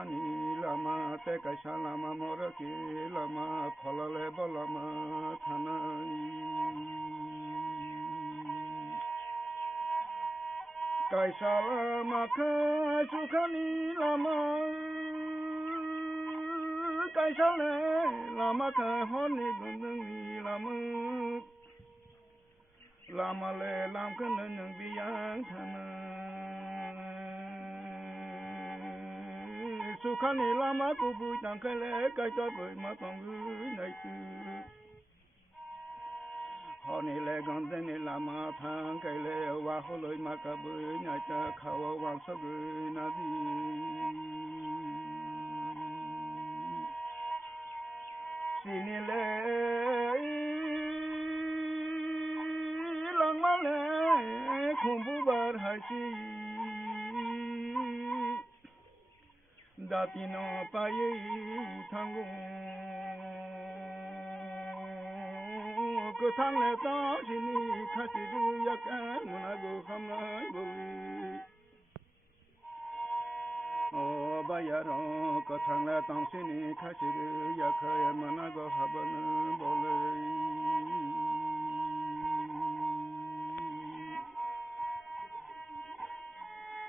Ni lama te kaisa lama moraki lama phalale bolama thanai kaisa lama khai sukhani lama kaisa le lama khai honi gunungi lama le lam kanang biyang thanai Sukhani lama kubu tangkale kaita boy matangu naitu Honi le gandeni lama tangkale waholoi makabu naita khawa wangsagu nadi Sini le langmale khumbu bar haisi Datino paye thangu ko thangle ta sini khasiru yakan munago khamai boli o bayaro ko thangle ta sini khasiru yakai munago haban boli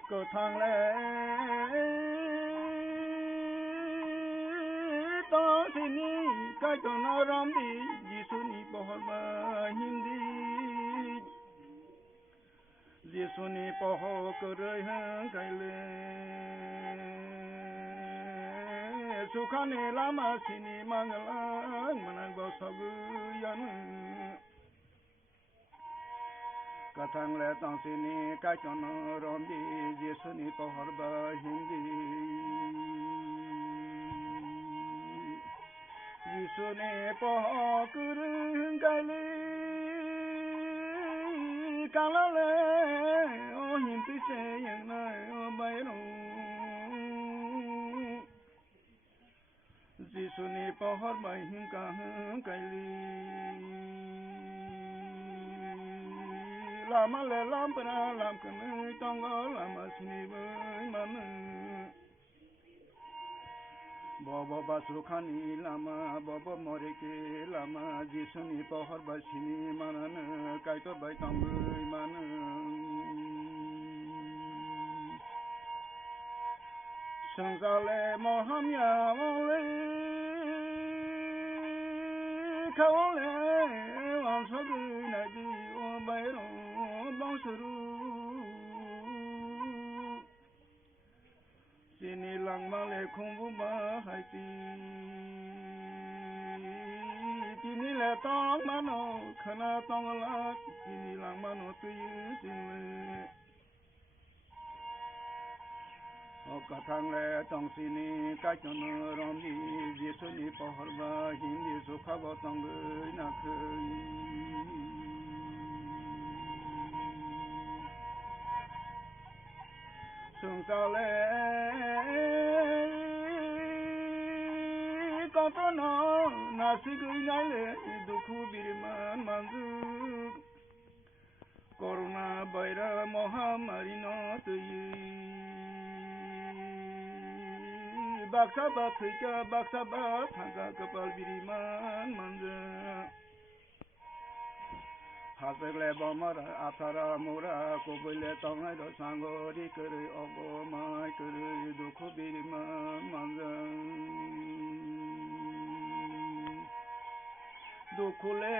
ko thangle Sini kaitona ramdi Jisuni pohorba hindi Jisuni poho kurai kaile Sukhane lama sini mangalang managbo sagu yanu Kathang le tang sini kaitona ramdi Jisuni pohorba hindi Jisune poho kurung kali kalale o hinti se yang nai o bayro Jisune poho bahin kahang kali lama le lampra lam kanai tonggo lama sini bai mama Bobo basukhani lama bobo morike lama jisuni pohor basini manan kaito baitang mana Sangsale mohamya ole kaole wansogu nadi o bayro bangsuru Sini lang male khumbu bahaiti Tini le tong mano khana tong lak Tini lang mano tuyu tingle O kathang le tong sini kaitono romdi Jisuni pohorba hindi sukhabo tong nakhai Sungsale Kotono nasigu nyale dukhu birman manzu Corona baira mohamari no tuyi Baksa bakhika baksa bakhanga kapal birman manzu Hasegle bomara athara mura kobule tongai do sangori kere ogo mai kere dukhu birman manzan dukhule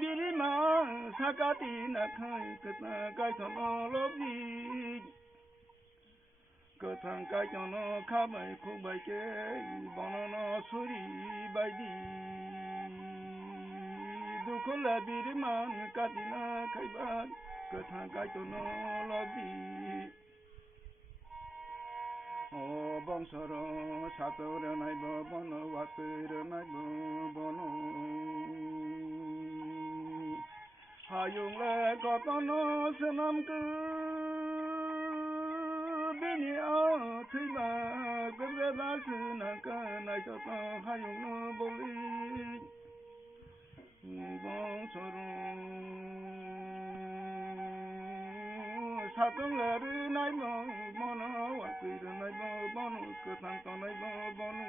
birman sakati nakhai katna kaithono lobi Kathang kaitono khabai khubai ke bonono suri baidi Dukhula birman katina khaibai Kathang kaitono lobi O bongsoro satora naibo bono watera naibo bono Hayung le kotono senam ke Bini o thima gurbe basna ka nai to hayung no boli bongsoro 사정래를 나이모 모노 와꾸이르 나이모 모노 그상도 나이모 모노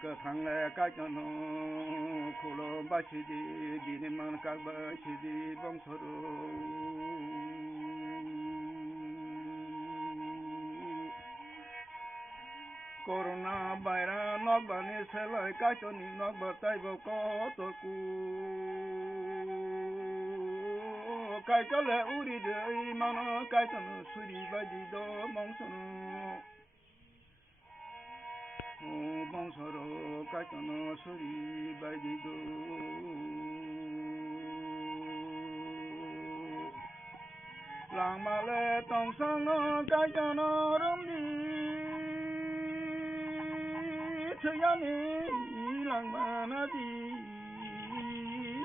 그상래 까져노 쿨로 바시디 비니만 까바시디 봉서로 Corona baira nok bani selai kachoni nok batai boko toku kachole uri de mano kachonu suri baji do mongsonu mongsoro kachonu suri baji do lang male tong sang no kachono rumdi Chayani ilang manadi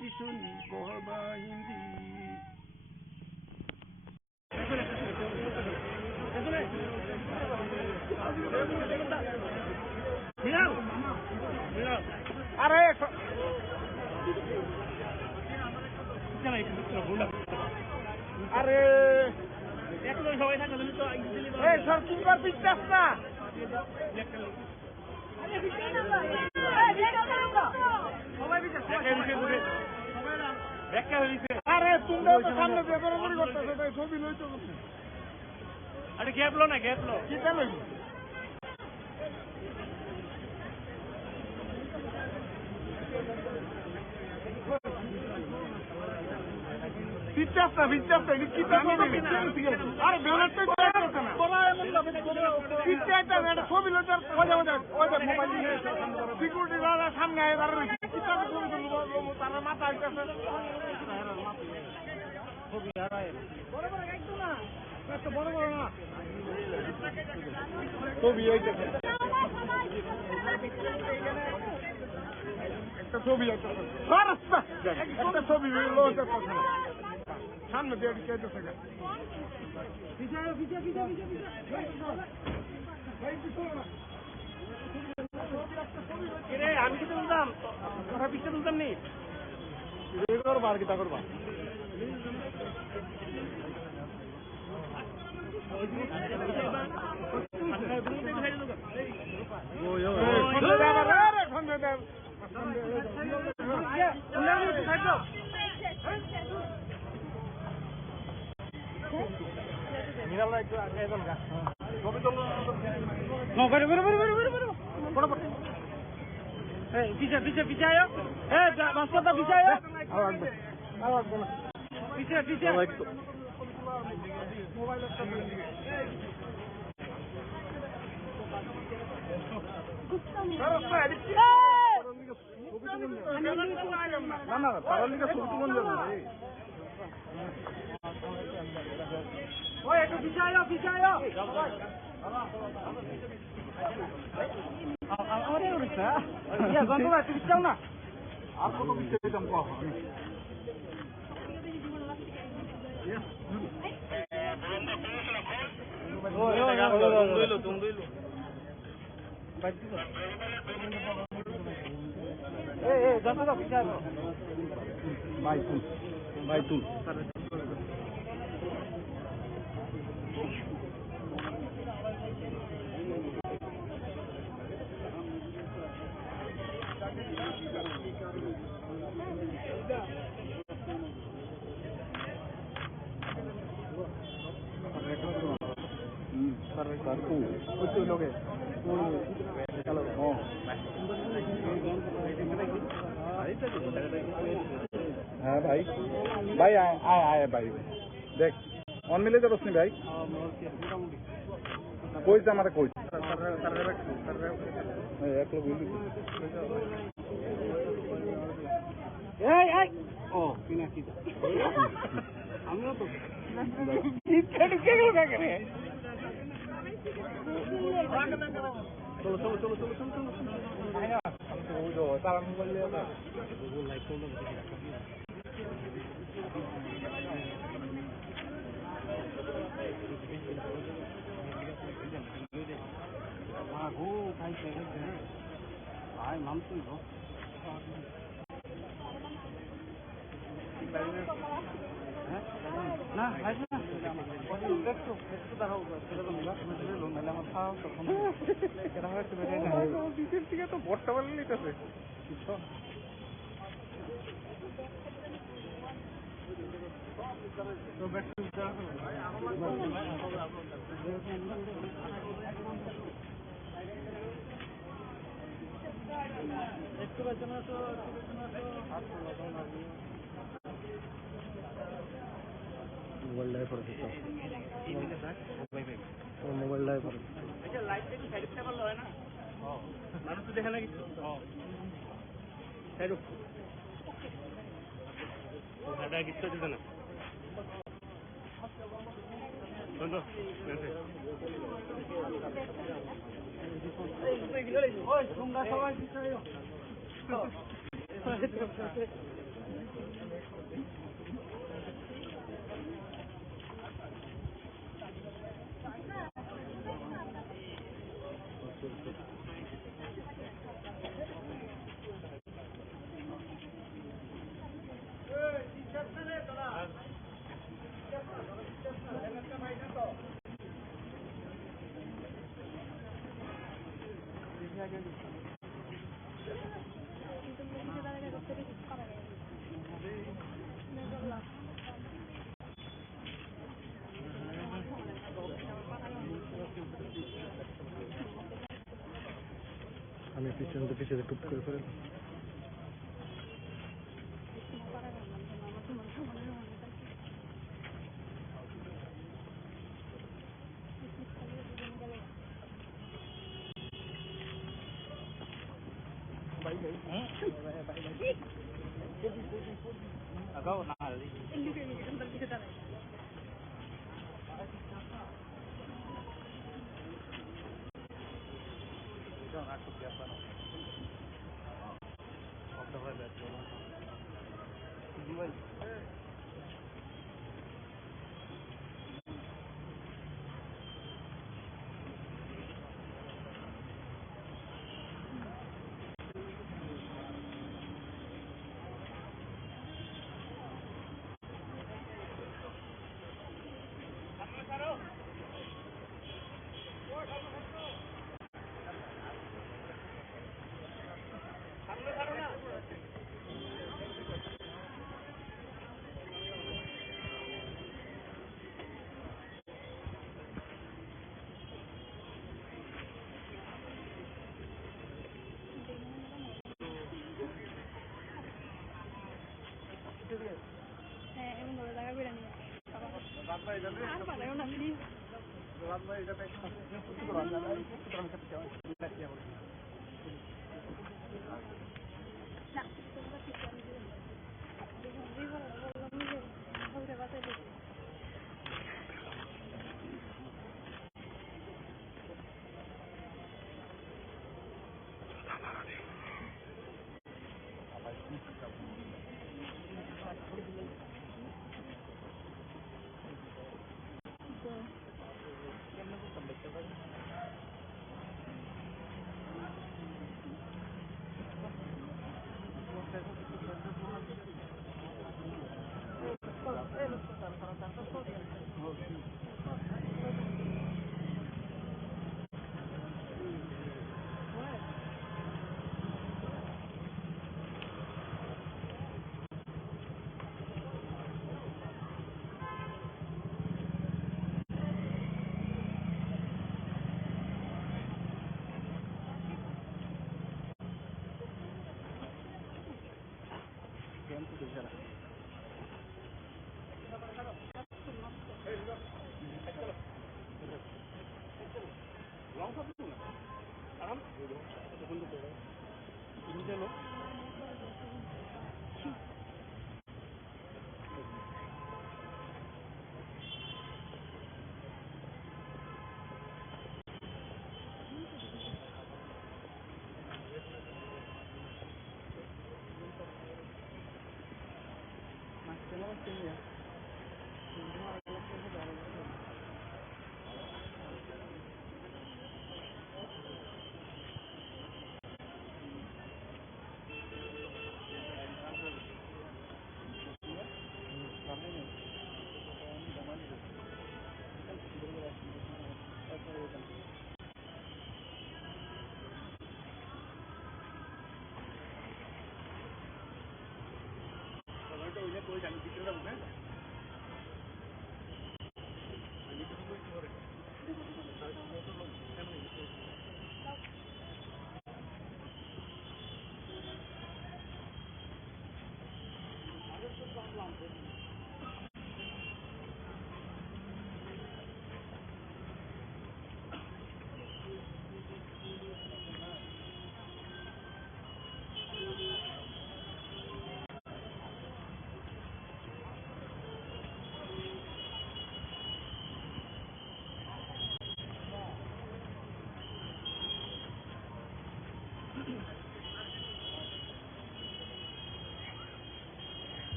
isuni boba hindi Bilang Are Are একদম সবাই থাকবে তুমি তো easily এই সব কিংবার বিশ্বাস না আরে তোমরা তো সামনে বেরোবরি করতেছো তাই ছবি লইতে বলছি আরে গ্যাপলো না গ্যাপলো কি চালো পিচ্চাস্তা পিচ্চাস্তা কি চালো আরে বেরোতে করতেছ না তোরা এমন ভাবে পিচ্চাটা এটা ছবি লইতে মজা মজা ওই মোবাইল নিয়ে সিকিউরিটি গার্ড সামনে আয় দাঁড়া রইছে কিটাকে ছবি তুলবো তারা মাথা আইতাছে ছবি হারায় বড় বড় একটু না এত বড় বড় না ছবি আইতাছে একটা ছবি আইতাছে রাস্তা একটা ছবি লইতে পারছ না সামনে দিয়ে কেটেছে গা পিছায় পিছায় পিছায় পিছায় আমি কি তুলতাম তোরা পিছনে তুলতাম নি করবা আর কি তা করবা पीछे पीछे पीछे आयो मास्टर पीछे आयो पीछे पीछे पीछे आयो पीछे आयो अरे उड़ता या गंदो है तू जाओ ना आपको तो पीछे एकदम को तुम दो लो ए गंदो पीछे आओ भाई तुम हाँ भाई भाई आए भाई देख ऑन मिले जब उसने भाई कोई से हमारा कोई एक लोग ओ हम लोग तो क्या करें चलो चलो चलो चलो चलो चलो जो सारा मोबाइल ले आता वो लाइक कर लो हाँ वो भाई सेकंड है भाई नाम तो लो না আসবে না একটু একটু দাঁড়াও নাহলে আমার খাওয়া তখন এটা হয় একটু বিকেল থেকে তো বট্টা বানিয়ে নিতেছে একটু বেতন তো মোবাইলটাই পরে মোবাইলটাই পরে লাইটটা একটু সাইড করলে হয় না মানুষ তো দেখে না কিছু সাইড কিছু দিতে না সবাই আমি পিছনে টুপ করে ফেলেন agaw na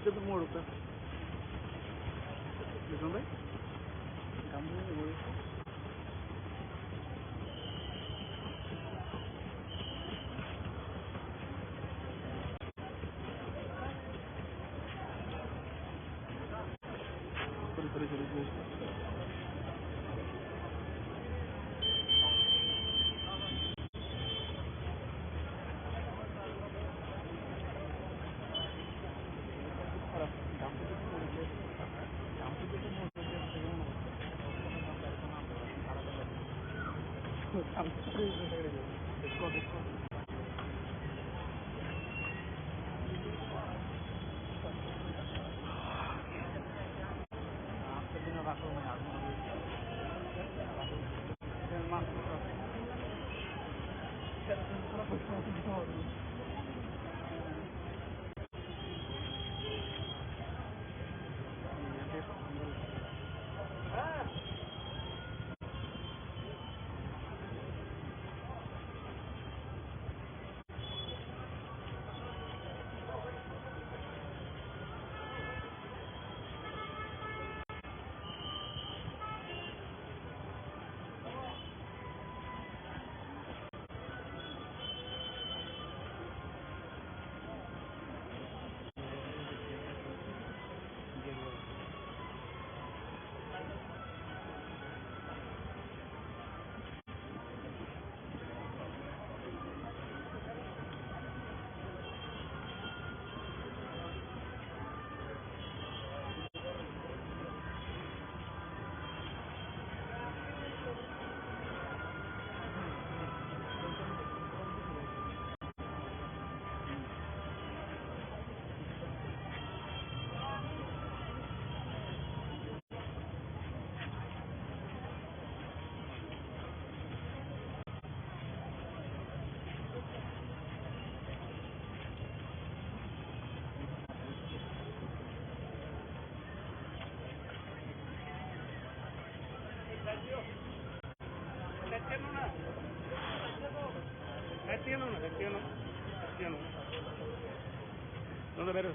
itu tuh mau lupa, betul nggak? Kamu mau lupa? Sorry. ¿Dónde ver?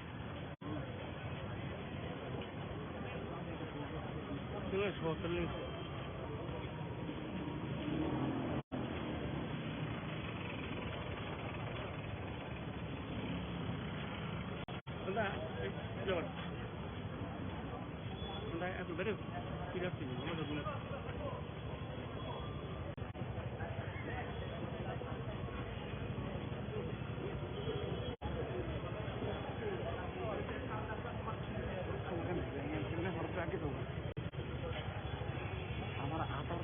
¿Dónde es hotel? ¿Dónde es tu ver? Mira, sí, vamos a ver. Sebenarnya harus lagi tuh. Amar atar.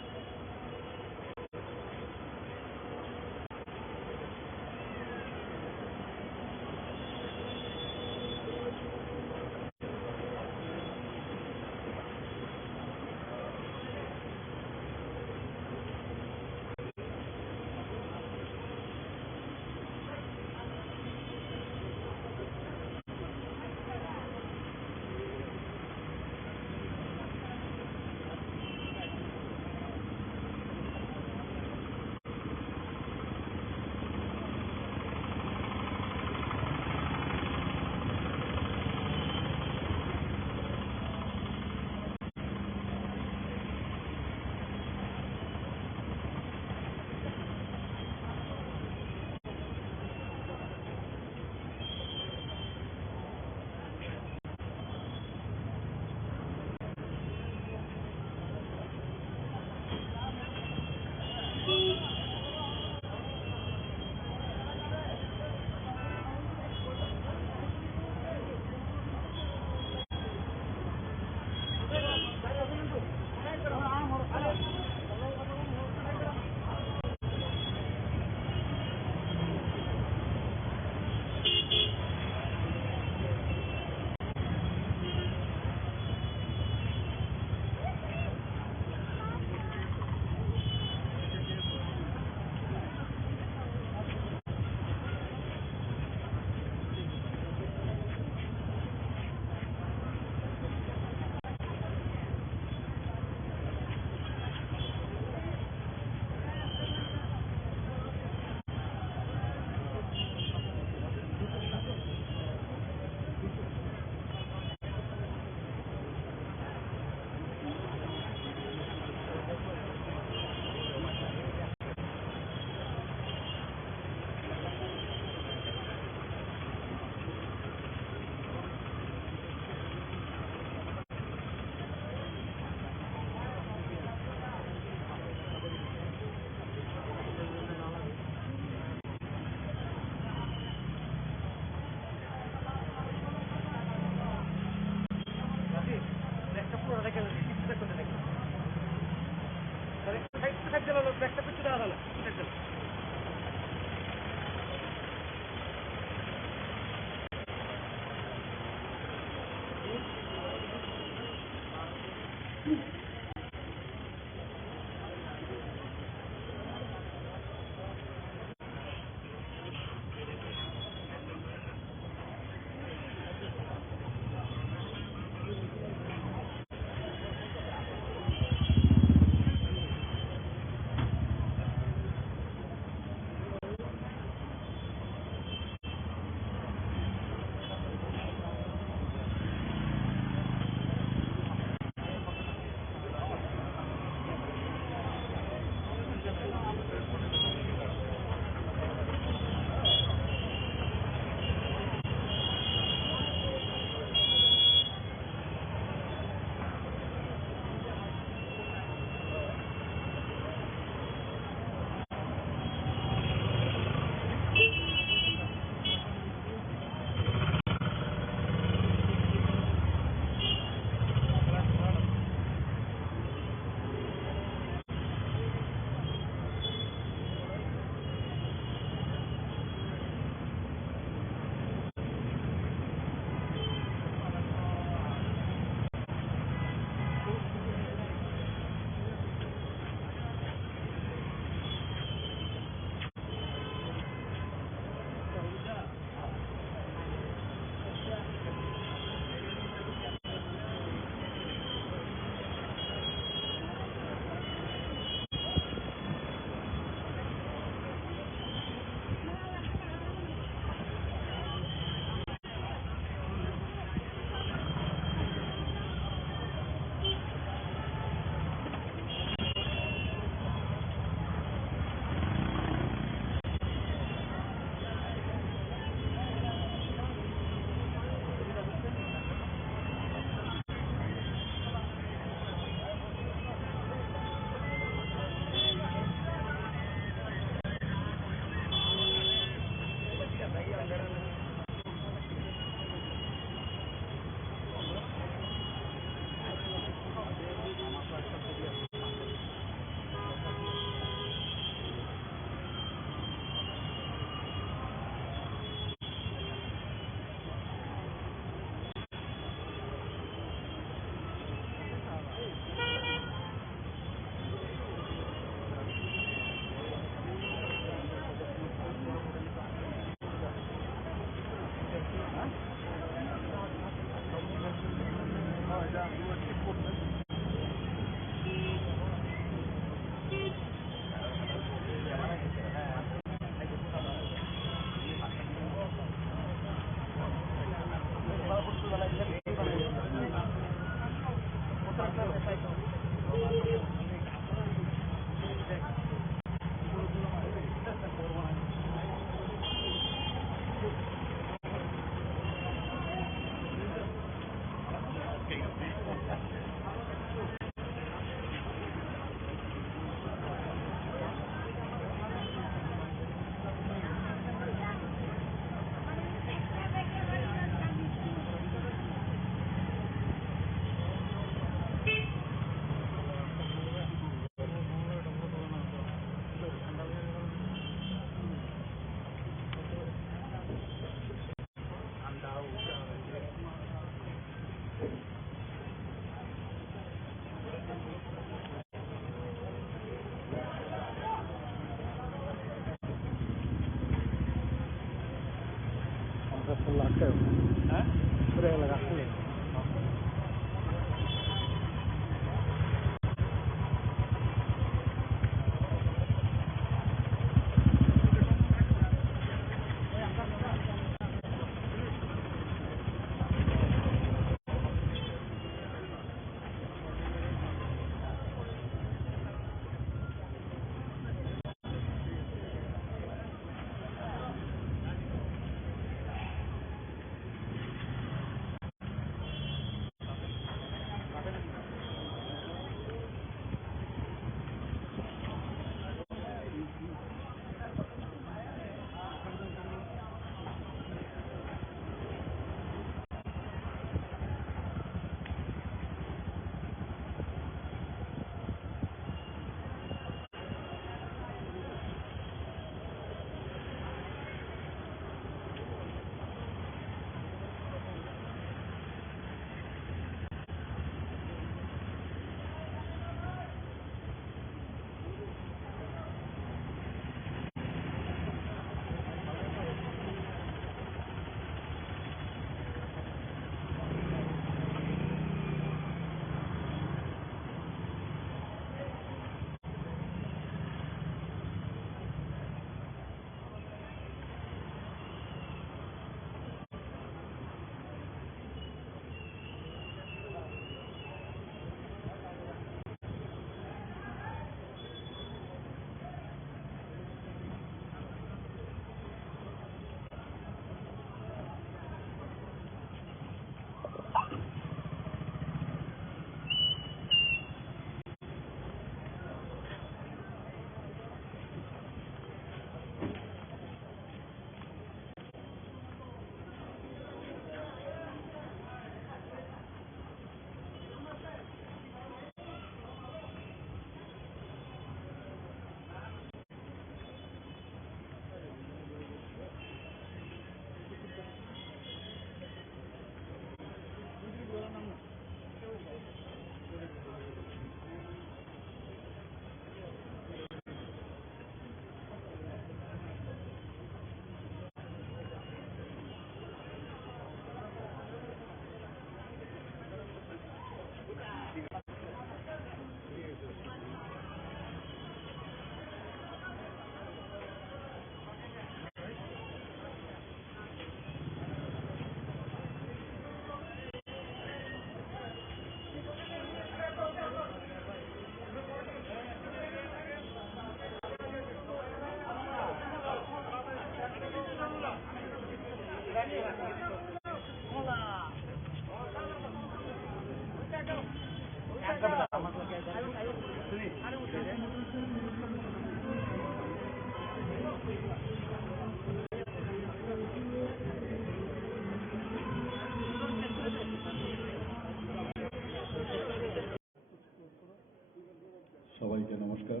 সবাইকে নমস্কার,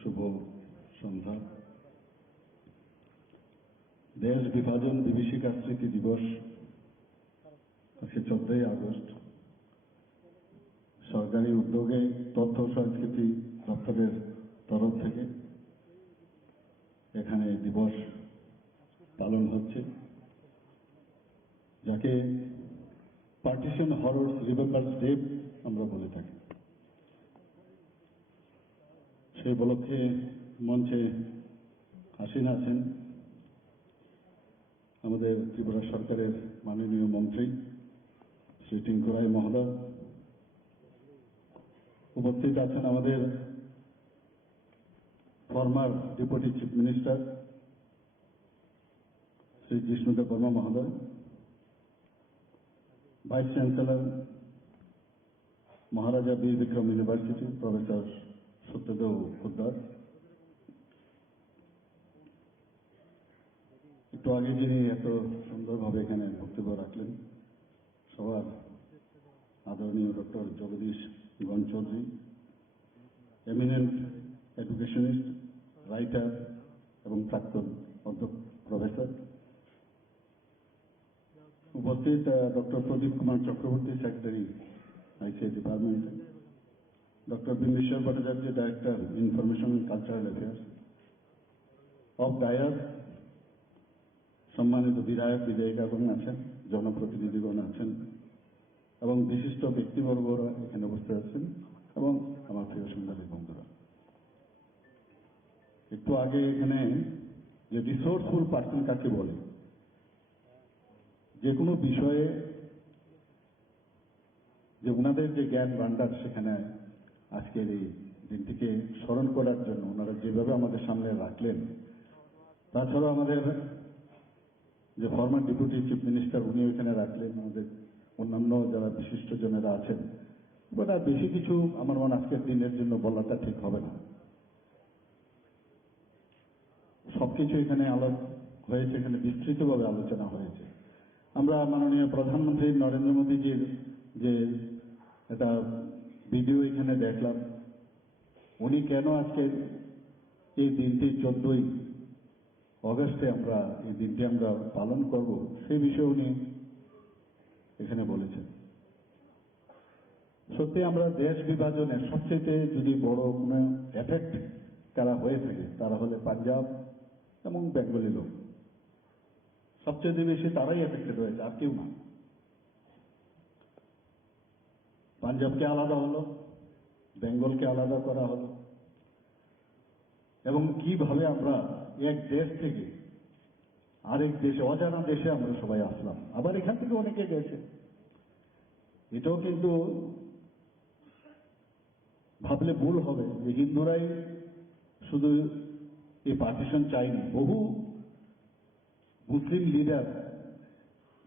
শুভ সন্ধ্যা। দেশ বিভাজন বিভীষিকা স্মৃতি দিবস আজকে 14ই August সরকারি উদ্যোগে তথ্য সংস্কৃতি দপ্তরের তরফ থেকে এখানে দিবস পালন হচ্ছে, যাকে পার্টিশন হরর রিমেম্বার্স ডে আমরা বলে থাকি। সেই উপলক্ষে মঞ্চে আসীন আছেন আমাদের ত্রিপুরা সরকারের মাননীয় মন্ত্রী শ্রী টিঙ্কু রায় মহোদয়। উপস্থিত আছেন আমাদের former deputy chief minister Shri Krishnadev Barma মহোদয়, vice chancellor Maharaja Bir Bikram university professor Satyadev Poddar, একটু আগে যিনি এত সুন্দরভাবে এখানে বক্তব্য রাখলেন, সবার আদরণীয় ডক্টর জগদীশ গণ চৌধুরী, এমিনেন্ট এডুকেশনিস্ট, রাইটার এবং প্রাক্তন প্রফেসর, উপস্থিত doctor Pradip Kumar Chakraborty, secretary ICI department, doctor Bindeshwar Bhattacharya, director information and cultural affairs of dais, সম্মানিত বিধায়ক বিধায়িকাগণ আছেন, জনপ্রতিনিধিগণ আছেন এবং বিশিষ্ট ব্যক্তিবর্গরা এখানে উপস্থিত আছেন এবং আমার প্রিয় সুন্দরী বন্ধুরা। একটু আগে এখানে যে রিসোর্সফুল পার্সন কাকে বলে, যে কোনো বিষয়ে যে ওনাদের যে জ্ঞান ভান্ডার, সেখানে আজকের এই দিনটিকে স্মরণ করার জন্য ওনারা যেভাবে আমাদের সামনে রাখলেন। তাছাড়াও আমাদের যে ফর্মার ডেপুটি চিফ মিনিস্টার উনি এখানে রাখলেন, আমাদের অন্যান্য যারা বিশিষ্ট জনেরা আছেন। বাট আর বেশি কিছু আমার মনে আজকের দিনের জন্য বলাটা ঠিক হবে না। সবকিছু এখানে হয়েছে, এখানে বিস্তৃতভাবে আলোচনা হয়েছে। আমরা মাননীয় প্রধানমন্ত্রী নরেন্দ্র মোদীজির যে একটা ভিডিও এখানে দেখলাম, উনি কেন আজকে এই দিনটি 14ই অগস্টে আমরা এই দিনটি আমরা পালন করব, সেই বিষয়ে উনি এখানে বলেছেন। সত্যি আমরা দেশ বিভাজনের সবচেয়ে যদি বড় কোনো এফেক্ট কারা হয়ে থাকে তারা হলে পাঞ্জাব এবং বেঙ্গলি লোক। সবচেয়ে বেশি তারাই এফেক্টেড হয়েছে, আর কেউ না। পাঞ্জাবকে আলাদা হলো, বেঙ্গলকে আলাদা করা হলো, এবং কিভাবে আমরা এক দেশ থেকে আরেক দেশে, অজানা দেশে আমরা সবাই আসলাম, আবার এখান থেকে অনেকে গেছে। এটাও কিন্তু ভাবলে ভুল হবে যে হিন্দুরাই শুধু এই পার্টিশন চায়নি, বহু মুসলিম লিডার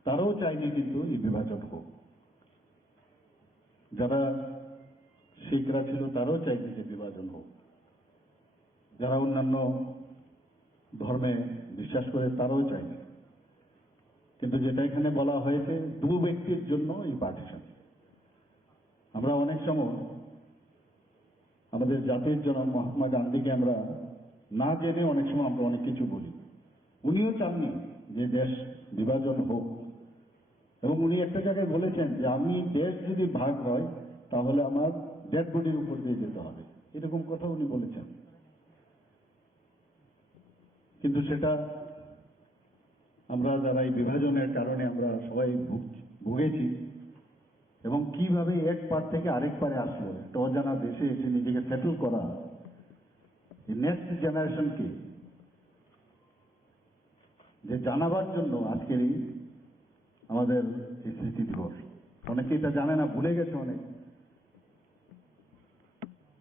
তারাও চায়নি কিন্তু এই বিভাজন হোক। যারা শিখরা ছিল তারাও চাইছে যে বিভাজন হোক, যারা অন্যান্য ধর্মে বিশ্বাস করে তারাও চাইছে। কিন্তু যেটা এখানে বলা হয়েছে, দু ব্যক্তির জন্য এই পার্টিশন। আমরা অনেক সময় আমাদের জাতির জনক মহাত্মা গান্ধীকে আমরা না জেনে অনেক সময় আমরা অনেক কিছু বলি। উনিও চাননি যে দেশ বিভাজন হোক, এবং উনি একটা জায়গায় বলেছেন যে আমি দেশ যদি ভাগ হয় তাহলে আমার ডেড বডির উপর দিয়ে যেতে হবে, এরকম কথা উনি বলেছেন। কিন্তু সেটা আমরা যারা এই বিভাজনের কারণে আমরা সবাই ভুগেছি, এবং কিভাবে এক পার থেকে আরেক পারে আসলো, একটা অজানা দেশে এসে নিজেকে সেটেল করা, এই নেক্সট জেনারেশনকে যে জানাবার জন্য আজকের এই আমাদের এই স্মৃতি দিবস। অনেকে এটা জানে না, ভুলে গেছে অনেক,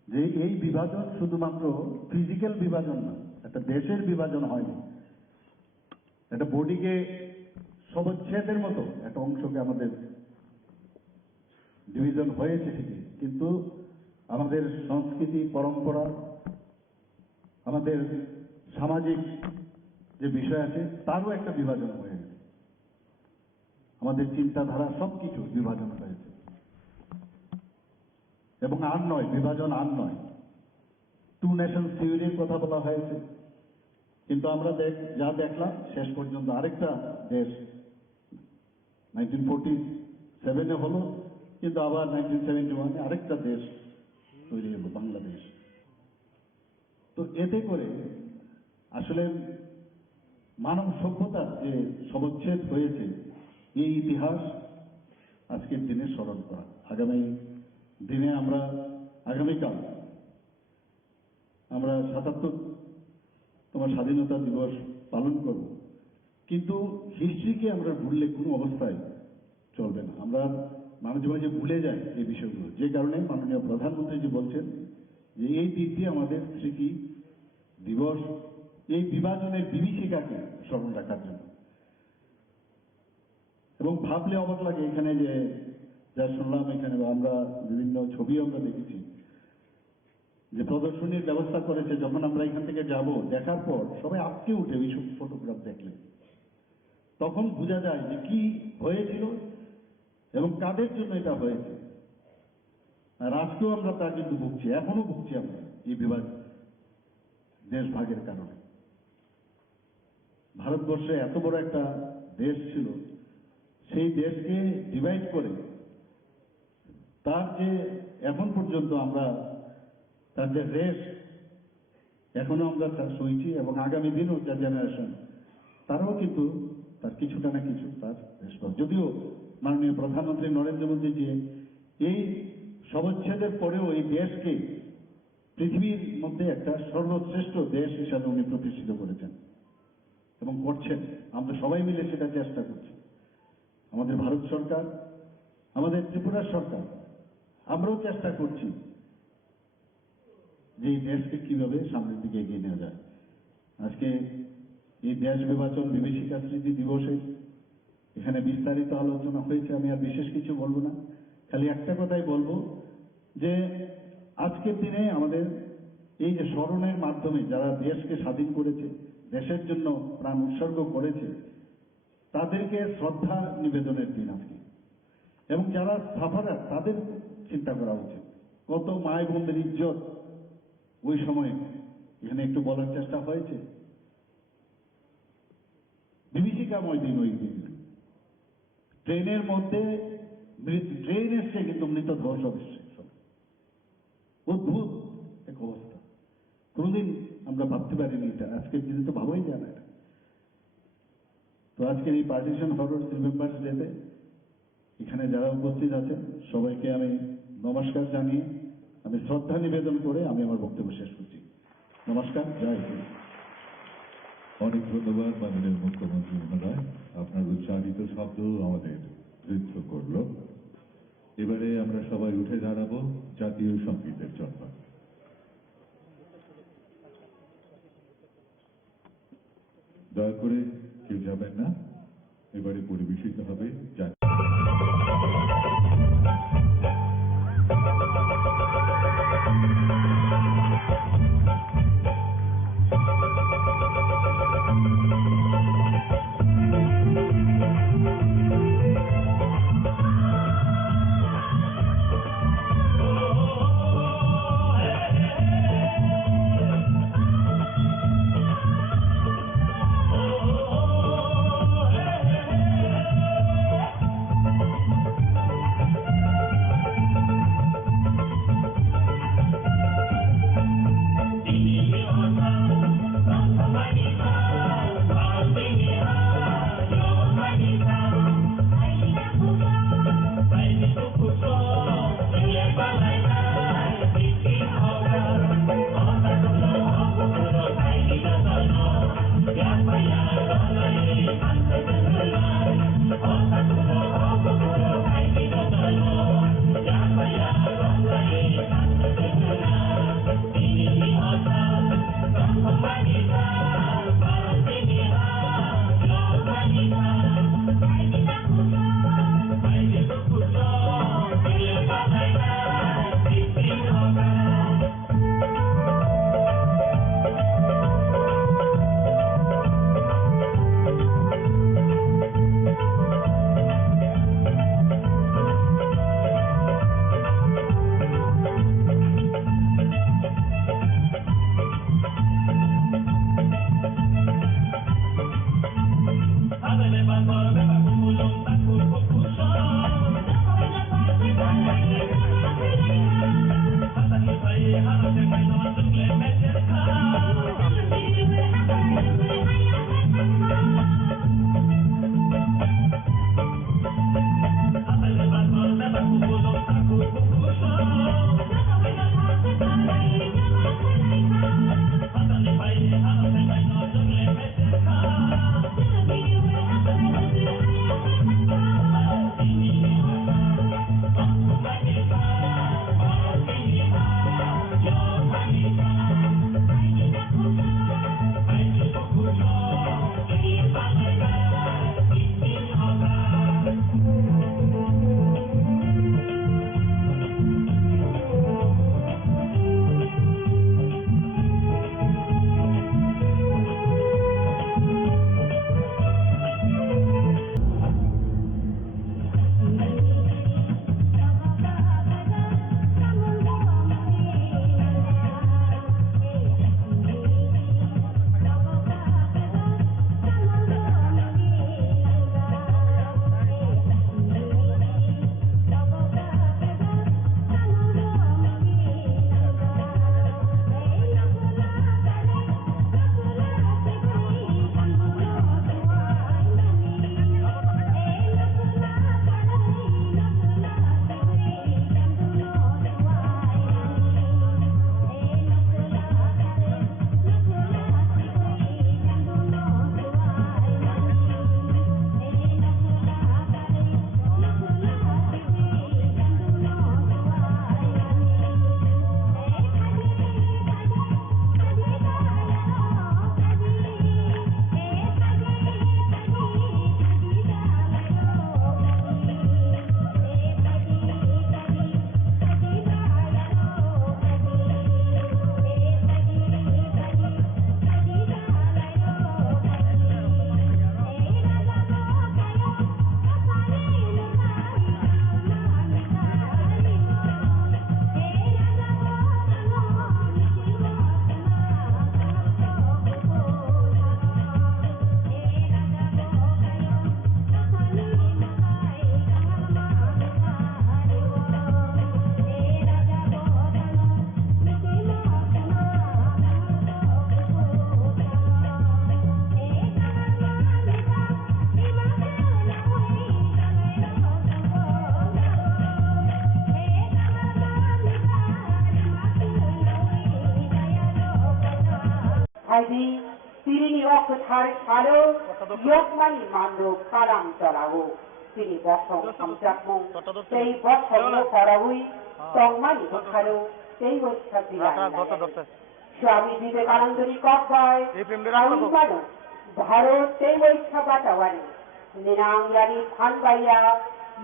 যে এই বিভাজন শুধুমাত্র ফিজিক্যাল বিভাজন না, একটা দেশের বিভাজন হয়নি। একটা বডিকে সবচ্ছেদের মতো একটা অংশকে আমাদের ডিভিশন হয়েছে ঠিকই, কিন্তু আমাদের সংস্কৃতি, পরম্পরা, আমাদের সামাজিক যে বিষয় আছে তারও একটা বিভাজন হয়েছে। আমাদের চিন্তাধারা সবকিছু বিভাজন হয়েছে, এবং আর নয়, বিভাজন আর নয়। টু নেশন থিওরির কথা বলা হয়েছে, কিন্তু আমরা যা দেখলাম শেষ পর্যন্ত আরেকটা দেশ 1947 হলো, কিন্তু আবার 1971 আরেকটা দেশ তৈরি হলো, বাংলাদেশ। তো এতে করে আসলে মানব সভ্যতার যে সবচ্ছেদ হয়েছে, এই ইতিহাস আজকের দিনে স্মরণ করা। আগামী দিনে আগামীকাল আমরা ৭৭তম স্বাধীনতা দিবস পালন করব, কিন্তু হিস্ট্রিকে আমরা ভুললে কোনো অবস্থায় চলবে না। আমরা মাঝে মাঝে ভুলে যাই এই বিষয়গুলো, যে কারণে মাননীয় প্রধানমন্ত্রীজি বলছেন যে এই দিক দিয়ে আমাদের স্মৃতি দিবস, এই বিভাজনের বিভীষিকাকে স্মরণ রাখার জন্য। এবং ভাবলে অবাক লাগে, এখানে যে যা শুনলাম, এখানে আমরা বিভিন্ন ছবি আমরা দেখেছি যে প্রদর্শনীর ব্যবস্থা করেছে। যখন আমরা এখান থেকে যাব, দেখার পর সবাই আটকে উঠে এইসব ফটোগ্রাফ দেখলে তখন বোঝা যায় যে কি হয়েছিল এবং কাদের জন্য এটা হয়েছে। আর আজকেও আমরা তা কিন্তু ভুগছি, এখনো ভুগছি আমরা এই বিভাগ, দেশ ভাগের কারণে। ভারতবর্ষে এত বড় একটা দেশ ছিল, সেই দেশকে ডিভাইড করে তার যে এখন পর্যন্ত আমরা তার যে রেশ এখনো আমরা তার সইছি, এবং আগামী দিনও যা জেনারেশন তারাও কিন্তু তার কিছুটা না কিছু তার রেশ পাবে। যদিও মাননীয় প্রধানমন্ত্রী নরেন্দ্র মোদীজি এই সবচ্ছেদের পরেও এই দেশকে পৃথিবীর মধ্যে একটা সর্বশ্রেষ্ঠ দেশ হিসাবে উনি প্রতিষ্ঠিত করেছেন এবং করছেন। আমরা সবাই মিলে সেটা চেষ্টা করছি। আমাদের ভারত সরকার, আমাদের ত্রিপুরা সরকার, আমরাও চেষ্টা করছি যে এই দেশকে কিভাবে সামনের দিকে এগিয়ে নেওয়া যায়। আজকে এই দেশ বিভাজন বিভীষিকা স্মৃতি দিবসে এখানে বিস্তারিত আলোচনা হয়েছে, আমি আর বিশেষ কিছু বলবো না। খালি একটা কথাই বলবো যে আজকের দিনে আমাদের এই যে স্মরণের মাধ্যমে যারা দেশকে স্বাধীন করেছে, দেশের জন্য প্রাণ উৎসর্গ করেছে, তাদেরকে শ্রদ্ধা নিবেদনের দিন আজকে। এবং যারা সাফারার, তাদের চিন্তা করা উচিত। কত মায় বোনদের ইজ্জত ওই সময় এখানে একটু বলার চেষ্টা হয়েছে। বিভীষিকাময় দিন ওই দিন। ট্রেনের মধ্যে ট্রেন এসছে, কিন্তু মৃতদেহ সব এসছে। অদ্ভুত এক অবস্থা, কোনোদিন আমরা ভাবতে পারিনি এটা। আজকের দিনে তো ভাবাই যায় না। তো আজকের এই পার্টিশন ফরওয়ার্ড রিমেম্বার্স ডেতে এখানে যারা উপস্থিত আছেন সবাইকে আমি নমস্কার জানিয়ে, আমি শ্রদ্ধা নিবেদন করে আমি আমার বক্তব্য শেষ করছি। নমস্কার, জয় হিন্দ। অনেক ধন্যবাদ মাননীয় মুখ্যমন্ত্রী মহোদয়, আপনার উচ্চারিত শব্দ আমাদের ঋদ্ধ করল। এবারে আমরা সবাই উঠে দাঁড়াবো জাতীয় সঙ্গীতের জন্য। দয়া করে কেউ যাবেন না। এবারে পরিবেশিত হবে জাতীয় Haidi, Tirini Okuthar Chalo, Yokmani Mando, Kalam Chalaho, Tini Bosong Amjakmo, Tei Bosong Parahui, Tongmani Bukharo, Tei was Kapilan. Swami Vivekanandari Kokboy, Kaimano, Bharo, Tei was Kabatawani, Ninangrani Panbaya,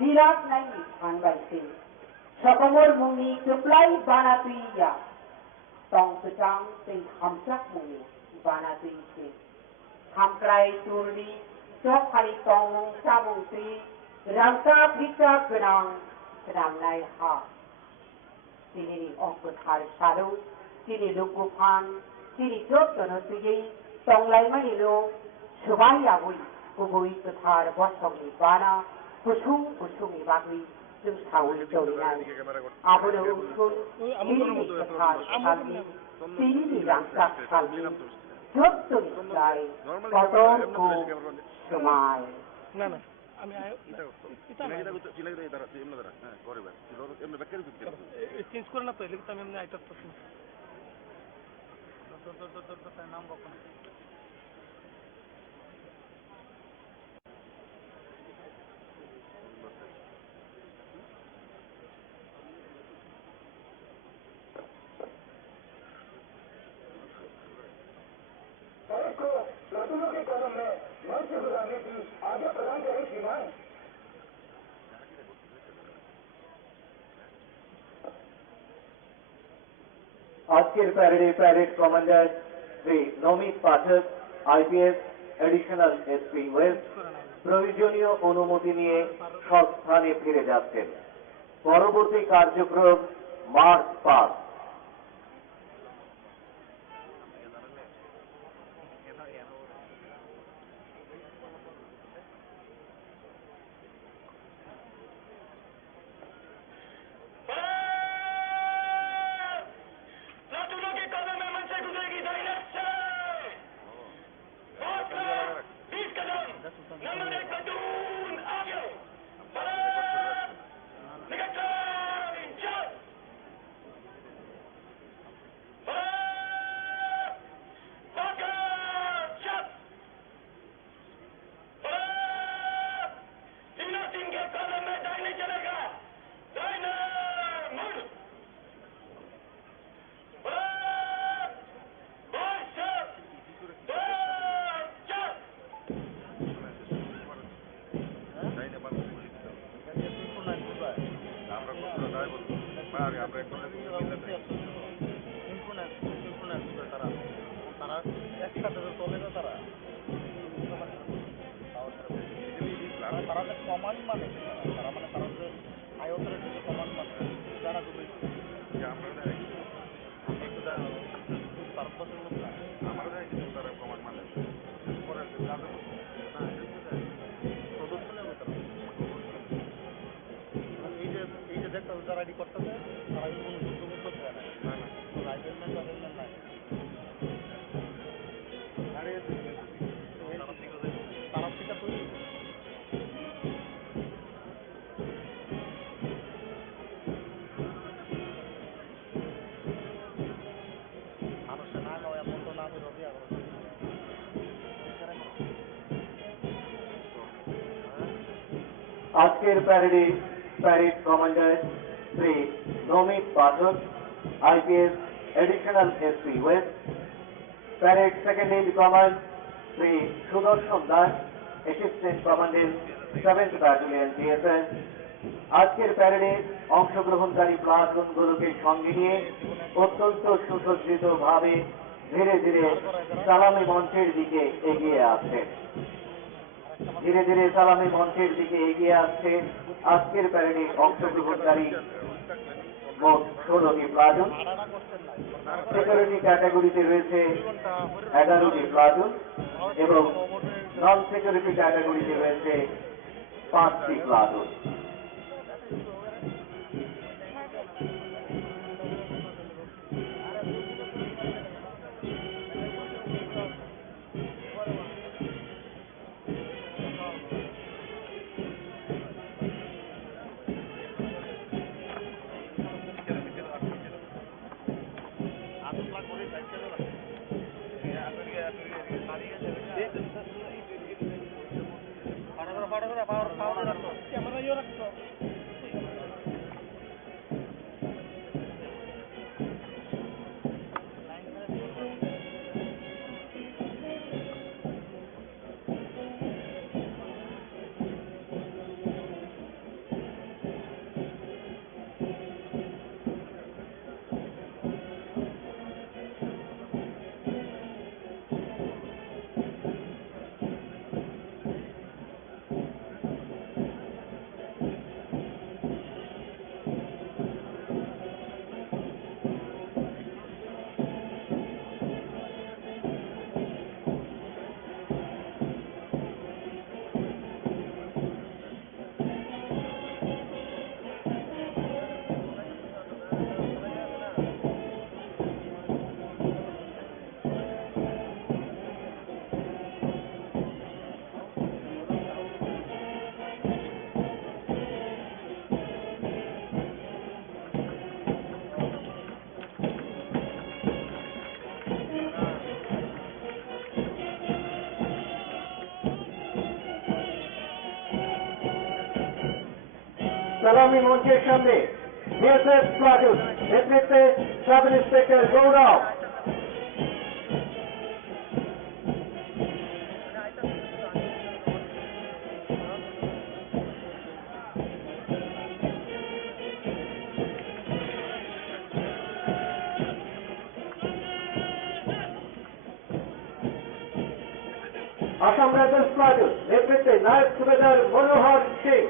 Lirak Nai Panbaiti, Sokomor Muni, Supply Banatuia, Tong Putang, Tei Hamsak Muni, Banatuisi, Hamkrai Turli, Sokhari Tong, Samung Tri, Ramsa Pita Gunang, Ramnai Ha. Tini Okuthar Shadow, Tini Lukufan, Tini Jotono Sigi, Tonglai Manilo, Subaya Bui, Kubui Kuthar Bosongi Bana, Pusumi Bagui, Tumsawi Jolinan, Abuno Uskun, Tini Kuthar Shalmi, Tini Ramsak Shalmi, Jotun Sai, Kotor Ku, Sumai. আমি change করে না তো এলে আমি এমনি আইটার নাম বকো না আজকের প্যারেডে parade commander Shri Namit Pathak IPS additional SP West প্রয়োজনীয় অনুমতি নিয়ে স্বস্থানে ফিরে যাচ্ছেন। পরবর্তী কার্যক্রম মার্চ পাস্ট। আজকের প্যারেডে parade commander Shri Namit Pathak IPS additional SP west, parade second in command Shri Sudarshan Das assistant commandant 7th battalion GSS. আজকের প্যারেডে অংশগ্রহণকারী প্লাটুনগুলোকে সঙ্গে নিয়ে অত্যন্ত সুসজ্জিতভাবে ধীরে ধীরে সালামি মঞ্চের দিকে এগিয়ে আসছে। ধীরে ধীরে সালামি মঞ্চের দিকে এগিয়ে আসছে আজকের প্যারেডে অংশগ্রহণকারী মোট 16টি প্লাটুন। সিকিউরিটি ক্যাটাগরিতে রয়েছে 11টি প্লাটুন এবং নন সিকিউরিটি ক্যাটাগরিতে রয়েছে 5টি প্লাটুন। সালামি মঞ্চের সামনে বিএসএফ প্লাটুন নেতৃত্বে sub inspector Gaurav. Assam rifles platoon নেতৃত্বে নায়ক সুবেদার মনোহর সিং।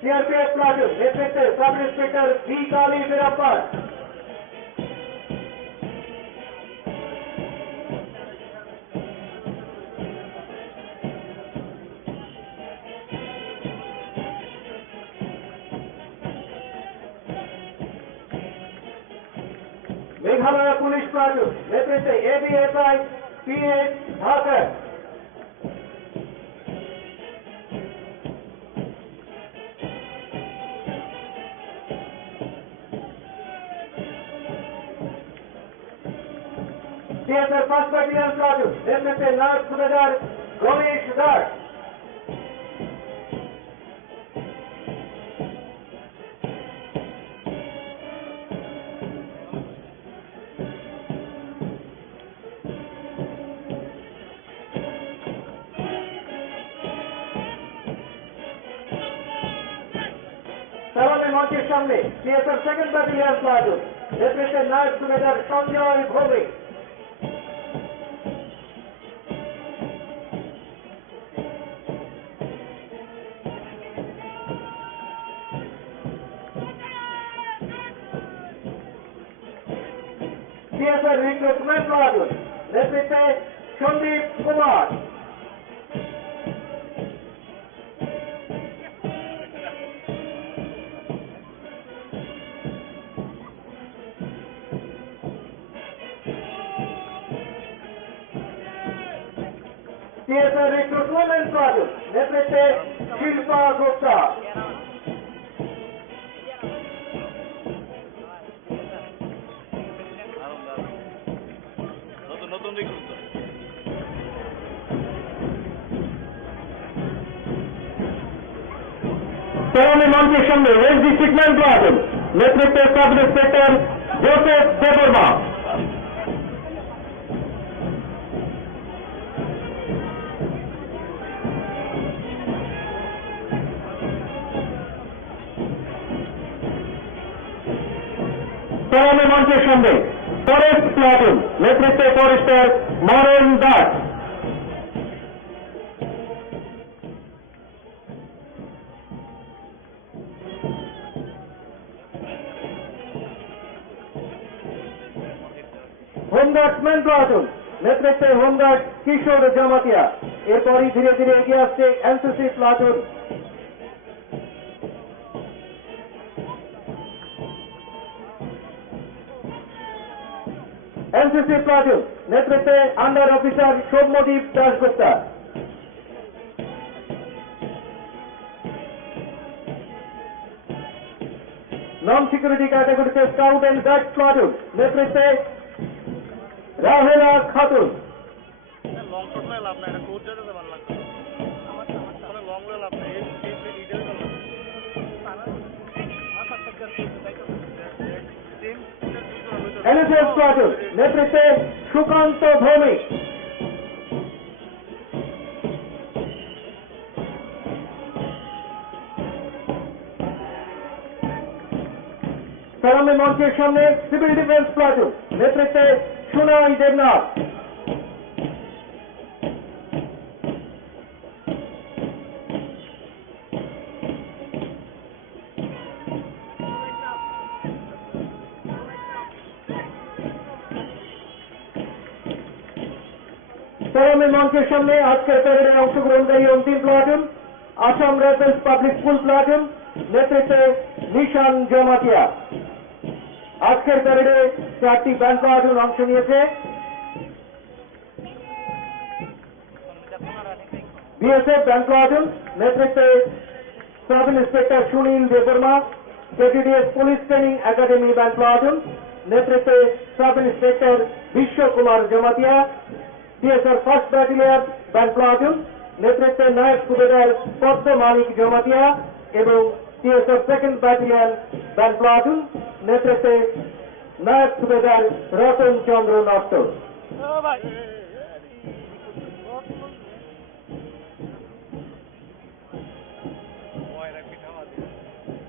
সিআরপিএফ প্লাটুন নেতৃত্বে sub inspector B Kali Veerappan. Meghalaya police platoon নেতৃত্বে ABSI PS Dhakar. CSF first battalion platoon নেতৃত্বে নায়ক সুবেদার রমেশ দাস। সালামি মঞ্চের সামনে সিএসএফ সেকেন্ড ব্যাটালিয়ন প্লাটুন নেতৃত্বে naik subedar Sanjay Bhowmik. CSF recruitment platoon নেতৃত্বে Sandeep Kumar. CSF recruitment platoon নেতৃত্বে শিল্পা গুপ্তা। সালামি মঞ্চের সামনে এসডি সিগন্যাল প্লাটুন নেতৃত্বে সাব ইন্সপেক্টর জোসেফ দেববর্মা। সালামি মঞ্চের সামনে ফরেস্ট প্লাটুন নেতৃত্বে forester Moren Das. Home guardsman platoon নেতৃত্বে হোমগার্ড কিশোর জামাতিয়া। এরপরই ধীরে ধীরে এগিয়ে আসছে এনসিসি প্লাটুন। এনসিসি প্লাটুন নেতৃত্বে under officer Soumyadeep Dasgupta. Non security ক্যাটাগরিতে স্কাউট অ্যান্ড গাইড প্লাটুন নেতৃত্বে রাহেলা খাতুন। লং শট না লাভ না, এটা কোড যেতে ভালো লাগছে আমার লং হলে লাভ না, এই ইডেল এনএসএস প্লাটুন নেতৃত্বে সুকান্ত ভৌমিক। সালামি মঞ্চের সামনে সিভিল ডিফেন্স প্লাটুন নেতৃত্বে সুনয় দেবনাথ। সালামি মঞ্চের সামনে আজকের প্যারেডে অংশগ্রহণকারী অন্তিম platoon Assam rifles public school platoon নেতৃত্বে নিশান জমাতিয়া। আজকের প্যারেডে 4টি ব্যান্ড প্লাটুন অংশ নিয়েছে। BSF Band Platoon নেতৃত্বে sub inspector Sunil Debbarma, KTDS police training academy band platoon নেতৃত্বে sub inspector Bishwa Kumar Jamatia, TSR first battalion band platoon নেতৃত্বে নায়ক সুবেদার পদ্ম মালিক জমাতিয়া এবং TSR second battalion band platoon নেতৃত্বে নায়ক সুবেদার রতন চন্দ্র নট্ট।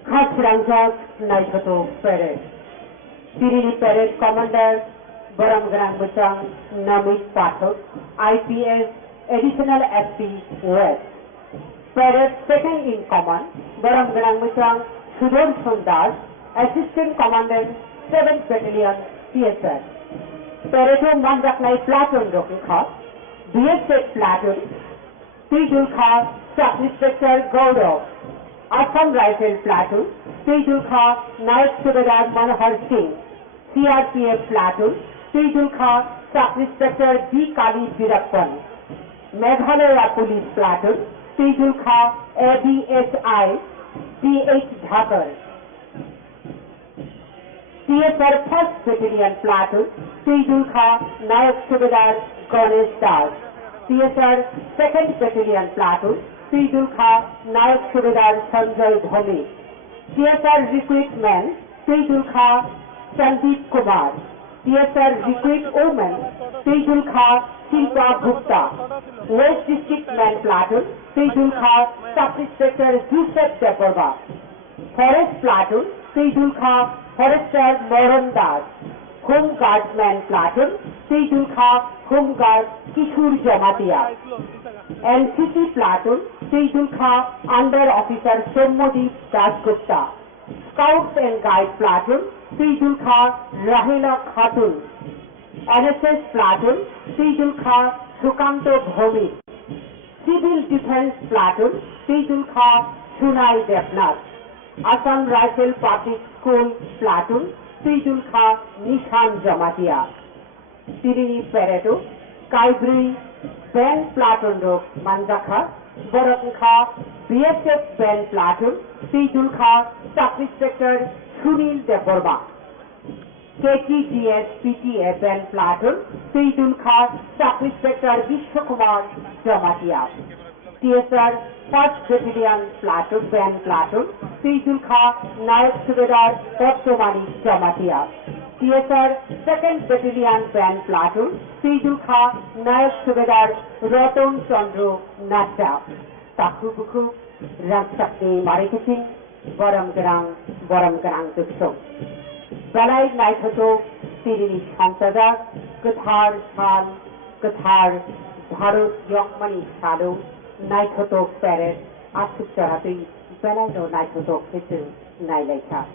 খাস রাংজাক নাইকত প্যারেড তিরিনি প্যারেড কমান্ডার বরমগ্রাম বুচাং Namit Pathak IPS additional SP west parade second in command বরমগ্রাম বুচাং Sudarshan Das assistant commandant 7th battalion TSR প্যারেডও মান রাখনাই প্লাটুন রকি খা BSF প্লাটুন তিজুল খা sub inspector Gaurav Assam Rifle Platoon, Tejul Kha, Naik Subedar Manohar Singh, CRPF Platoon, Tejul Kha, Sub Inspector B. Kali Birappan, Meghalaya Police Platoon, Tejul Kha, ABSI, CH Dhakar, TSR 1st Battalion Platoon, Tejul Kha, Naik Subedar Ganesh Das, TSR 2nd Battalion Platoon, Tejul Kha, Naik Subedar Sanjay Dhoni, TSR Recruitment, Tejul Kha, Sandeep Kumar, TSR Recruit Women, Tejul Kha, Shilpa Gupta, West District Man Platoon, Tejul Kha, Sub Inspector Yusuf Deborah, Forest Platoon, Tejul Kha, Forester Moran Das, Home Guardsman Platoon, Tejul Kha, Home Guard Kishur Jamatia, NCC Platoon, Tejul Kha, Under Officer Somodip Dasgupta, Scouts and Guide Platoon, Tejul Kha, Rahila Khatun, NSS Platoon, Tejul Kha, Sukanto Bhomi, Civil Defense Platoon, Tejul Kha, Sunai Devnath, Assam Rifle Public School Platoon, Tejul Kha, Nishan Jamatia, Tirini Pereto, Kaibri, Ben Platoon Rok Manjakha, Boran Kha, BSF Ben Platoon, Tejul Kha, Sub Inspector Sunil Deborma, KTDS PTA Ben Platoon, Tejul Kha, Sub Inspector Vishwakumar Jamatia, TSR 1st Battalion Platoon Ben Platoon, Tejul Kha, Naik Subedar Pottomani Jamatia, TSR 2nd Battalion Band Platoon, Tejul Kha, Naik Subedar Roton Chandro Natta, Takubuku, Rangsakni Mariketing, Boramgarang Dukso. Balai Naikoto, Tirini Santada, Kathar Shan, Kathar, Bharat Yokmani Sado, Naikoto Peret, Asuk Charapi, Balai no Naikoto Kitu, Nailaita.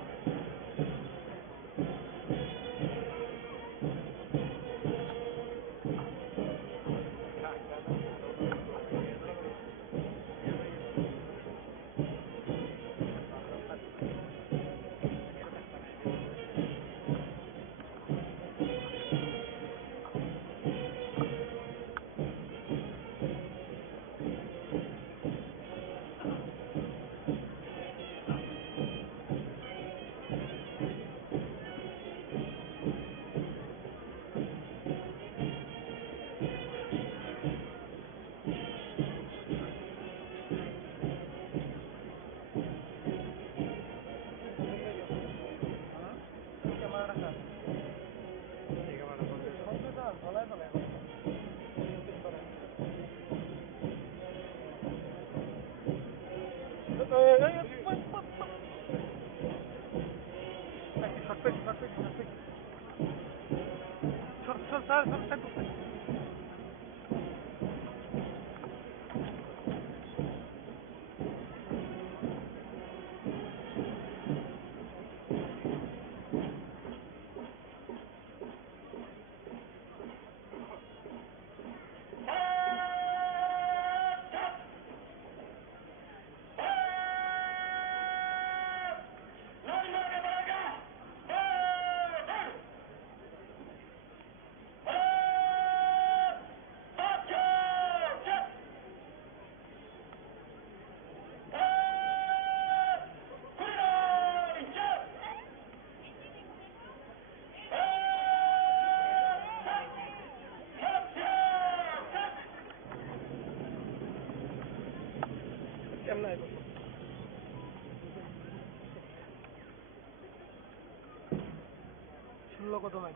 ষোলো কত নাই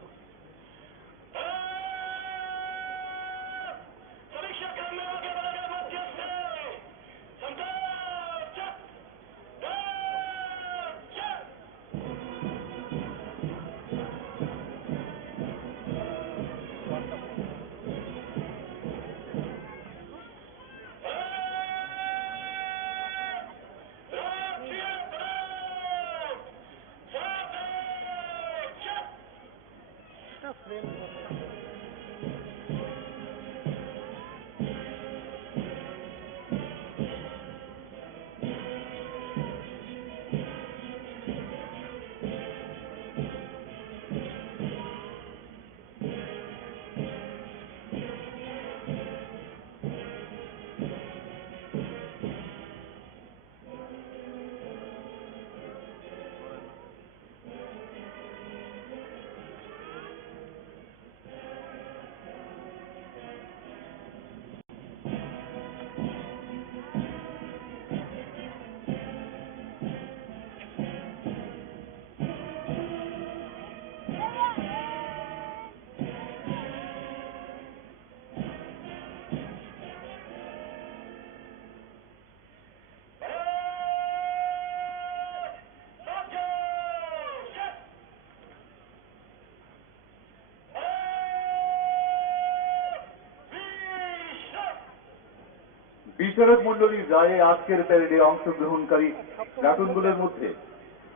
বিচারক মণ্ডলীর রায়ে আজকের প্যারেডে অংশগ্রহণকারী প্লাটুনগুলোর মধ্যে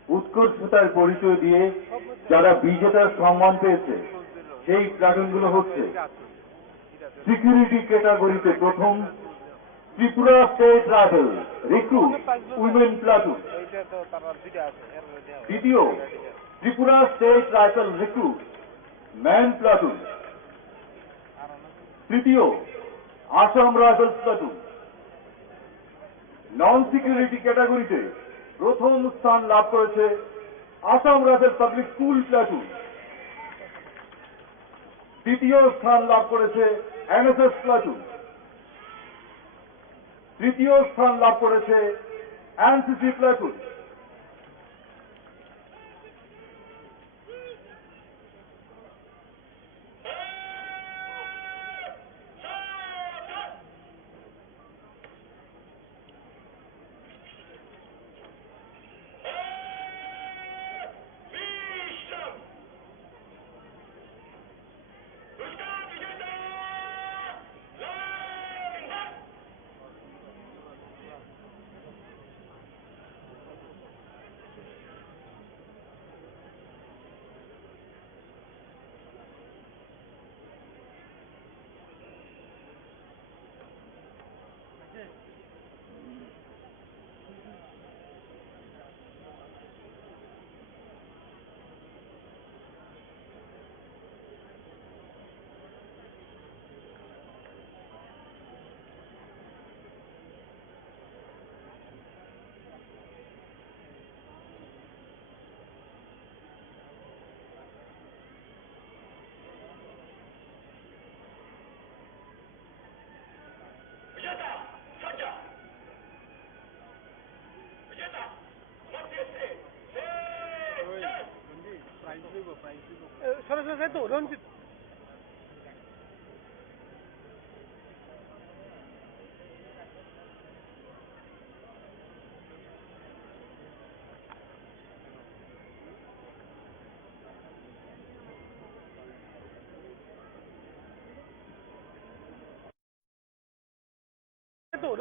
উৎকর্ষতার পরিচয় দিয়ে যারা বিজেতার সম্মান পেয়েছে সেই প্লাটুনগুলো হচ্ছে সিকিউরিটি ক্যাটাগরিতে প্রথম Tripura state rifle recruit women platoon, দ্বিতীয় Tripura state rifle recruit man platoon, তৃতীয় Assam rifles platoon. Non security ক্যাটাগরিতে প্রথম স্থান লাভ করেছে Assam rifle public school platoon, দ্বিতীয় স্থান লাভ করেছে এনএসএস প্লাটুন, তৃতীয় স্থান লাভ করেছে এনসিসি প্লাটুন। সরাসরি তো রঞ্জিত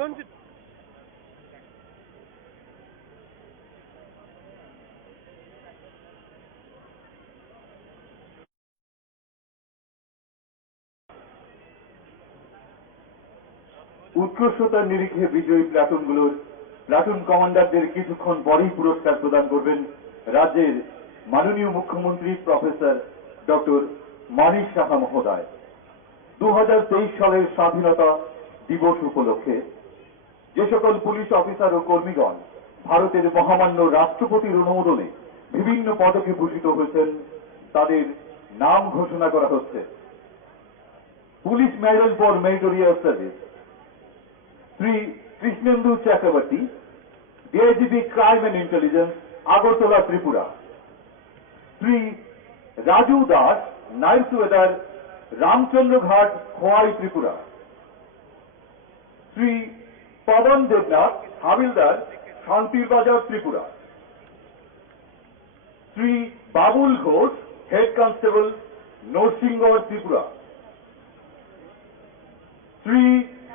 রঞ্জিত উৎকর্ষতার নিরিখে বিজয়ী প্লাটুনগুলোর প্লাটুন কমান্ডারদের কিছুক্ষণ পরেই পুরস্কার প্রদান করবেন রাজ্যের মাননীয় মুখ্যমন্ত্রী প্রফেসর ডক্টর মানিক সাহা মহোদয়। 2023 সালের স্বাধীনতা দিবস উপলক্ষে যে সকল পুলিশ অফিসার ও কর্মীগণ ভারতের মহামান্য রাষ্ট্রপতির অনুমোদনে বিভিন্ন পদকে ভূষিত হয়েছেন তাদের নাম ঘোষণা করা হচ্ছে। Police medal for meritorious service Shri Krishnendu Chakraborty DIGP crime and intelligence, Agartala, Tripura. Shri Raju Das, naik subedar, Ramchandraghat, Khowai, Tripura. Shri Pawan Debnath, havildar, Shantir Bazar, Tripura. Shri Babul Ghosh, head constable, Narsingarh, Tripura. Shri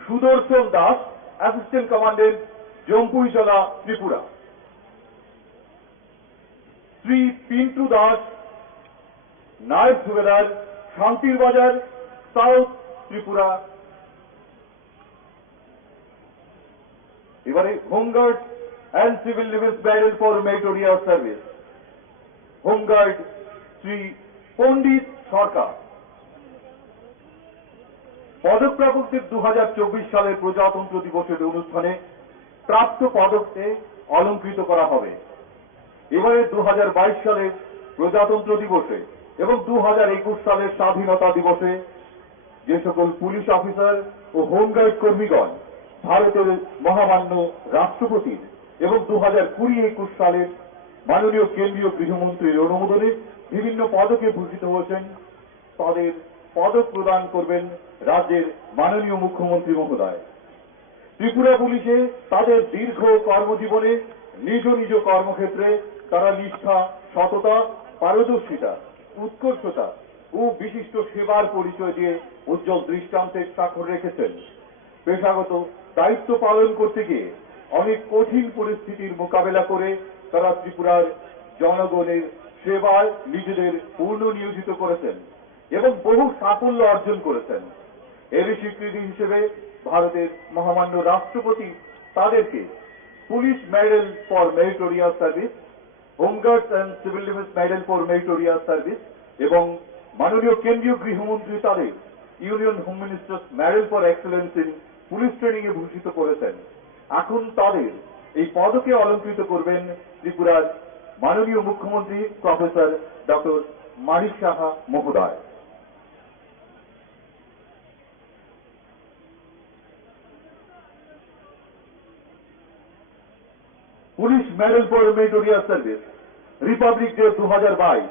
Sudarshan Das, assistant commandant, Jampuijala, Tripura. Shri Pintu Das, naik subedar, Shantir Bazar, south, Tripura. এবারে home guard and civil defence battalion for meritorious service. Home guard Shri Pandit Sarkar. পদকপ্রাপকদের 2024 সালের প্রজাতন্ত্র দিবসের অনুষ্ঠানে প্রাপ্ত পদককে অলঙ্কৃত করা হবে। এবারে 2022 সালের প্রজাতন্ত্র দিবসে এবং 2021 সালের স্বাধীনতা দিবসে যে সকল পুলিশ অফিসার ও হোমগার্ড কর্মীগণ ভারতের মহামান্য রাষ্ট্রপতির এবং 2020-21 সালের মাননীয় কেন্দ্রীয় গৃহমন্ত্রীর অনুমোদনে বিভিন্ন পদকে ভূষিত হয়েছেন, তাদের পদক প্রদান করবেন রাজ্যের মাননীয় মুখ্যমন্ত্রী মহোদয়। ত্রিপুরা পুলিশে তাদের দীর্ঘ কর্মজীবনে নিজ নিজ কর্মক্ষেত্রে তারা নিষ্ঠা, সততা, পারদর্শিতা, উৎকর্ষতা ও বিশিষ্ট সেবার পরিচয় দিয়ে উজ্জ্বল দৃষ্টান্তের স্বাক্ষর রেখেছেন। পেশাগত দায়িত্ব পালন করতে গিয়ে অনেক কঠিন পরিস্থিতির মোকাবেলা করে তারা ত্রিপুরার জনগণের সেবায় নিজেদের পূর্ণ নিয়োজিত করেছেন এবং বহু সাফল্য অর্জন করেছেন। এরই স্বীকৃতি হিসেবে ভারতের মহামান্য রাষ্ট্রপতি তাদেরকে police medal for meritorious service, home guards and civil defence medal for meritorious service এবং মাননীয় কেন্দ্রীয় গৃহমন্ত্রী তাদের union home ministers medal for excellence in police training এ ভূষিত করেছেন। এখন তাদের এই পদকে অলঙ্কৃত করবেন ত্রিপুরার মাননীয় মুখ্যমন্ত্রী প্রফেসর ডক্টর মানিক সাহা মহোদয়। Police medal for meritorious service, republic day 2022,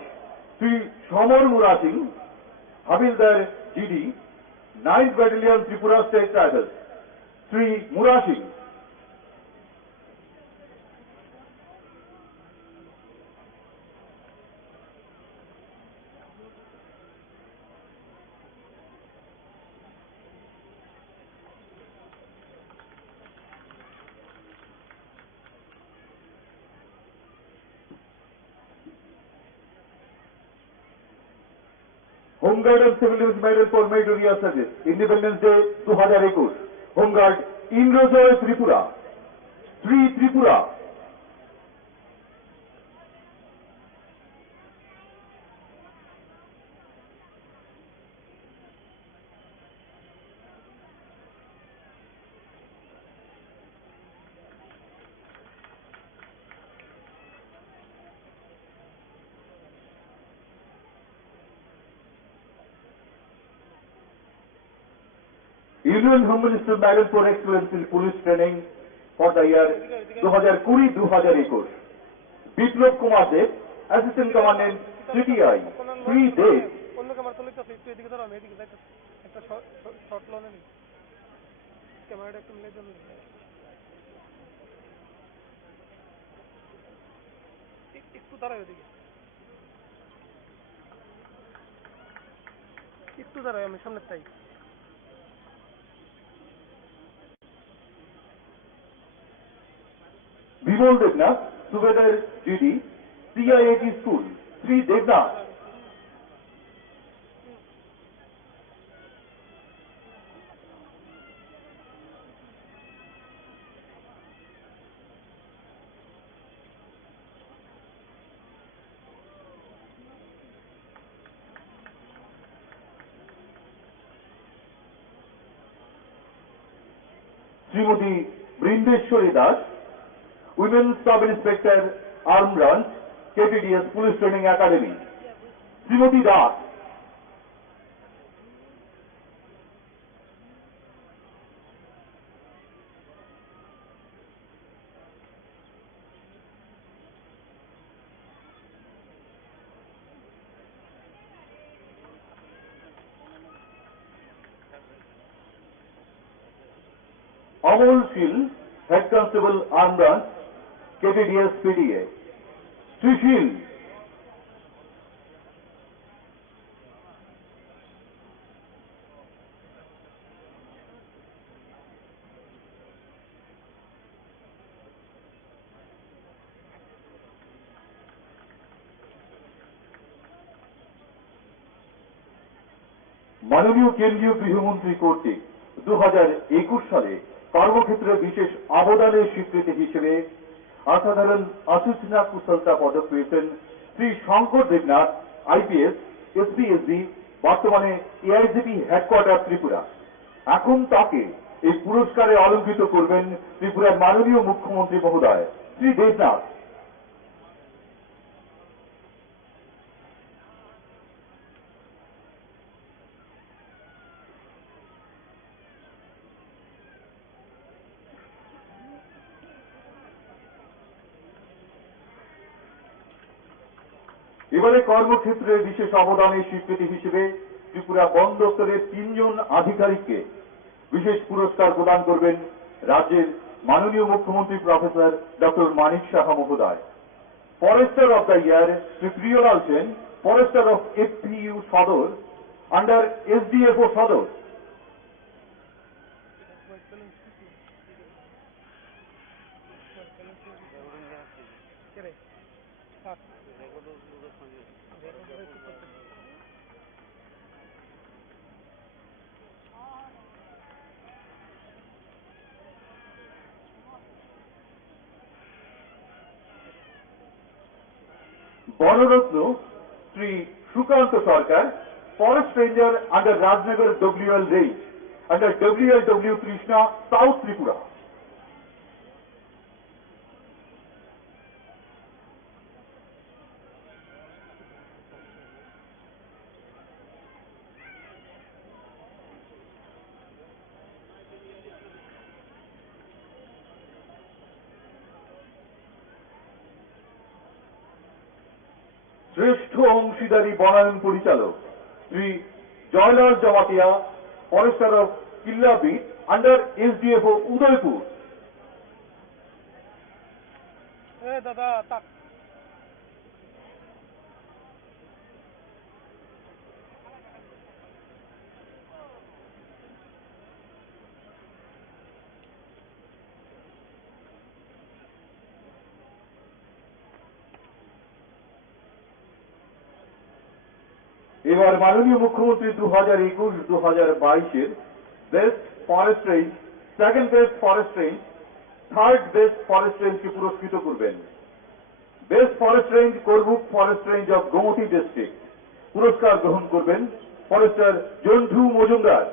Shri Samar Mura Singh, havildar, GD, 9th battalion, Tripura state tribal. Shri Mura Singh home guard and civil defence medal for meritorious service, independence day 2021, home guard, Indrajoy, Tripura. Shri Tripura Union Home Minister Medal for Excellence in Police Training for the year 2020-2021. Biplab Kumar Deb, assistant commandant, CTI. Shri Deb অন্য camera চলে যাচ্ছে, একটু এদিকে ধরো, আমি এদিকে যাইতেছি, একটা শর্ট লোনে নিই, ক্যামেরাটা একটু মিলে জন্য একটু দাঁড়ায়, ওদিকে একটু দাঁড়ায়, আমি সামনে চাই। Bimal Debnath, subedar, GD, CIAT school. Shri Debnath Shrimati Brindeswari Das, women sub inspector, arm branch, KTDS police training academy. Shrimati Das Amol Shil, Head Constable Arm Branch, KTDS PDA. Sushil, মাননীয় কেন্দ্রীয় গৃহমন্ত্রী কর্তৃক 2021 সালে কর্মক্ষেত্রে বিশেষ অবদানের স্বীকৃতি হিসেবে অসাধারণ অসূচনা কুশলতা পদক পেয়েছেন শ্রী শঙ্কর দেবনাথ আইপিএস এসপিএসবি, বর্তমানে এআইজিপি হেডকোয়ার্টার ত্রিপুরা। এখন তাকে এই পুরস্কারে অলঙ্কৃত করবেন ত্রিপুরার মাননীয় মুখ্যমন্ত্রী মহোদয় শ্রী দেবনাথ। এবারে কর্মক্ষেত্রে বিশেষ অবদানের স্বীকৃতি হিসেবে ত্রিপুরা বন দপ্তরের 3 জন আধিকারিককে বিশেষ পুরস্কার প্রদান করবেন রাজ্যের মাননীয় মুখ্যমন্ত্রী প্রফেসর ডক্টর মানিক সাহা মহোদয়। Forester of the year Shri Priyalal Sen, forester of FPU Sadar under SDFO Sadar. Banaratna Shri Sukanta Sarkar, forest ranger under Rajnagar WL range under WLW Krishna south Tripura. শ্রেষ্ঠ অংশীদারি বনায়ন পরিচালক Shri Joylal Jamatia, forester of Killabit under SDFO Udaipur. এবার মাননীয় মুখ্যমন্ত্রী 2021-2022 best forest range, second best forest range, third best forest রেঞ্জকে পুরস্কৃত করবেন। Best forest range Karbook forest range of Gomti district পুরস্কার গ্রহণ করবেন forester Jontu Majumdar.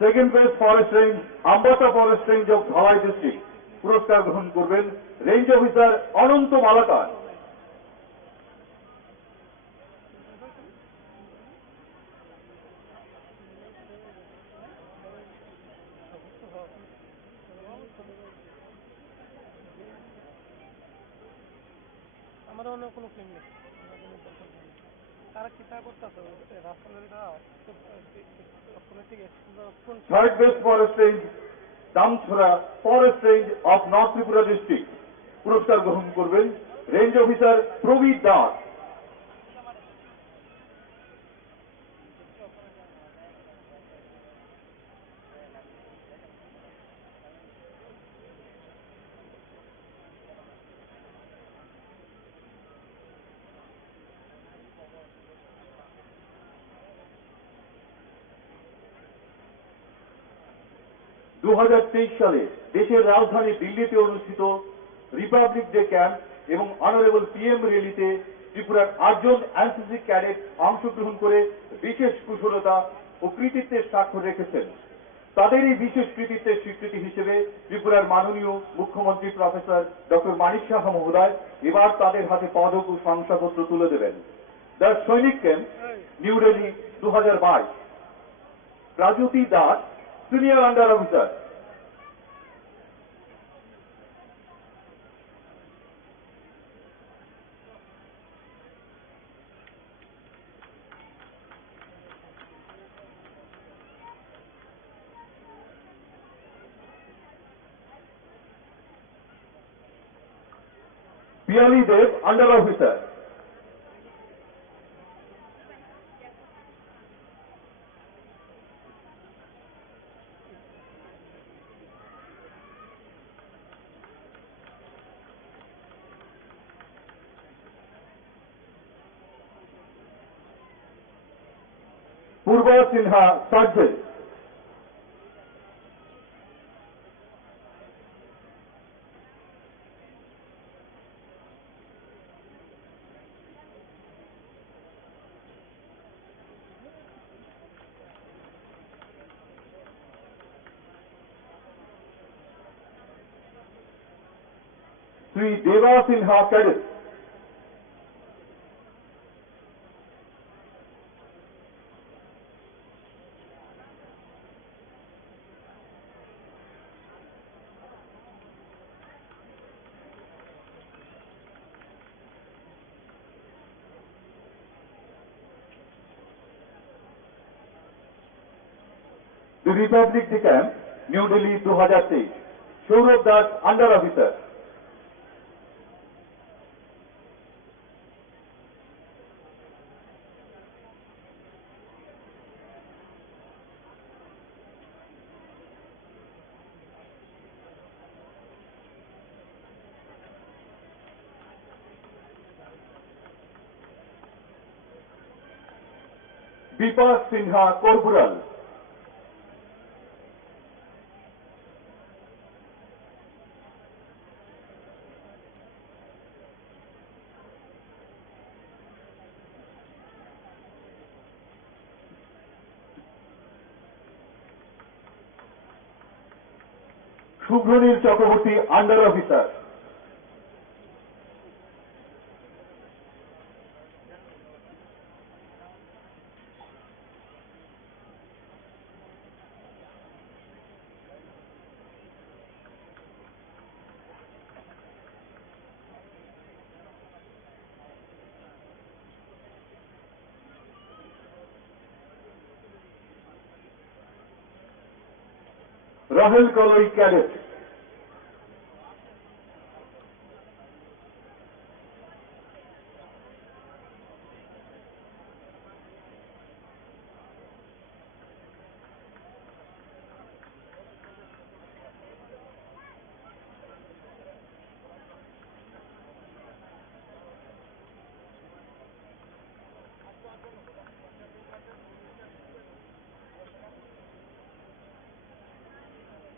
Second best forest range Ambassa forest range of Dhalai district পুরস্কার গ্রহণ করবেন রেঞ্জ অফিসার অনন্ত মালাকার। আমাদের অন্য কোনো ফিল্ম নেই, তারা চিন্তা করতেছে third best forest range Damchhara forest range of north Tripura district পুরস্কার গ্রহণ করবেন রেঞ্জ অফিসার প্রবীর দাস। 2023 সালে দেশের রাজধানী দিল্লিতে অনুষ্ঠিত রিপাবলিক ডে ক্যাম্প এবং অনারেবল পিএম র্যালিতে ত্রিপুরার 8 জন এনসিসি ক্যাডেট অংশগ্রহণ করে বিশেষ কুশলতা ও কৃতিত্বের স্বাক্ষর রেখেছেন। তাদের এই বিশেষ কৃতিত্বের স্বীকৃতি হিসেবে ত্রিপুরার মাননীয় মুখ্যমন্ত্রী প্রফেসর ডক্টর মানিক সাহা মহোদয় এবার তাদের হাতে পদক ও শংসাপত্র তুলে দেবেন। The Sainik camp, New Delhi, 2022 Prajyoti Das senior under officer. Piyali Deb under officer. Purba Sinha sergeant. Shri Deba Sinha cadet. The Republic Day Camp, New Delhi 2023, Sourav Das under officer. Bipash Sinha corporal. Shubhranil Chakraborty under officer. Rahel Kalai cadet.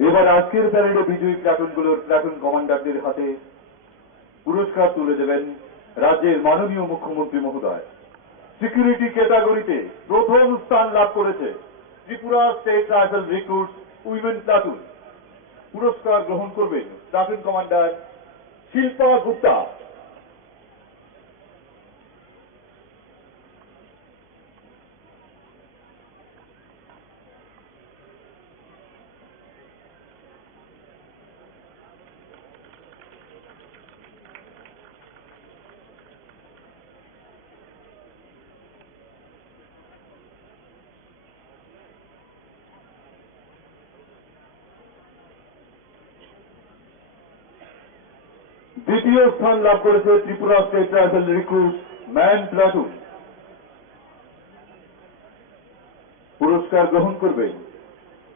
এবার আজকের প্যারেডে বিজয়ী প্লাটুনগুলোর প্লাটুন কমান্ডারদের হাতে পুরস্কার তুলে দেবেন রাজ্যের মাননীয় মুখ্যমন্ত্রী মহোদয়। সিকিউরিটি ক্যাটাগরিতে প্রথম স্থান লাভ করেছে Tripura state rifle recruit women platoon. পুরস্কার গ্রহণ করবেন প্লাটুন কমান্ডার শিল্পা গুপ্তা। দ্বিতীয় স্থান লাভ করেছে Tripura state rifle recruit man platoon. পুরস্কার গ্রহণ করবেন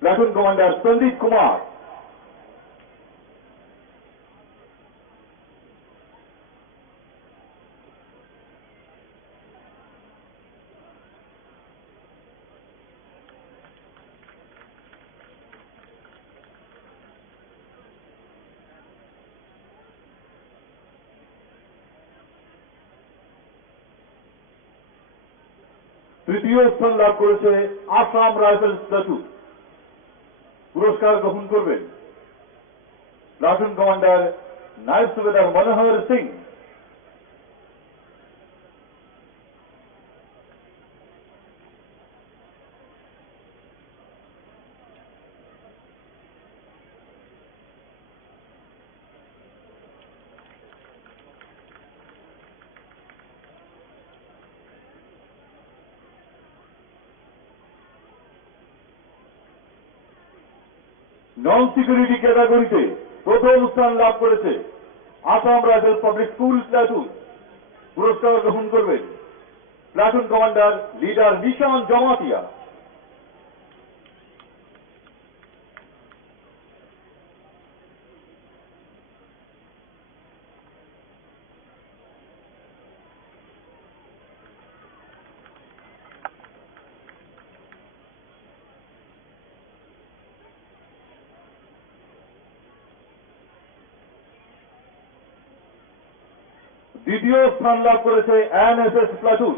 প্লাটুন কমান্ডার সন্দীপ কুমার। তৃতীয় স্থান লাভ করেছে আসাম রাইফেলস প্লাটুন। পুরস্কার গ্রহণ করবেন প্লাটুন কমান্ডার নায়ব সুবেদার মনোহর সিং। নন সিকিউরিটি ক্যাটাগরিতে প্রথম স্থান লাভ করেছে Assam rifle public school platoon. পুরস্কার গ্রহণ করবেন প্লাটুন কমান্ডার লিডার নিশান জমাতিয়া। দ্বিতীয় স্থান লাভ করেছে এনএসএস প্লাটুন।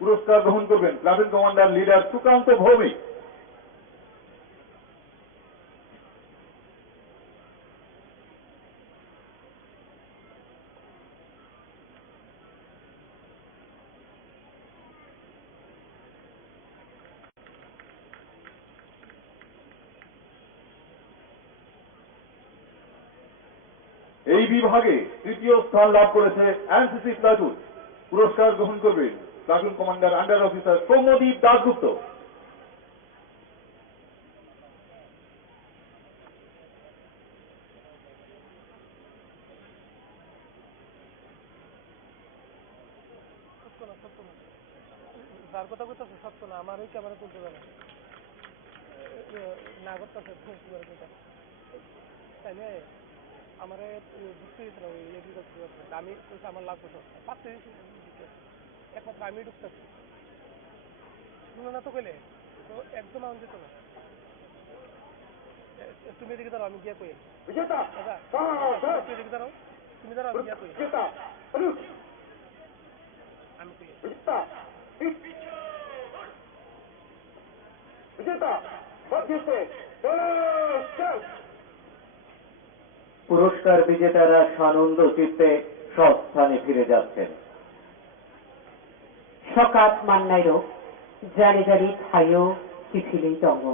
পুরস্কার গ্রহণ করবেন platoon commander leader Sukanta Bhowmik. এই বিভাগে তৃতীয় স্থান লাভ করেছে এনসিসি প্লাটুন। পুরস্কার গ্রহণ করবেন platoon commander under officer Soumyadeep Dasgupta. যার কথা করতেছে সত্য না, আমার ওই ক্যামেরা তুলতে পারে না করতেছে তাইলে আমার ঢুকতে দিতে হবে আমি আমার লাগবে তো পাঁচতে একমাত্র আমি ঢুকতেছি শুনে না তো কইলে তো একদম আমি যেত না। তুমি এদিকে দাঁড়াও, আমি গিয়া কই এদিকে দাঁড়াও, তুমি দাঁড়াও, আমি গিয়া কই আমি কই পুরস্কার বিজেতারা সানন্দ চিত্তে স্বস্থানে ফিরে যাচ্ছেন। সকাত মান্নাইরো জারি জারি খাইও চিঠিলেই টঙ্গ।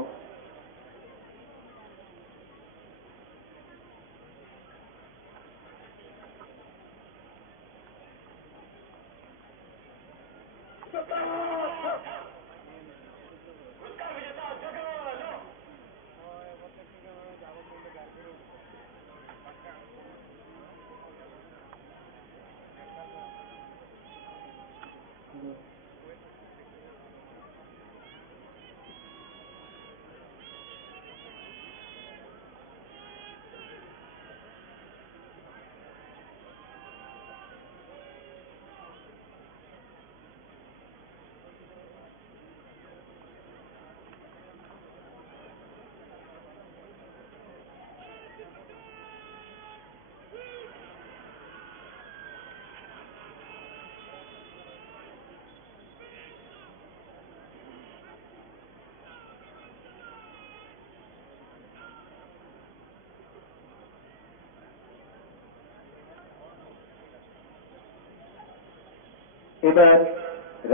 এবার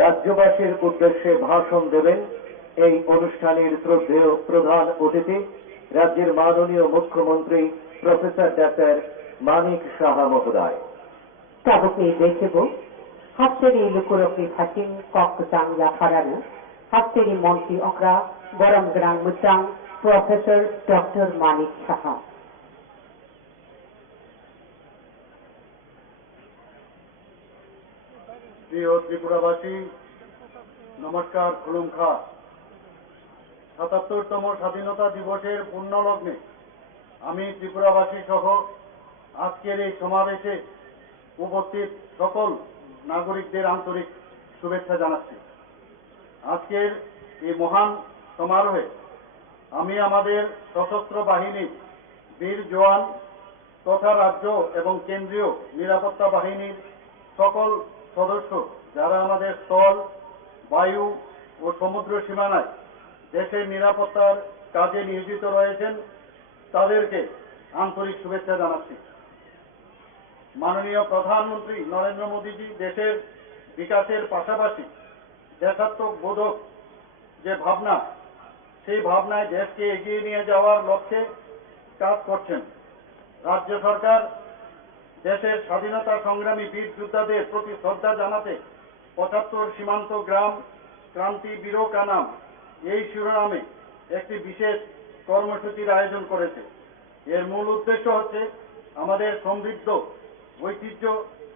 রাজ্যবাসীর উদ্দেশ্যে ভাষণ দেবেন এই অনুষ্ঠানের শ্রদ্ধেয় প্রধান অতিথি রাজ্যের মাননীয় মুখ্যমন্ত্রী প্রফেসর ডাক্তার মানিক সাহা মহোদয়। তাবুকে দেখব হাস্তেরি লুকুরকি ফাটিং কক চাং লাফারানো হাস্তেরি মন্ত্রী অকরা গরম গ্রাং মুচাং প্রফেসর ডক্টর মানিক সাহা। প্রিয় ত্রিপুরাবাসী, নমস্কার, খুলুমখা। ৭৭তম স্বাধীনতা দিবসের পুণ্যলগ্নে আমি ত্রিপুরাবাসী সহ আজকের এই সমাবেশে উপস্থিত সকল নাগরিকদের আন্তরিক শুভেচ্ছা জানাচ্ছি। আজকের এই মহান সমারোহে আমি আমাদের সশস্ত্র বাহিনী, বীর জওয়ান তথা রাজ্য এবং কেন্দ্রীয় নিরাপত্তা বাহিনীর সকল সদস্য যারা আমাদের স্থল, বায়ু ও সমুদ্র সীমানায় দেশের নিরাপত্তার কাজে নিয়োজিত রয়েছেন তাদেরকে আন্তরিক শুভেচ্ছা জানাচ্ছি। মাননীয় প্রধানমন্ত্রী নরেন্দ্র মোদীজি দেশের বিকাশের পাশাপাশি দেশাত্মবোধক যে ভাবনা, সেই ভাবনায় দেশকে এগিয়ে নিয়ে যাওয়ার লক্ষ্যে কাজ করছেন। রাজ্য সরকার দেশের স্বাধীনতা সংগ্রামী বীর যোদ্ধাদের প্রতি শ্রদ্ধা জানাতে ৭৫ সীমান্ত গ্রাম ক্রান্তি বীর কানাম এই শিরোনামে একটি বিশেষ কর্মসূচির আয়োজন করেছে। এর মূল উদ্দেশ্য হচ্ছে আমাদের সমৃদ্ধ ঐতিহ্য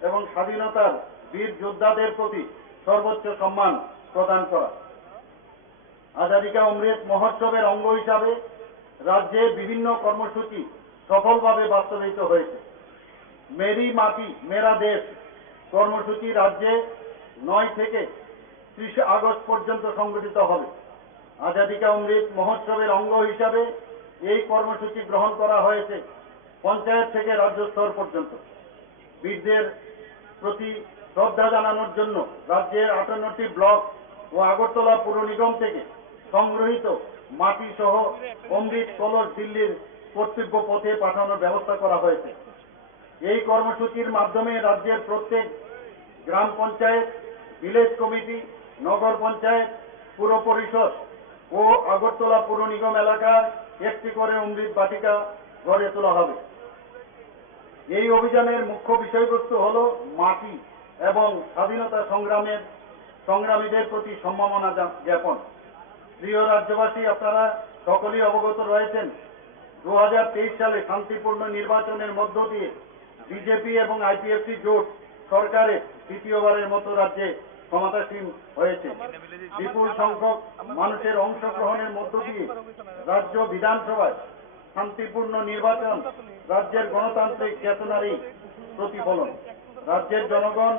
এবং স্বাধীনতার বীর যোদ্ধাদের প্রতি সর্বোচ্চ সম্মান প্রদান করা। আজাদী কা অমৃত মহোৎসবের অঙ্গ হিসাবে রাজ্যে বিভিন্ন কর্মসূচি সফলভাবে বাস্তবায়িত হয়েছে। মেরি মাটি মেরা দেশ কর্মসূচি রাজ্যে 9 থেকে 30 আগস্ট পর্যন্ত সংগঠিত হবে। আজাদী কা অমৃত মহোৎসবের অঙ্গ হিসাবে এই কর্মসূচি গ্রহণ করা হয়েছে পঞ্চায়েত থেকে রাজ্য স্তর পর্যন্ত। বীরদের প্রতি শ্রদ্ধা জানানোর জন্য রাজ্যের 58টি ব্লক ও আগরতলা পুর নিগম থেকে সংগৃহীত মাটি সহ অমৃত কলস দিল্লির কর্তব্য পথে পাঠানোর ব্যবস্থা করা হয়েছে। এই কর্মসূচির মাধ্যমে রাজ্যের প্রত্যেক গ্রাম পঞ্চায়েত, ভিলেজ কমিটি, নগর পঞ্চায়েত, পুর পরিষদ ও আগরতলা পুর নিগম এলাকার একটি করে অমৃত বাটিকা গড়ে তোলা হবে। এই অভিযানের মুখ্য বিষয়বস্তু হল মাটি এবং স্বাধীনতা সংগ্রামীদের প্রতি সম্মাননা জ্ঞাপন। প্রিয় রাজ্যবাসী, আপনারা সকলেই অবগত রয়েছেন 2023 সালে শান্তিপূর্ণ নির্বাচনের মধ্য দিয়ে বিজেপি এবং আইপিএফটি জোট সরকারের দ্বিতীয়বারের মতো রাজ্যে ক্ষমতাসীন হয়েছে। বিপুল সংখ্যক মানুষের অংশগ্রহণের মধ্য দিয়ে রাজ্য বিধানসভায় শান্তিপূর্ণ নির্বাচন রাজ্যের গণতান্ত্রিক চেতনারই প্রতিফলন। রাজ্যের জনগণ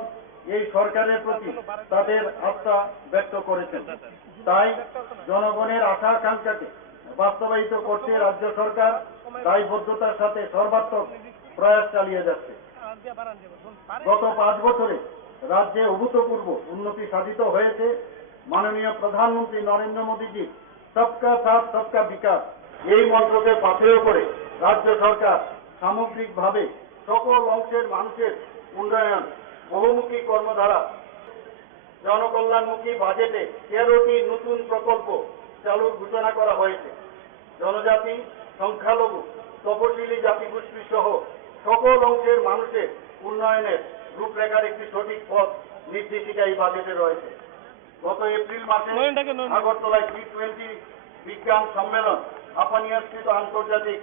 এই সরকারের প্রতি তাদের আস্থা ব্যক্ত করেছেন। তাই জনগণের আশা আকাঙ্ক্ষাকে বাস্তবায়িত করতে রাজ্য সরকার দায়বদ্ধতার সাথে সর্বাত্মক প্রয়াস চালিয়ে যাচ্ছে। গত 5 বছরে রাজ্যে অভূতপূর্ব উন্নতি সাধিত হয়েছে। মাননীয় প্রধানমন্ত্রী নরেন্দ্র মোদীজি সবকা সাথ সবকা বিকাশ এই মন্ত্রকে পাথেয় করে রাজ্য সরকার সামগ্রিকভাবে সকল অংশের মানুষের উন্নয়ন, বহুমুখী কর্মধারা, জনকল্যাণমুখী বাজেটে 13টি নতুন প্রকল্প চালুর ঘোষণা করা হয়েছে। জনজাতি, সংখ্যালঘু, তপশিলি জাতিগোষ্ঠী সহ সকল অংশের মানুষের উন্নয়নের রূপরেখার একটি সঠিক পথ নির্দেশিকা এই বাজেটে রয়েছে। গত এপ্রিল মাসে আগরতলায় G20 বিজ্ঞান সম্মেলন আপানিয়াস্থিত আন্তর্জাতিক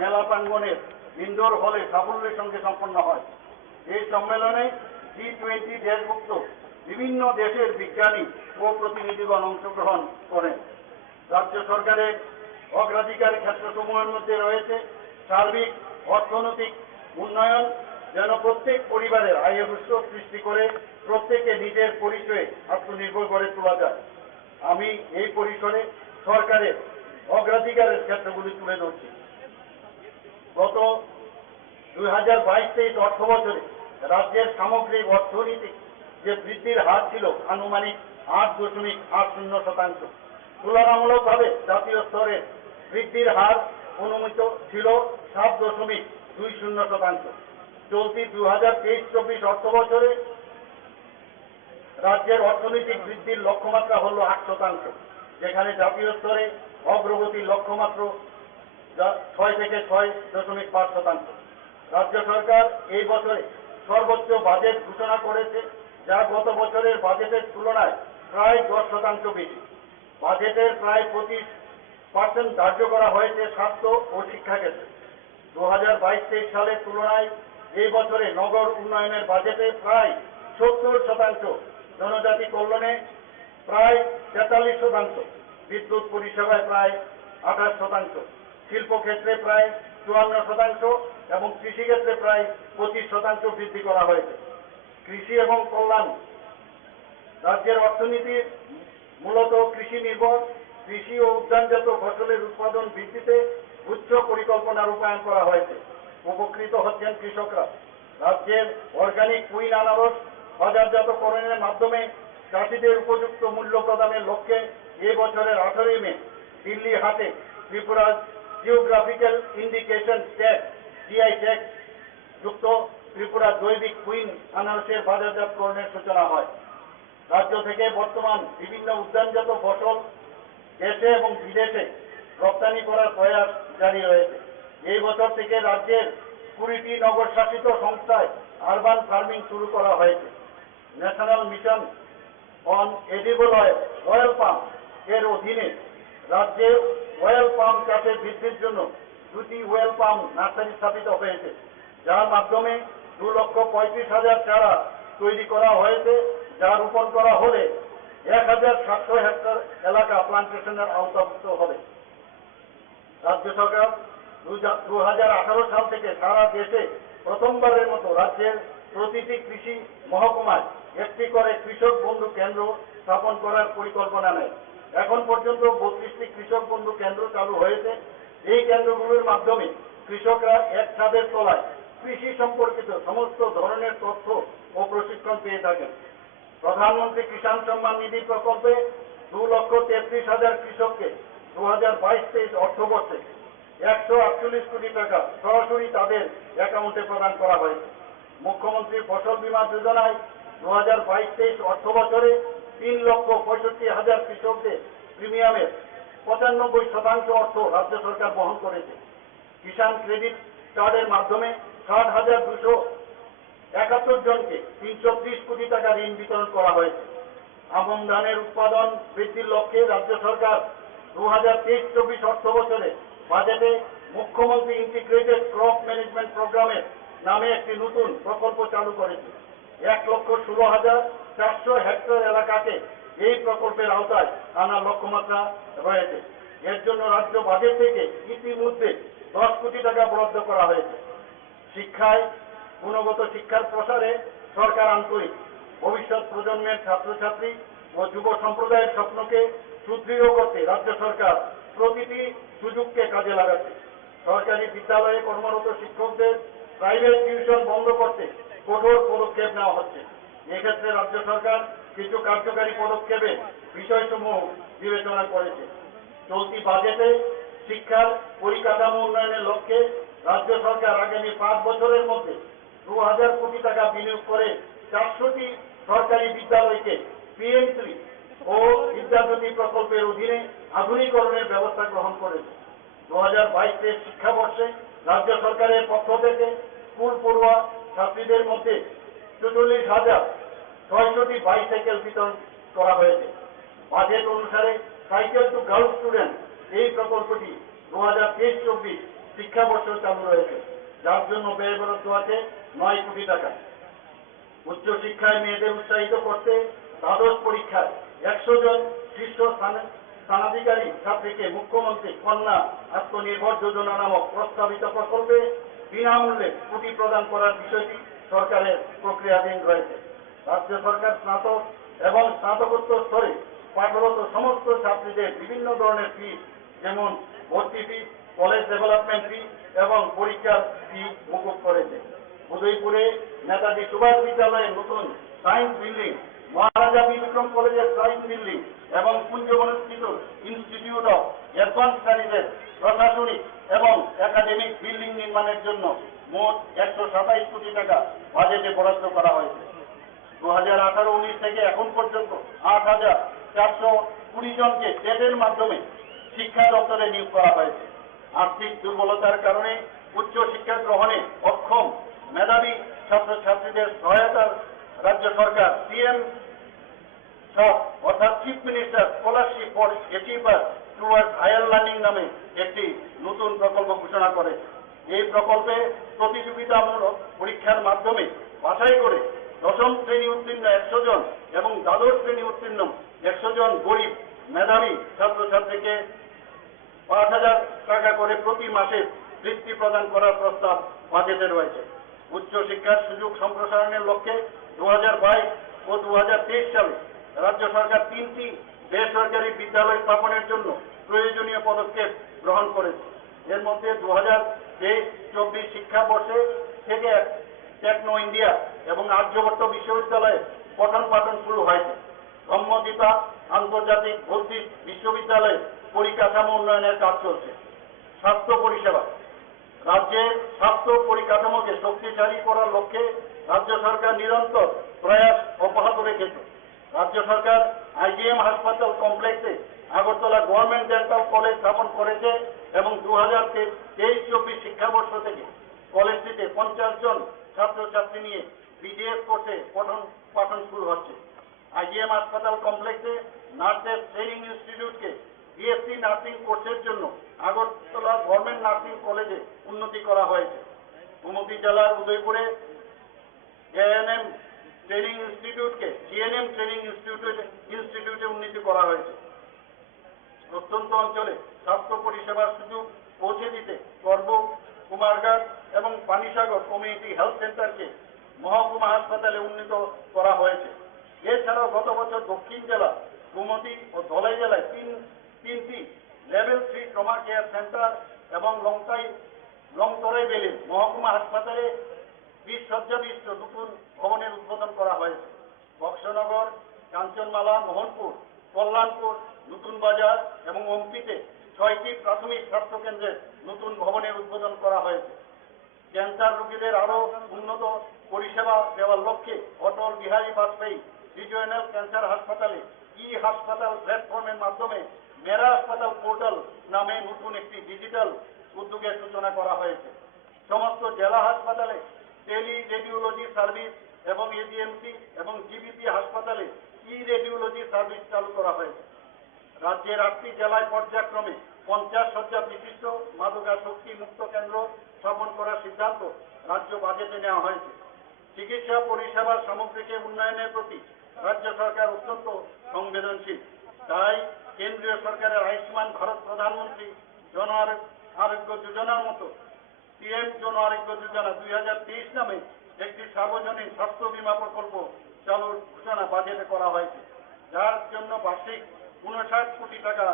মেলা প্রাঙ্গণের ইনডোর হলে সাফল্যের সঙ্গে সম্পন্ন হয়। এই সম্মেলনে G20 দেশভুক্ত বিভিন্ন দেশের বিজ্ঞানী ও প্রতিনিধিগণ অংশগ্রহণ করেন। রাজ্য সরকারের অগ্রাধিকার ক্ষেত্রসমূহের মধ্যে রয়েছে সার্বিক অর্থনৈতিক উন্নয়ন, যেন প্রত্যেক পরিবারের আয়ের উৎস সৃষ্টি করে প্রত্যেকে নিজের পরিচয়ে আত্মনির্ভর করে তোলা যায়। আমি এই পরিসরে সরকারের অগ্রাধিকারের ক্ষেত্রগুলি তুলে ধরছি। গত 2022-23 অর্থ বছরে রাজ্যের সামগ্রিক অর্থনৈতিক যে বৃদ্ধির হার ছিল আনুমানিক 8.80%। তুলনামূলকভাবে জাতীয় স্তরে বৃদ্ধির হার অনুমিত ছিল 7.20%। চলতি 2023-24 অর্থ বছরে রাজ্যের অর্থনৈতিক বৃদ্ধির লক্ষ্যমাত্রা হল 8%, যেখানে জাতীয় স্তরে অগ্রগতির লক্ষ্যমাত্রা 6 থেকে 6.5%। রাজ্য সরকার এই বছরে সর্বোচ্চ বাজেট ঘোষণা করেছে, যা গত বছরের বাজেটের তুলনায় প্রায় 10% বেশি। বাজেটের প্রায় 25% ধার্য করা হয়েছে স্বাস্থ্য ও শিক্ষা ক্ষেত্রে। 2022-23 সালের তুলনায় এই বছরে নগর উন্নয়নের বাজেটে প্রায় 70%, জনজাতি কল্যাণে প্রায় 43%, বিদ্যুৎ পরিষেবায় প্রায় 28%, শিল্প ক্ষেত্রে প্রায় 54% এবং কৃষিক্ষেত্রে প্রায় 25% বৃদ্ধি করা হয়েছে। কৃষি এবং কল্যাণ রাজ্যের অর্থনীতির মূলত কৃষি নির্ভর। কৃষি ও উদ্যানজাত ফসলের উৎপাদন বৃদ্ধিতে উচ্চ পরিকল্পনা রূপায়ণ করা হয়েছে। উপকৃত হচ্ছেন কৃষকরা। রাজ্যের অর্গানিক কুইন আনারস বাজারজাতকরণের মাধ্যমে চাষিদের উপযুক্ত মূল্য প্রদানের লক্ষ্যে এ বছরের 18 মে দিল্লি হাটে Tripura geographical indication tag GI tag যুক্ত ত্রিপুরা জৈবিক কুইন আনারসের বাজারজাতকরণের সূচনা হয়। রাজ্য থেকে বর্তমান বিভিন্ন উদ্যানজাত ফসল দেশে এবং বিদেশে রপ্তানি করার প্রয়াস জারি রয়েছে। এই বছর থেকে রাজ্যের 20টি নগর শাসিত সংস্থায় আরবান ফার্মিং শুরু করা হয়েছে। National mission on edible oil palm এর অধীনে রাজ্যে ওয়েল পাম চাষের বৃদ্ধির জন্য 2টি ওয়েল পাম নার্সারি স্থাপিত হয়েছে, যার মাধ্যমে 2,35,000 চারা তৈরি করা হয়েছে, যা রোপণ করা হলে 1,700 হেক্টর এলাকা প্লান্টেশনের আওতাভুক্ত হবে। রাজ্য সরকার 2018 সাল থেকে সারা দেশে প্রথমবারের মতো রাজ্যের প্রতিটি কৃষি মহকুমায় একটি করে কৃষক বন্ধু কেন্দ্র স্থাপন করার পরিকল্পনা নেয়। এখন পর্যন্ত 32টি কৃষক বন্ধু কেন্দ্র চালু হয়েছে। এই কেন্দ্রগুলোর মাধ্যমে কৃষকরা এক ছাদের তলায় কৃষি সম্পর্কিত সমস্ত ধরনের তথ্য ও প্রশিক্ষণ পেয়ে থাকেন। প্রধানমন্ত্রী কিষাণ সম্মান নিধি প্রকল্পে 2,33,000 কৃষককে 2022-23 অর্থবর্ষে 148 কোটি টাকা সরাসরি তাদের অ্যাকাউন্টে প্রদান করা হয়েছে। মুখ্যমন্ত্রী ফসল বীমা যোজনায় 2022-23 অর্থ বছরে 3,65,000 কৃষকদের প্রিমিয়ামের 95% অর্থ রাজ্য সরকার বহন করেছে। কিষাণ ক্রেডিট কার্ডের মাধ্যমে 60,271 জনকে 330 কোটি টাকা ঋণ বিতরণ করা হয়েছে। আমন ধানের উৎপাদন বৃদ্ধির লক্ষ্যে রাজ্য সরকার 2023-24 অর্থ বছরে বাজেটে মুখ্যমন্ত্রী ইন্টিগ্রেটেড ক্রপ ম্যানেজমেন্ট প্রোগ্রামের নামে একটি নতুন প্রকল্প চালু করেছে। 1,16,400 হেক্টর এলাকাকে এই প্রকল্পের আওতায় আনার লক্ষ্যমাত্রা রয়েছে। এর জন্য রাজ্য বাজেট থেকে ইতিমধ্যে 10 কোটি টাকা বরাদ্দ করা হয়েছে। শিক্ষায় গুণগত শিক্ষার প্রসারে সরকার আন্তরিক। ভবিষ্যৎ প্রজন্মের ছাত্রছাত্রী ও যুব সম্প্রদায়ের স্বপ্নকে সুদৃঢ় করতে রাজ্য সরকার প্রতিটি সুযোগকে কাজে লাগাচ্ছে। সরকারি বিদ্যালয়ে কর্মরত শিক্ষকদের প্রাইভেট টিউশন বন্ধ করতে কঠোর পদক্ষেপ নেওয়া হচ্ছে। এক্ষেত্রে রাজ্য সরকার কিছু কার্যকারী পদক্ষেপে বিষয়সমূহ বিবেচনা করেছে। চলতি বাজেটে শিক্ষার পরিকাঠামো উন্নয়নের লক্ষ্যে রাজ্য সরকার আগামী 5 বছরের মধ্যে 2,000 কোটি টাকা বিনিয়োগ করে 400টি সরকারি বিদ্যালয়কে PM3 ও বিদ্যাজ্যোতি প্রকল্পের অধীনে আধুনিকরণের ব্যবস্থা গ্রহণ করেছে। 2022-23 শিক্ষাবর্ষে রাজ্য সরকারের পক্ষ থেকে স্কুল পড়ুয়া ছাত্রীদের মধ্যে 44,600টি বাইসাইকেল বিতরণ করা হয়েছে। বাজেট অনুসারে সাইকেল টু গার্ল স্টুডেন্ট এই প্রকল্পটি 2023-24 শিক্ষাবর্ষ চালু রয়েছে, যার জন্য ব্যয় বরাদ্দ আছে 9 কোটি টাকা। উচ্চশিক্ষায় মেয়েদের উৎসাহিত করতে দ্বাদশ পরীক্ষায় 100 জন শীর্ষ স্থানাধিকারী ছাত্রীকে মুখ্যমন্ত্রী কন্যা আত্মনির্ভর যোজনা নামক প্রস্তাবিত প্রকল্পে বিনামূল্যে পুঁজি প্রদান করার বিষয়টি সরকারের প্রক্রিয়াধীন রয়েছে। রাজ্য সরকার স্নাতক এবং স্নাতকোত্তর স্তরে পাঠরত সমস্ত ছাত্রীদের বিভিন্ন ধরনের ফি, যেমন ভর্তি ফি, কলেজ ডেভেলপমেন্ট ফি এবং পরীক্ষার ফি মকুব করেছে। উদয়পুরে নেতাজি সুভাষ বিদ্যালয়ের নতুন সায়েন্স বিল্ডিং, মহারাজা বিক্রম কলেজের সায়েন্স বিল্ডিং এবং কুঞ্জবনস্থিত ইনস্টিটিউট অফ অ্যাডভান্স স্টাডিজের প্রশাসনিক এবং একাডেমিক বিল্ডিং নির্মাণের জন্য মোট 127 কোটি টাকা বাজেটে বরাদ্দ করা হয়েছে। 2018-19 থেকে এখন পর্যন্ত 8,420 জনকে টেটের মাধ্যমে শিক্ষা দপ্তরে নিয়োগ করা হয়েছে। আর্থিক দুর্বলতার কারণে উচ্চ শিক্ষা গ্রহণে অক্ষম মেধাবী ছাত্রছাত্রীদের সহায়তার রাজ্য সরকার PM অর্থাৎ chief minister scholarship for achiever towards higher learning নামে একটি নতুন প্রকল্প ঘোষণা করে। এই প্রকল্পে প্রতিযোগিতামূলক পরীক্ষার মাধ্যমে বাছাই করে দশম শ্রেণী উত্তীর্ণ 100 জন এবং দ্বাদশ শ্রেণী উত্তীর্ণ 100 জন গরিব মেধাবী ছাত্রছাত্রীকে 5,000 টাকা করে প্রতি মাসে বৃত্তি প্রদান করার প্রস্তাব বাজেটে রয়েছে। উচ্চশিক্ষার সুযোগ সম্প্রসারণের লক্ষ্যে 2022 ও 2023 সালে রাজ্য সরকার 3টি বেসরকারি বিদ্যালয় স্থাপনের জন্য প্রয়োজনীয় পদক্ষেপ গ্রহণ করেছে। এর মধ্যে 2023-24 শিক্ষাবর্ষে থেকে টেকনো ইন্ডিয়া এবং আর্যভট্ট বিশ্ববিদ্যালয়ে পঠন পাঠন শুরু হয়েছে। ব্রহ্মদীপা আন্তর্জাতিক বৌদ্ধিক বিশ্ববিদ্যালয়ে পরিকাঠামো উন্নয়নের কাজ চলছে। স্বাস্থ্য পরিষেবা, রাজ্যের স্বাস্থ্য পরিকাঠামোকে শক্তিশালী করার লক্ষ্যে রাজ্য সরকার নিরন্তর প্রয়াস অব্যাহত রেখেছে। রাজ্য সরকার IGM হাসপাতাল কমপ্লেক্সে আগরতলা গভর্নমেন্ট ডেন্টাল কলেজ স্থাপন করেছে এবং 2023-24 শিক্ষাবর্ষ থেকে কলেজটিতে 50 জন ছাত্রছাত্রী নিয়ে BDS কোর্সে পঠন পাঠন শুরু হচ্ছে। IGM হাসপাতাল কমপ্লেক্সে নার্সেস ট্রেনিং ইনস্টিটিউটকে বিএসসি নার্সিং কোর্সের জন্য আগরতলা গভর্নমেন্ট নার্সিং কলেজে উন্নতি করা হয়েছে। গোমতী জেলার উদয়পুরে এএনএম ট্রেনিং ইনস্টিটিউটকে জিএনএম ট্রেনিং ইনস্টিটিউটে উন্নীত করা হয়েছে। প্রত্যন্ত অঞ্চলে স্বাস্থ্য পরিষেবার সুযোগ পৌঁছে দিতে করব, কুমারঘাট এবং পানিসাগর কমিউনিটি হেলথ সেন্টারকে মহকুমা হাসপাতালে উন্নীত করা হয়েছে। এছাড়াও গত বছর দক্ষিণ জেলা গোমতী ও ধলাই জেলায় তিনটি লেভেল 3 ট্রমা কেয়ার সেন্টার এবং লংতরাই বেলে মহকুমা হাসপাতালে 20 শয্যা বিশিষ্ট নতুন ভবনের উদ্বোধন করা হয়েছে। বক্সনগর, কাঞ্চনমালা, মোহনপুর, কল্যাণপুর, নতুন বাজার এবং ওমপিতে 6টি প্রাথমিক স্বাস্থ্য কেন্দ্রের নতুন ভবনের উদ্বোধন করা হয়েছে। ক্যান্সার রোগীদের আরও উন্নত পরিষেবা দেওয়ার লক্ষ্যে অটল বিহারী বাজপেয়ী রিজিওনাল ক্যান্সার হাসপাতালে হাসপাতাল প্ল্যাটফর্মের মাধ্যমে মেরা হাসপাতাল পোর্টাল নামে নতুন একটি ডিজিটাল উদ্যোগের সূচনা করা হয়েছে। সমস্ত জেলা হাসপাতালে টেলি রেডিওলজি সার্ভিস এবং এজিএমসি এবং জিবিপি হাসপাতালে রেডিওলজি সার্ভিস চালু করা হয়েছে। রাজ্যের 8টি জেলায় পর্যায়ক্রমে 50 শয্যা বিশিষ্ট মাদকাসক্তি মুক্ত কেন্দ্র স্থাপন করার সিদ্ধান্ত রাজ্য বাজেটে নেওয়া হয়েছে। চিকিৎসা পরিষেবার সামগ্রিক উন্নয়নের প্রতি রাজ্য সরকার অত্যন্ত সংবেদনশীল। তাই কেন্দ্রীয় সরকারের আয়ুষ্মান ভারত প্রধানমন্ত্রী জন আরোগ্য যোজনার মতো পিএম জন আরোগ্য যোজনা 2023 নামে একটি সার্বজনীন স্বাস্থ্য বীমা প্রকল্প চালুর ঘোষণা বাজেটে করা হয়েছে, যার জন্য বার্ষিক 59 কোটি টাকা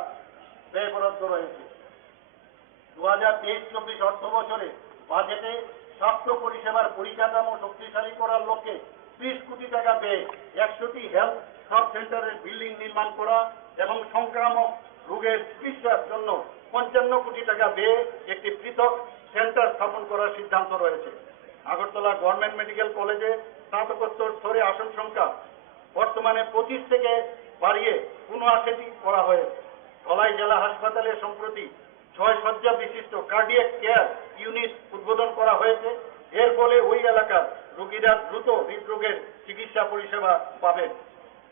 ব্যয় বরাদ্দ রয়েছে। 2023-24 অর্থ বছরে বাজেটে স্বাস্থ্য পরিষেবার পরিকাঠামো শক্তিশালী করার লক্ষ্যে 30 কোটি টাকা ব্যয়ে 100টি হেলথ সাব সেন্টারের বিল্ডিং নির্মাণ করা এবং সংক্রামক রোগের চিকিৎসার জন্য 55 কোটি টাকা ব্যয়ে একটি পৃথক সেন্টার স্থাপন করার সিদ্ধান্ত রয়েছে। আগরতলা গভর্নমেন্ট মেডিকেল কলেজে স্নাতকোত্তর স্তরে আসন সংখ্যা বর্তমানে 25 থেকে বাড়িয়ে 79টি করা হয়েছে। ধলাই জেলা হাসপাতালে সম্প্রতি 6 শয্যা বিশিষ্ট কার্ডিয়াক কেয়ার ইউনিট উদ্বোধন করা হয়েছে। এর ফলে ওই এলাকার রোগীরা দ্রুত হৃদরোগের চিকিৎসা পরিষেবা পাবেন।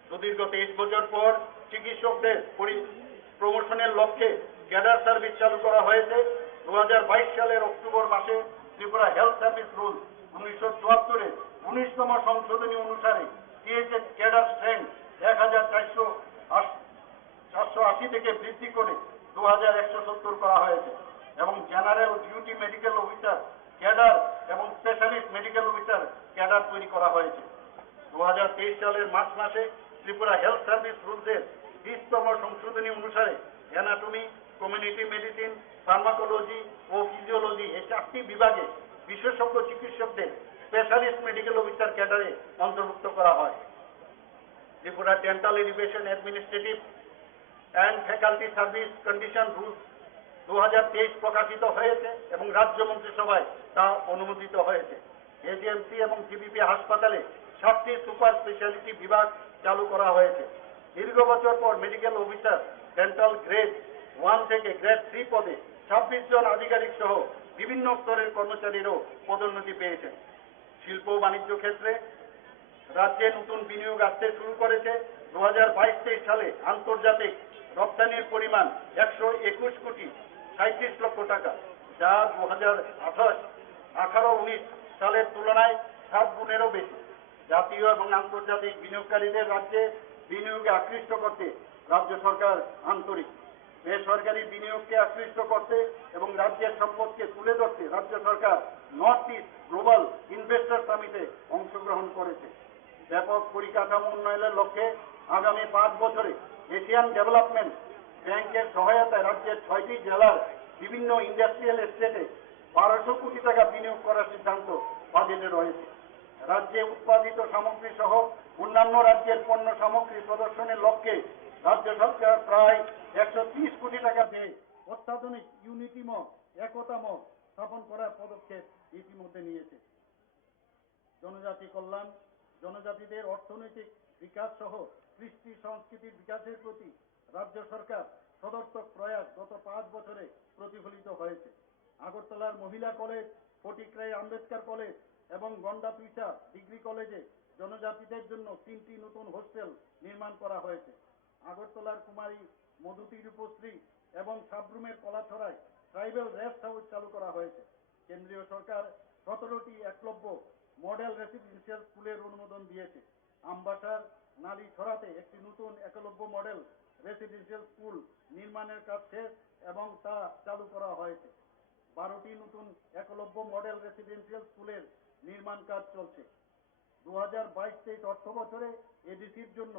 সুদীর্ঘ 23 বছর পর চিকিৎসকদের প্রমোশনের লক্ষ্যে ক্যাডার সার্ভিস চালু করা হয়েছে। 2022 সালের অক্টোবর মাসে ত্রিপুরা হেলথ সার্ভিস রুল 1974-এর 19তম সংশোধনী অনুসারে টিএইচএস ক্যাডার স্ট্রেংথ 1480 থেকে বৃদ্ধি করে 2170 করা হয়েছে এবং general duty medical officer cadre এবং স্পেশালিস্ট মেডিকেল অফিসার ক্যাডার তৈরি করা হয়েছে। 2023 সালের মার্চ মাসে ত্রিপুরা হেলথ সার্ভিস রুলসের 20তম সংশোধনী অনুসারে অ্যানাটমি, কমিউনিটি মেডিসিন, ফার্মাকোলজি ও ফিজিওলজি এই 4টি বিভাগে বিশেষজ্ঞ চিকিৎসকদের স্পেশালিস্ট মেডিকেল অফিসার ক্যাডারে অন্তর্ভুক্ত করা হয়। Tripura dental education administrative and faculty service condition rules 2023 প্রকাশিত হয়েছে এবং রাজ্য মন্ত্রিসভায় তা অনুমোদিত হয়েছে। এজিএমসি এবং জিবিপি হাসপাতালে 7টি সুপার স্পেশালিটি বিভাগ চালু করা হয়েছে। দীর্ঘ বছর পর মেডিকেল অফিসার ডেন্টাল গ্রেড 1 থেকে গ্রেড 3 পদে 26 জন আধিকারিক সহ বিভিন্ন স্তরের কর্মচারীরাও পদোন্নতি পেয়েছেন। শিল্প ও বাণিজ্য ক্ষেত্রে রাজ্যে নতুন বিনিয়োগ আসতে শুরু করেছে। 2022-23 সালে আন্তর্জাতিক রপ্তানির পরিমাণ 121 কোটি 37 লক্ষ টাকা, যা 2018-19 সালের তুলনায় 7 গুণেরও বেশি। জাতীয় এবং আন্তর্জাতিক বিনিয়োগকারীদের রাজ্যে বিনিয়োগে আকৃষ্ট করতে রাজ্য সরকার আন্তরিক। বেসরকারি বিনিয়োগকে আকৃষ্ট করতে এবং রাজ্যের সম্পদকে তুলে ধরতে রাজ্য সরকার নর্থ ইস্ট গ্লোবাল ইনভেস্টর সামিটে অংশগ্রহণ করেছে। ব্যাপক পরিকাঠামো উন্নয়নের লক্ষ্যে আগামী 5 বছরে এশিয়ান ডেভেলপমেন্ট ব্যাংকের সহায়তায় রাজ্যের 6টি জেলার বিভিন্ন ইন্ডাস্ট্রিয়াল এস্টেটে 1200 কোটি টাকা বিনিয়োগ করার সিদ্ধান্ত বাজেটে রয়েছে। রাজ্যে উৎপাদিত সামগ্রী সহ অন্যান্য রাজ্যের পণ্য সামগ্রী প্রদর্শনের লক্ষ্যে রাজ্য সরকার প্রায় 130 কোটি টাকা ব্যয়ে অত্যাধুনিক ইউনিটি মল, একতা মল স্থাপন করার পদক্ষেপ ইতিমধ্যে নিয়েছে। জনজাতি কল্যাণ, জনজাতিদের অর্থনৈতিক বিকাশ সহ কৃষ্টি সংস্কৃতির বিকাশের প্রতি রাজ্য সরকার সদর্থক প্রয়াস গত 5 বছরে প্রতিফলিত হয়েছে। আগরতলার মহিলা কলেজ, ফটিকরাই আম্বেদকর কলেজ এবং গন্ডাতুইসা ডিগ্রি কলেজে জনজাতিদের জন্য 3টি নতুন হোস্টেল নির্মাণ করা হয়েছে। আগরতলার কুমারী মধুতির উপশ্রী এবং সাবরুমের কলাছড়ায় ট্রাইবেল রেস্ট হাউস চালু করা হয়েছে। কেন্দ্রীয় সরকার 17টি একলব্য মডেল রেসিডেন্সিয়াল স্কুলের অনুমোদন দিয়েছে। আমবাসার নালীছড়াতে একটি নতুন একলব্য মডেল রেসিডেন্সিয়াল স্কুল নির্মাণের কাজ শেষ এবং তা চালু করা হয়েছে। 12টি নতুন একলব্য মডেল রেসিডেন্সিয়াল স্কুলের নির্মাণ কাজ চলছে। 2022-23 অর্থ বছরে এডিসির জন্য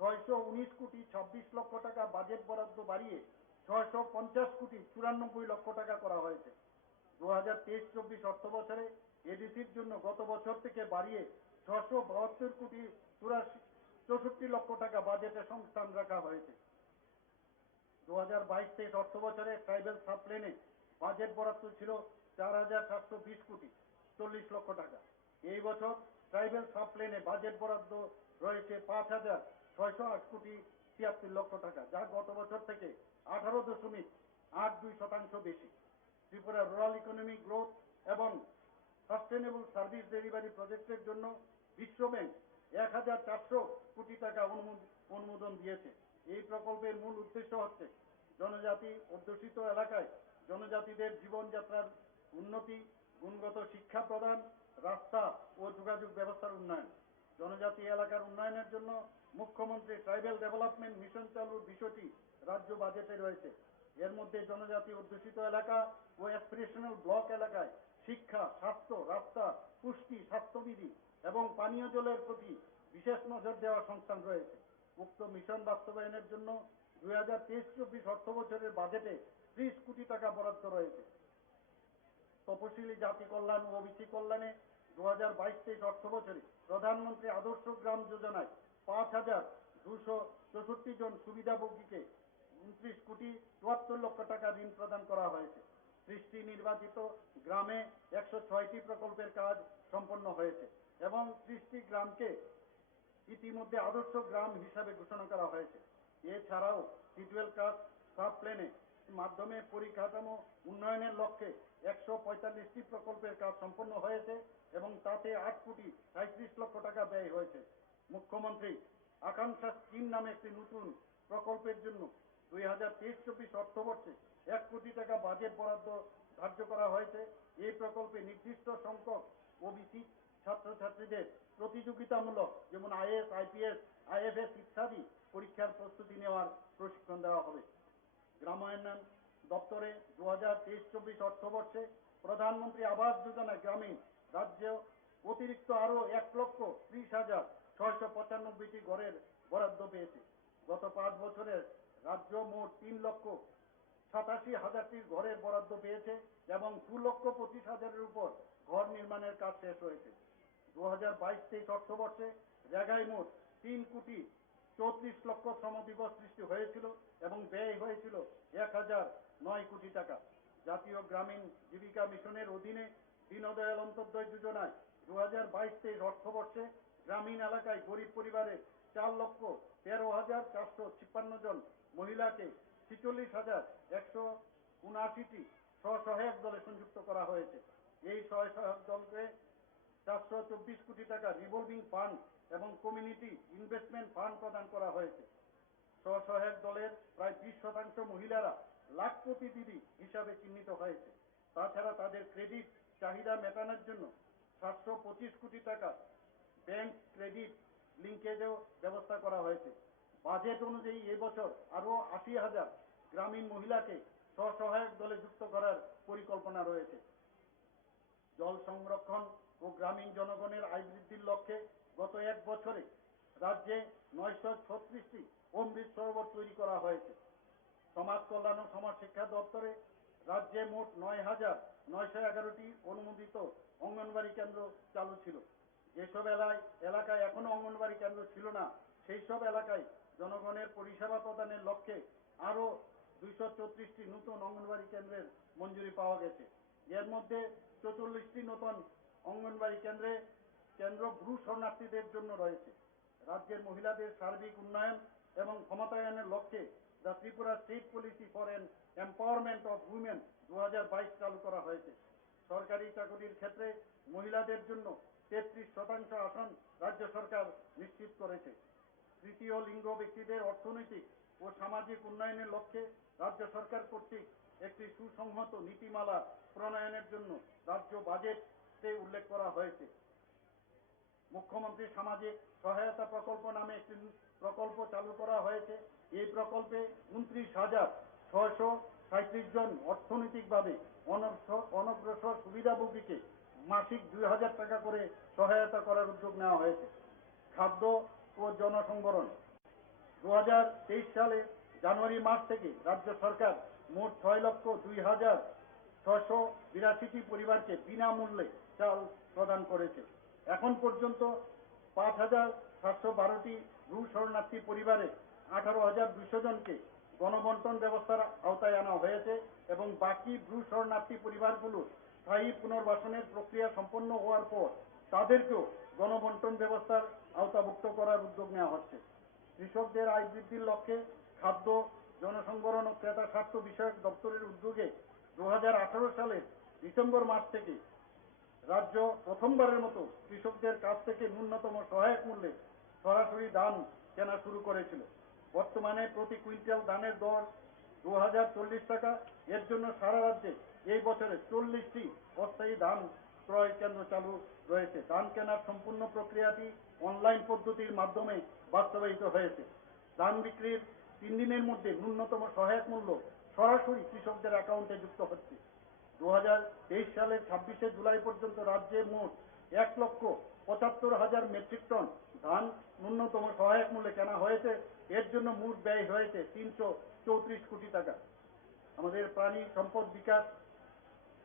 619 কোটি 26 লক্ষ টাকা বাজেট বরাদ্দ বাড়িয়ে 650 কোটি 94 লক্ষ টাকা করা হয়েছে। 2023-24 অর্থ বছরে এডিসির জন্য গত বছর থেকে বাড়িয়ে 672 কোটি 64 লক্ষ টাকা বাজেটে সংস্থান রাখা হয়েছে। 2022-23 অর্থ বছরে ট্রাইবেল সাবপ্লেনে বাজেট বরাদ্দ ছিল 4,720 কোটি 40 লক্ষ টাকা। এই বছর ট্রাইবেল সাবপ্লেনে বাজেট বরাদ্দ রয়েছে 5,608 কোটি 76 লক্ষ টাকা, যা গত বছর থেকে 18.82% বেশি। ত্রিপুরা রুরাল ইকোনমিক গ্রোথ এবং সাস্টেনেবল সার্ভিস ডেলিভারি প্রজেক্টের জন্য বিশ্বব্যাংক 1,400 কোটি টাকা অনুমোদন দিয়েছে। এই প্রকল্পের মূল উদ্দেশ্য হচ্ছে জনজাতি অধ্যুষিত এলাকায় জনজাতিদের জীবনযাত্রার উন্নতি, গুণগত শিক্ষা প্রদান, রাস্তা ও যোগাযোগ ব্যবস্থার উন্নয়ন। জনজাতি এলাকার উন্নয়নের জন্য মুখ্যমন্ত্রী ট্রাইবেল ডেভেলপমেন্ট মিশন চালুর বিষয়টি রাজ্য বাজেটে রয়েছে। এর মধ্যে জনজাতি অধ্যুষিত এলাকা ও অ্যাসপিরেশনাল ব্লক এলাকায় শিক্ষা, স্বাস্থ্য, রাস্তা, পুষ্টি, স্বাস্থ্যবিধি এবং পানীয় জলের প্রতি বিশেষ নজর দেওয়ার সংস্থান রয়েছে। উক্ত মিশন বাস্তবায়নের জন্য 2023-24 অর্থ বছরের বাজেটে 30 কোটি টাকা বরাদ্দ রয়েছে। তপশিলি জাতি কল্যাণ ও ওবিসি কল্যাণে 2022-23 অর্থ বছরে প্রধানমন্ত্রী আদর্শ গ্রাম যোজনায় 5,264 জন সুবিধাভোগীকে 29 কোটি 74 লক্ষ টাকা ঋণ প্রদান করা হয়েছে। 30টি নির্বাচিত গ্রামে 106টি প্রকল্পের কাজ সম্পন্ন হয়েছে এবং 30টি গ্রামকে ইতিমধ্যে আদর্শ গ্রাম হিসাবে ঘোষণা করা হয়েছে। এছাড়াও শিডিউল কাস্ট সাব প্ল্যানে মাধ্যমে পরিকাঠামো উন্নয়নের লক্ষ্যে 145টি প্রকল্পের কাজ সম্পন্ন হয়েছে এবং তাতে 8 কোটি 37 লক্ষ টাকা ব্যয় হয়েছে। মুখ্যমন্ত্রী আকাঙ্ক্ষা স্কিম নামে একটি নতুন প্রকল্পের জন্য 2023-24 অর্থবর্ষে 1 কোটি টাকা বাজেট বরাদ্দ ধার্য করা হয়েছে। এই প্রকল্পে নির্দিষ্ট সংখ্যক ওবিসি ছাত্রছাত্রীদের প্রতিযোগিতামূলক যেমন আইএস, আইপিএস, আইএফএস ইত্যাদি পরীক্ষার প্রস্তুতি নেওয়ার প্রশিক্ষণ দেওয়া হবে। গ্রামায়ণ দপ্তরে 2023-24 অর্থবর্ষে প্রধানমন্ত্রী আবাস যোজনা গ্রামীণ রাজ্য অতিরিক্ত আরো 1,30,695টি ঘরের বরাদ্দ পেয়েছে। গত 5 বছরের রাজ্য মোট 3,87,000টির ঘরের বরাদ্দ পেয়েছে এবং 2,25,000-এর উপর ঘর নির্মাণের কাজ শেষ হয়েছে। 2022-23 অর্থবর্ষে রেগায় মোট 3 কোটি 34 লক্ষ শ্রমদিবস সৃষ্টি হয়েছিল এবং ব্যয় হয়েছিল 1,009 কোটি টাকা। জাতীয় গ্রামীণ জীবিকা মিশনের অধীনে দীনদয়াল অন্তর্দয় যোজনায় 2022-23 অর্থবর্ষে গ্রামীণ এলাকায় গরিব পরিবারের 4,13,456 জন মহিলাকে 46,179টি স্বসহায়ক দলে সংযুক্ত করা হয়েছে। এই স্বসহায়ক দলকে 424 কোটি টাকা রিভলভিং ফান্ড এবং কমিউনিটি ইনভেস্টমেন্ট ফান্ড প্রদান করা হয়েছে। স্বসহায়ক দলের প্রায় 20% মহিলারা লাখপতি দিদি হিসাবে চিহ্নিত হয়েছে। তাছাড়া তাদের ক্রেডিট চাহিদা মেটানোর জন্য 725 কোটি টাকা ব্যাংক ক্রেডিট লিঙ্কেজেও ব্যবস্থা করা হয়েছে। বাজেট অনুযায়ী এবছর আরো 80,000 গ্রামীণ মহিলাকে স্বসহায়ক দলে যুক্ত করার পরিকল্পনা রয়েছে। জল সংরক্ষণ ও গ্রামীণ জনগণের আয় বৃদ্ধির লক্ষ্যে গত 1 বছরে রাজ্যে 936টি অমৃত সরোবর তৈরি করা হয়েছে। সমাজ কল্যাণ ও সমাজ শিক্ষা দপ্তরে রাজ্যে মোট 9,911টি অনুমোদিত অঙ্গনবাড়ি কেন্দ্র চালু ছিল। যেসব এলাকায় এখনো অঙ্গনবাড়ি কেন্দ্র ছিল না, সেই সব এলাকায় জনগণের পরিষেবা প্রদানের লক্ষ্যে আরো 234টি নতুন অঙ্গনবাড়ি কেন্দ্রের মঞ্জুরি পাওয়া গেছে। এর মধ্যে 44টি নতুন অঙ্গনবাড়ি কেন্দ্র ব্রু শরণার্থীদের জন্য রয়েছে। রাজ্যের মহিলাদের সার্বিক উন্নয়ন এবং ক্ষমতায়নের লক্ষ্যে the Tripura state policy for N empowerment of women 2022 চালু করা হয়েছে। সরকারি চাকরির ক্ষেত্রে মহিলাদের জন্য 33% আসন রাজ্য সরকার নিশ্চিত করেছে। তৃতীয় লিঙ্গ ব্যক্তিদের অর্থনৈতিক ও ও সামাজিক উন্নয়নের লক্ষ্যে রাজ্য সরকার কর্তৃক একটি সুসংহত নীতিমালা প্রণয়নের জন্য রাজ্য বাজেটে উল্লেখ করা হয়েছে। মুখ্যমন্ত্রী সামাজিক সহায়তা প্রকল্প নামে একটি প্রকল্প চালু করা হয়েছে। এই প্রকল্পে 29,637 জন অর্থনৈতিকভাবে অনগ্রসর সুবিধাভোগীকে মাসিক 2,000 টাকা করে সহায়তা করার উদ্যোগ নেওয়া হয়েছে। খাদ্য ও জনসংবরণ 2023 সালে জানুয়ারি মাস থেকে রাজ্য সরকার মোট 6,02,682টি পরিবারকে বিনামূল্যে চাল প্রদান করেছে। এখন পর্যন্ত 5,712টি ভূ শরণার্থী পরিবারে 18,200 জনকে গণবন্টন ব্যবস্থার আওতায় আনা হয়েছে এবং বাকি ভূ শরণার্থী পরিবারগুলো স্থায়ী পুনর্বাসনের প্রক্রিয়া সম্পন্ন হওয়ার পর তাদেরকেও গণবন্টন ব্যবস্থার আওতাভুক্ত করার উদ্যোগ নেওয়া হচ্ছে। কৃষকদের আয় বৃদ্ধির লক্ষ্যে খাদ্য, জনসংবরণ ও ক্রেতা স্বার্থ বিষয়ক দপ্তরের উদ্যোগে 2018 সালের ডিসেম্বর মাস থেকে রাজ্য প্রথমবারের মতো কৃষকদের কাছ থেকে ন্যূনতম সহায়ক মূল্যে সরাসরি ধান কেনা শুরু করেছিল। বর্তমানে প্রতি কুইন্টাল ধানের দর 2,040 টাকা। এর জন্য সারা রাজ্যে এই বছরে 40টি অস্থায়ী ধান ক্রয় কেন্দ্র চালু রয়েছে। ধান কেনার সম্পূর্ণ প্রক্রিয়াটি অনলাইন পদ্ধতির মাধ্যমে বাস্তবায়িত হয়েছে। ধান বিক্রির 3 দিনের মধ্যে ন্যূনতম সহায়ক মূল্য সরাসরি কৃষকদের অ্যাকাউন্টে যুক্ত হচ্ছে। 2023 সালের 26শে জুলাই পর্যন্ত রাজ্যে মোট 1,75,000 মেট্রিক টন ধান ন্যূনতম সহায়ক মূল্যে কেনা হয়েছে। এর জন্য মোট ব্যয় হয়েছে 334 কোটি টাকা। আমাদের প্রাণী সম্পদ বিকাশ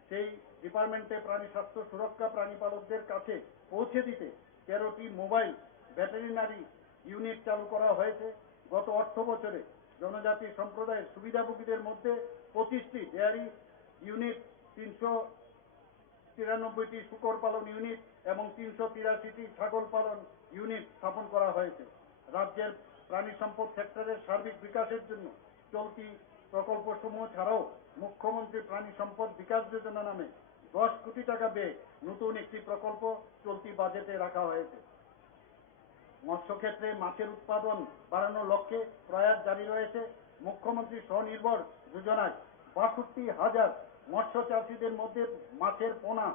সেই ডিপার্টমেন্টে প্রাণী স্বাস্থ্য সুরক্ষা প্রাণীপালকদের কাছে পৌঁছে দিতে 13টি মোবাইল ভেটেরিনারি ইউনিট চালু করা হয়েছে। গত অর্থ বছরে জনজাতি সম্প্রদায়ের সুবিধাভোগীদের মধ্যে 25টি ডেয়ারি ইউনিট, 393টি শূকর পালন ইউনিট এবং 383টি ছাগল পালন ইউনিট স্থাপন করা হয়েছে। রাজ্যের প্রাণী সম্পদ সেক্টরের সার্বিক বিকাশের জন্য চলতি প্রকল্পসমূহ ছাড়াও মুখ্যমন্ত্রী প্রাণী সম্পদ বিকাশ যোজনা নামে 10 কোটি টাকা ব্যয়ে নতুন একটি প্রকল্প চলতি বাজেটে রাখা হয়েছে। মৎস্যক্ষেত্রে মাছের উৎপাদন বাড়ানোর লক্ষ্যে প্রয়াস জারি রয়েছে। মুখ্যমন্ত্রী স্বনির্ভর যোজনায় 62,000 মৎস্য চাষীদের মধ্যে মাছের পোনা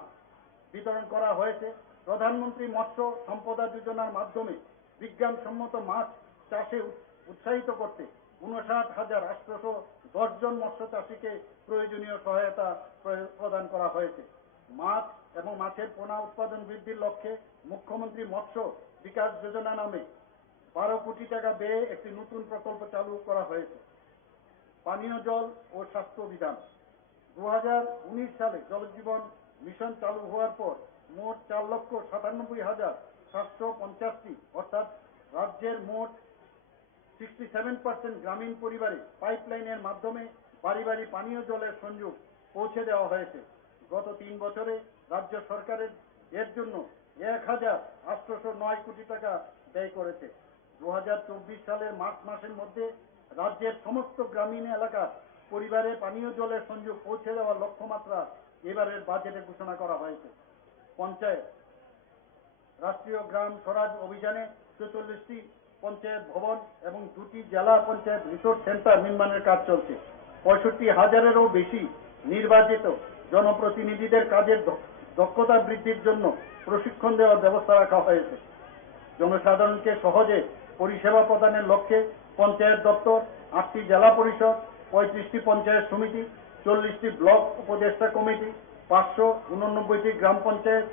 বিতরণ করা হয়েছে। প্রধানমন্ত্রী মৎস্য সম্পদা যোজনার মাধ্যমে বিজ্ঞানসম্মত মাছ চাষে উৎসাহিত করতে 59,810 জন মৎস্য চাষীকে প্রয়োজনীয় সহায়তা প্রদান করা হয়েছে। মাছ এবং মাছের পোনা উৎপাদন বৃদ্ধির লক্ষ্যে মুখ্যমন্ত্রী মৎস্য বিকাশ যোজনা নামে 12 কোটি টাকা ব্যয়ে একটি নতুন প্রকল্প চালু করা হয়েছে। পানীয় জল ও স্বাস্থ্য বিধান 2019 সালে জল জীবন মিশন চালু হওয়ার পর মোট 4,97,750টি অর্থাৎ রাজ্যের মোট 67% গ্রামীণ পরিবারে পাইপলাইনের মাধ্যমে বাড়ি বাড়ি পানীয় জলের সংযোগ পৌঁছে দেওয়া হয়েছে। গত 3 বছরে রাজ্য সরকারের এর জন্য 1,809 কোটি টাকা ব্যয় করেছে। 2024 সালের মার্চ মাসের মধ্যে রাজ্যের সমস্ত গ্রামীণ এলাকার পরিবারে পানীয় জলের সংযোগ পৌঁছে দেওয়ার লক্ষ্যমাত্রা এবারের বাজেটে ঘোষণা করা হয়েছে। পঞ্চায়েত রাষ্ট্রীয় গ্রাম স্বরাজ অভিযানে 44টি পঞ্চায়েত ভবন এবং 2টি জেলা পঞ্চায়েত রিসোর্স সেন্টার নির্মাণের কাজ চলছে। 65,000-এরও বেশি নির্বাচিত জনপ্রতিনিধিদের কাজের দক্ষতা বৃদ্ধির জন্য প্রশিক্ষণ দেওয়ার ব্যবস্থা রাখা হয়েছে। জনসাধারণকে সহজে পরিষেবা প্রদানের লক্ষ্যে পঞ্চায়েত দপ্তর, 8টি জেলা পরিষদ, 35টি পঞ্চায়েত সমিতি, 40টি ব্লক উপদেষ্টা কমিটি, 589টি গ্রাম পঞ্চায়েত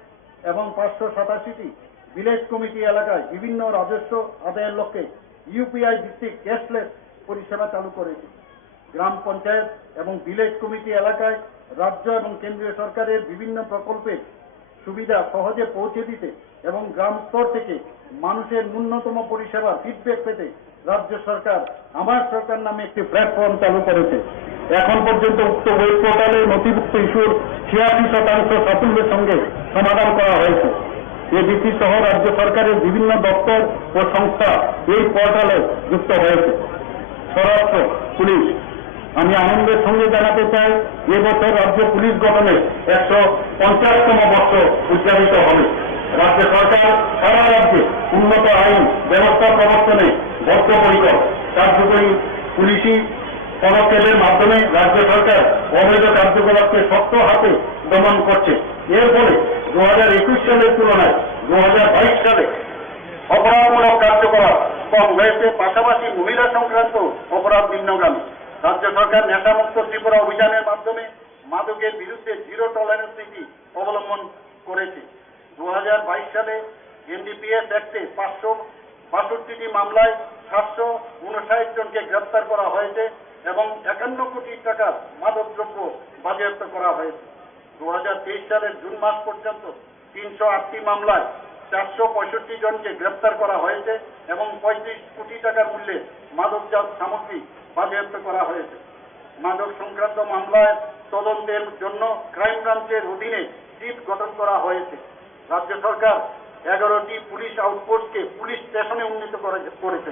এবং 587টি ভিলেজ কমিটি এলাকায় বিভিন্ন রাজস্ব আদায়ের লক্ষ্যে ইউপিআই ভিত্তিক ক্যাশলেস পরিষেবা চালু করেছে। গ্রাম পঞ্চায়েত এবং ভিলেজ কমিটি এলাকায় রাজ্য এবং কেন্দ্রীয় সরকারের বিভিন্ন প্রকল্পের সুবিধা সহজে পৌঁছে দিতে এবং গ্রাম স্তর থেকে মানুষের ন্যূনতম পরিষেবা ফিডব্যাক পেতে রাজ্য সরকার আমার সরকার নামে একটি প্ল্যাটফর্ম চালু করেছে। এখন পর্যন্ত উক্ত ওয়েব পোর্টালে নথিভুক্ত ইস্যুর 86% সাফল্যের সঙ্গে সমাধান করা হয়েছে। এডিসি সহ রাজ্য সরকারের বিভিন্ন দপ্তর ও সংস্থা এই পোর্টালে যুক্ত হয়েছে। স্বরাষ্ট্র পুলিশ আমি আনন্দের সঙ্গে জানাতে চাই এবছর রাজ্য পুলিশ গঠনের 150তম বর্ষ উদযাপিত হবে। রাজ্য সরকার সারা রাজ্যে উন্নত আইন ব্যবস্থা প্রবর্তনে বদ্ধপরিকর। কার্যকরী পুলিশি পদক্ষেপের মাধ্যমে রাজ্য সরকার অবৈধ কার্যকলাপকে শক্ত হাতে দমন করছে। এর ফলে 2021 সালের তুলনায় 2022 সালে অপরাধমূলক কার্যকলাপ কম হয়েছে, পাশাপাশি মহিলা সংক্রান্ত অপরাধ নিম্নগামী। রাজ্য সরকার নেশামুক্ত ত্রিপুরা অভিযানের মাধ্যমে মাদকের বিরুদ্ধে জিরো টলারেন্স নীতি অবলম্বন করেছে। 2022 সালে এনডিপিএস অ্যাক্টে 562টি মামলায় 759 জনকে গ্রেপ্তার করা হয়েছে এবং 51 কোটি টাকার মাদকদ্রব্য বাজেয়াপ্ত করা হয়েছে। 2023 সালের জুন মাস পর্যন্ত 308টি মামলায় 465 জনকে গ্রেপ্তার করা হয়েছে এবং 35 কোটি টাকার মূল্যে মাদকজাত সামগ্রী বাজেয়াপ্ত করা হয়েছে। মাদক সংক্রান্ত মামলায় তদন্তের জন্য ক্রাইম ব্রাঞ্চের অধীনে টিম গঠন করা হয়েছে। রাজ্য সরকার 11টি পুলিশ আউটপোস্টকে পুলিশ স্টেশনে উন্নীত করেছে।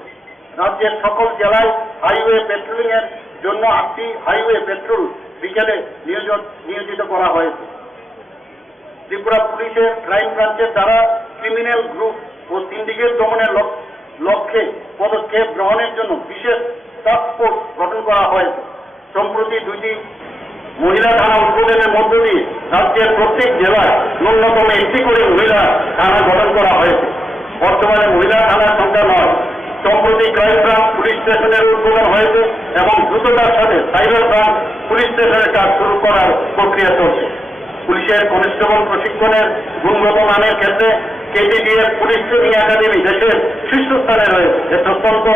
রাজ্যের সকল জেলায় হাইওয়ে পেট্রোলিং এর জন্য 8টি হাইওয়ে পেট্রোল বিকেলে নিয়োজিত করা হয়েছে। ত্রিপুরা পুলিশের ক্রাইম ব্রাঞ্চের দ্বারা ক্রিমিনাল গ্রুপ ও সিন্ডিকেট দমনের লক্ষ্যে পদক্ষেপ গ্রহণের জন্য বিশেষ টাস্ক ফোর্স গঠন করা হয়েছে। সম্প্রতি 2টি মহিলা থানা উদ্বোধনের মধ্য দিয়ে রাজ্যের প্রত্যেক জেলায় ন্যূনতম 1টি করে মহিলা থানা গঠন করা হয়েছে। বর্তমানে মহিলা থানার সংখ্যা 9। সম্প্রতি ক্রাইম ব্রাঞ্চ পুলিশ স্টেশনের উদ্বোধন হয়েছে এবং দ্রুততার সাথে সাইবার ব্রাঞ্চ পুলিশ স্টেশনের কাজ শুরু করার প্রক্রিয়া চলছে। পুলিশের কনস্টেবল প্রশিক্ষণের গুণগত মানের ক্ষেত্রে কেটিডিএফ পুলিশ ট্রেনিং একাডেমি দেশের শীর্ষস্থানে রয়েছে। এটা অত্যন্ত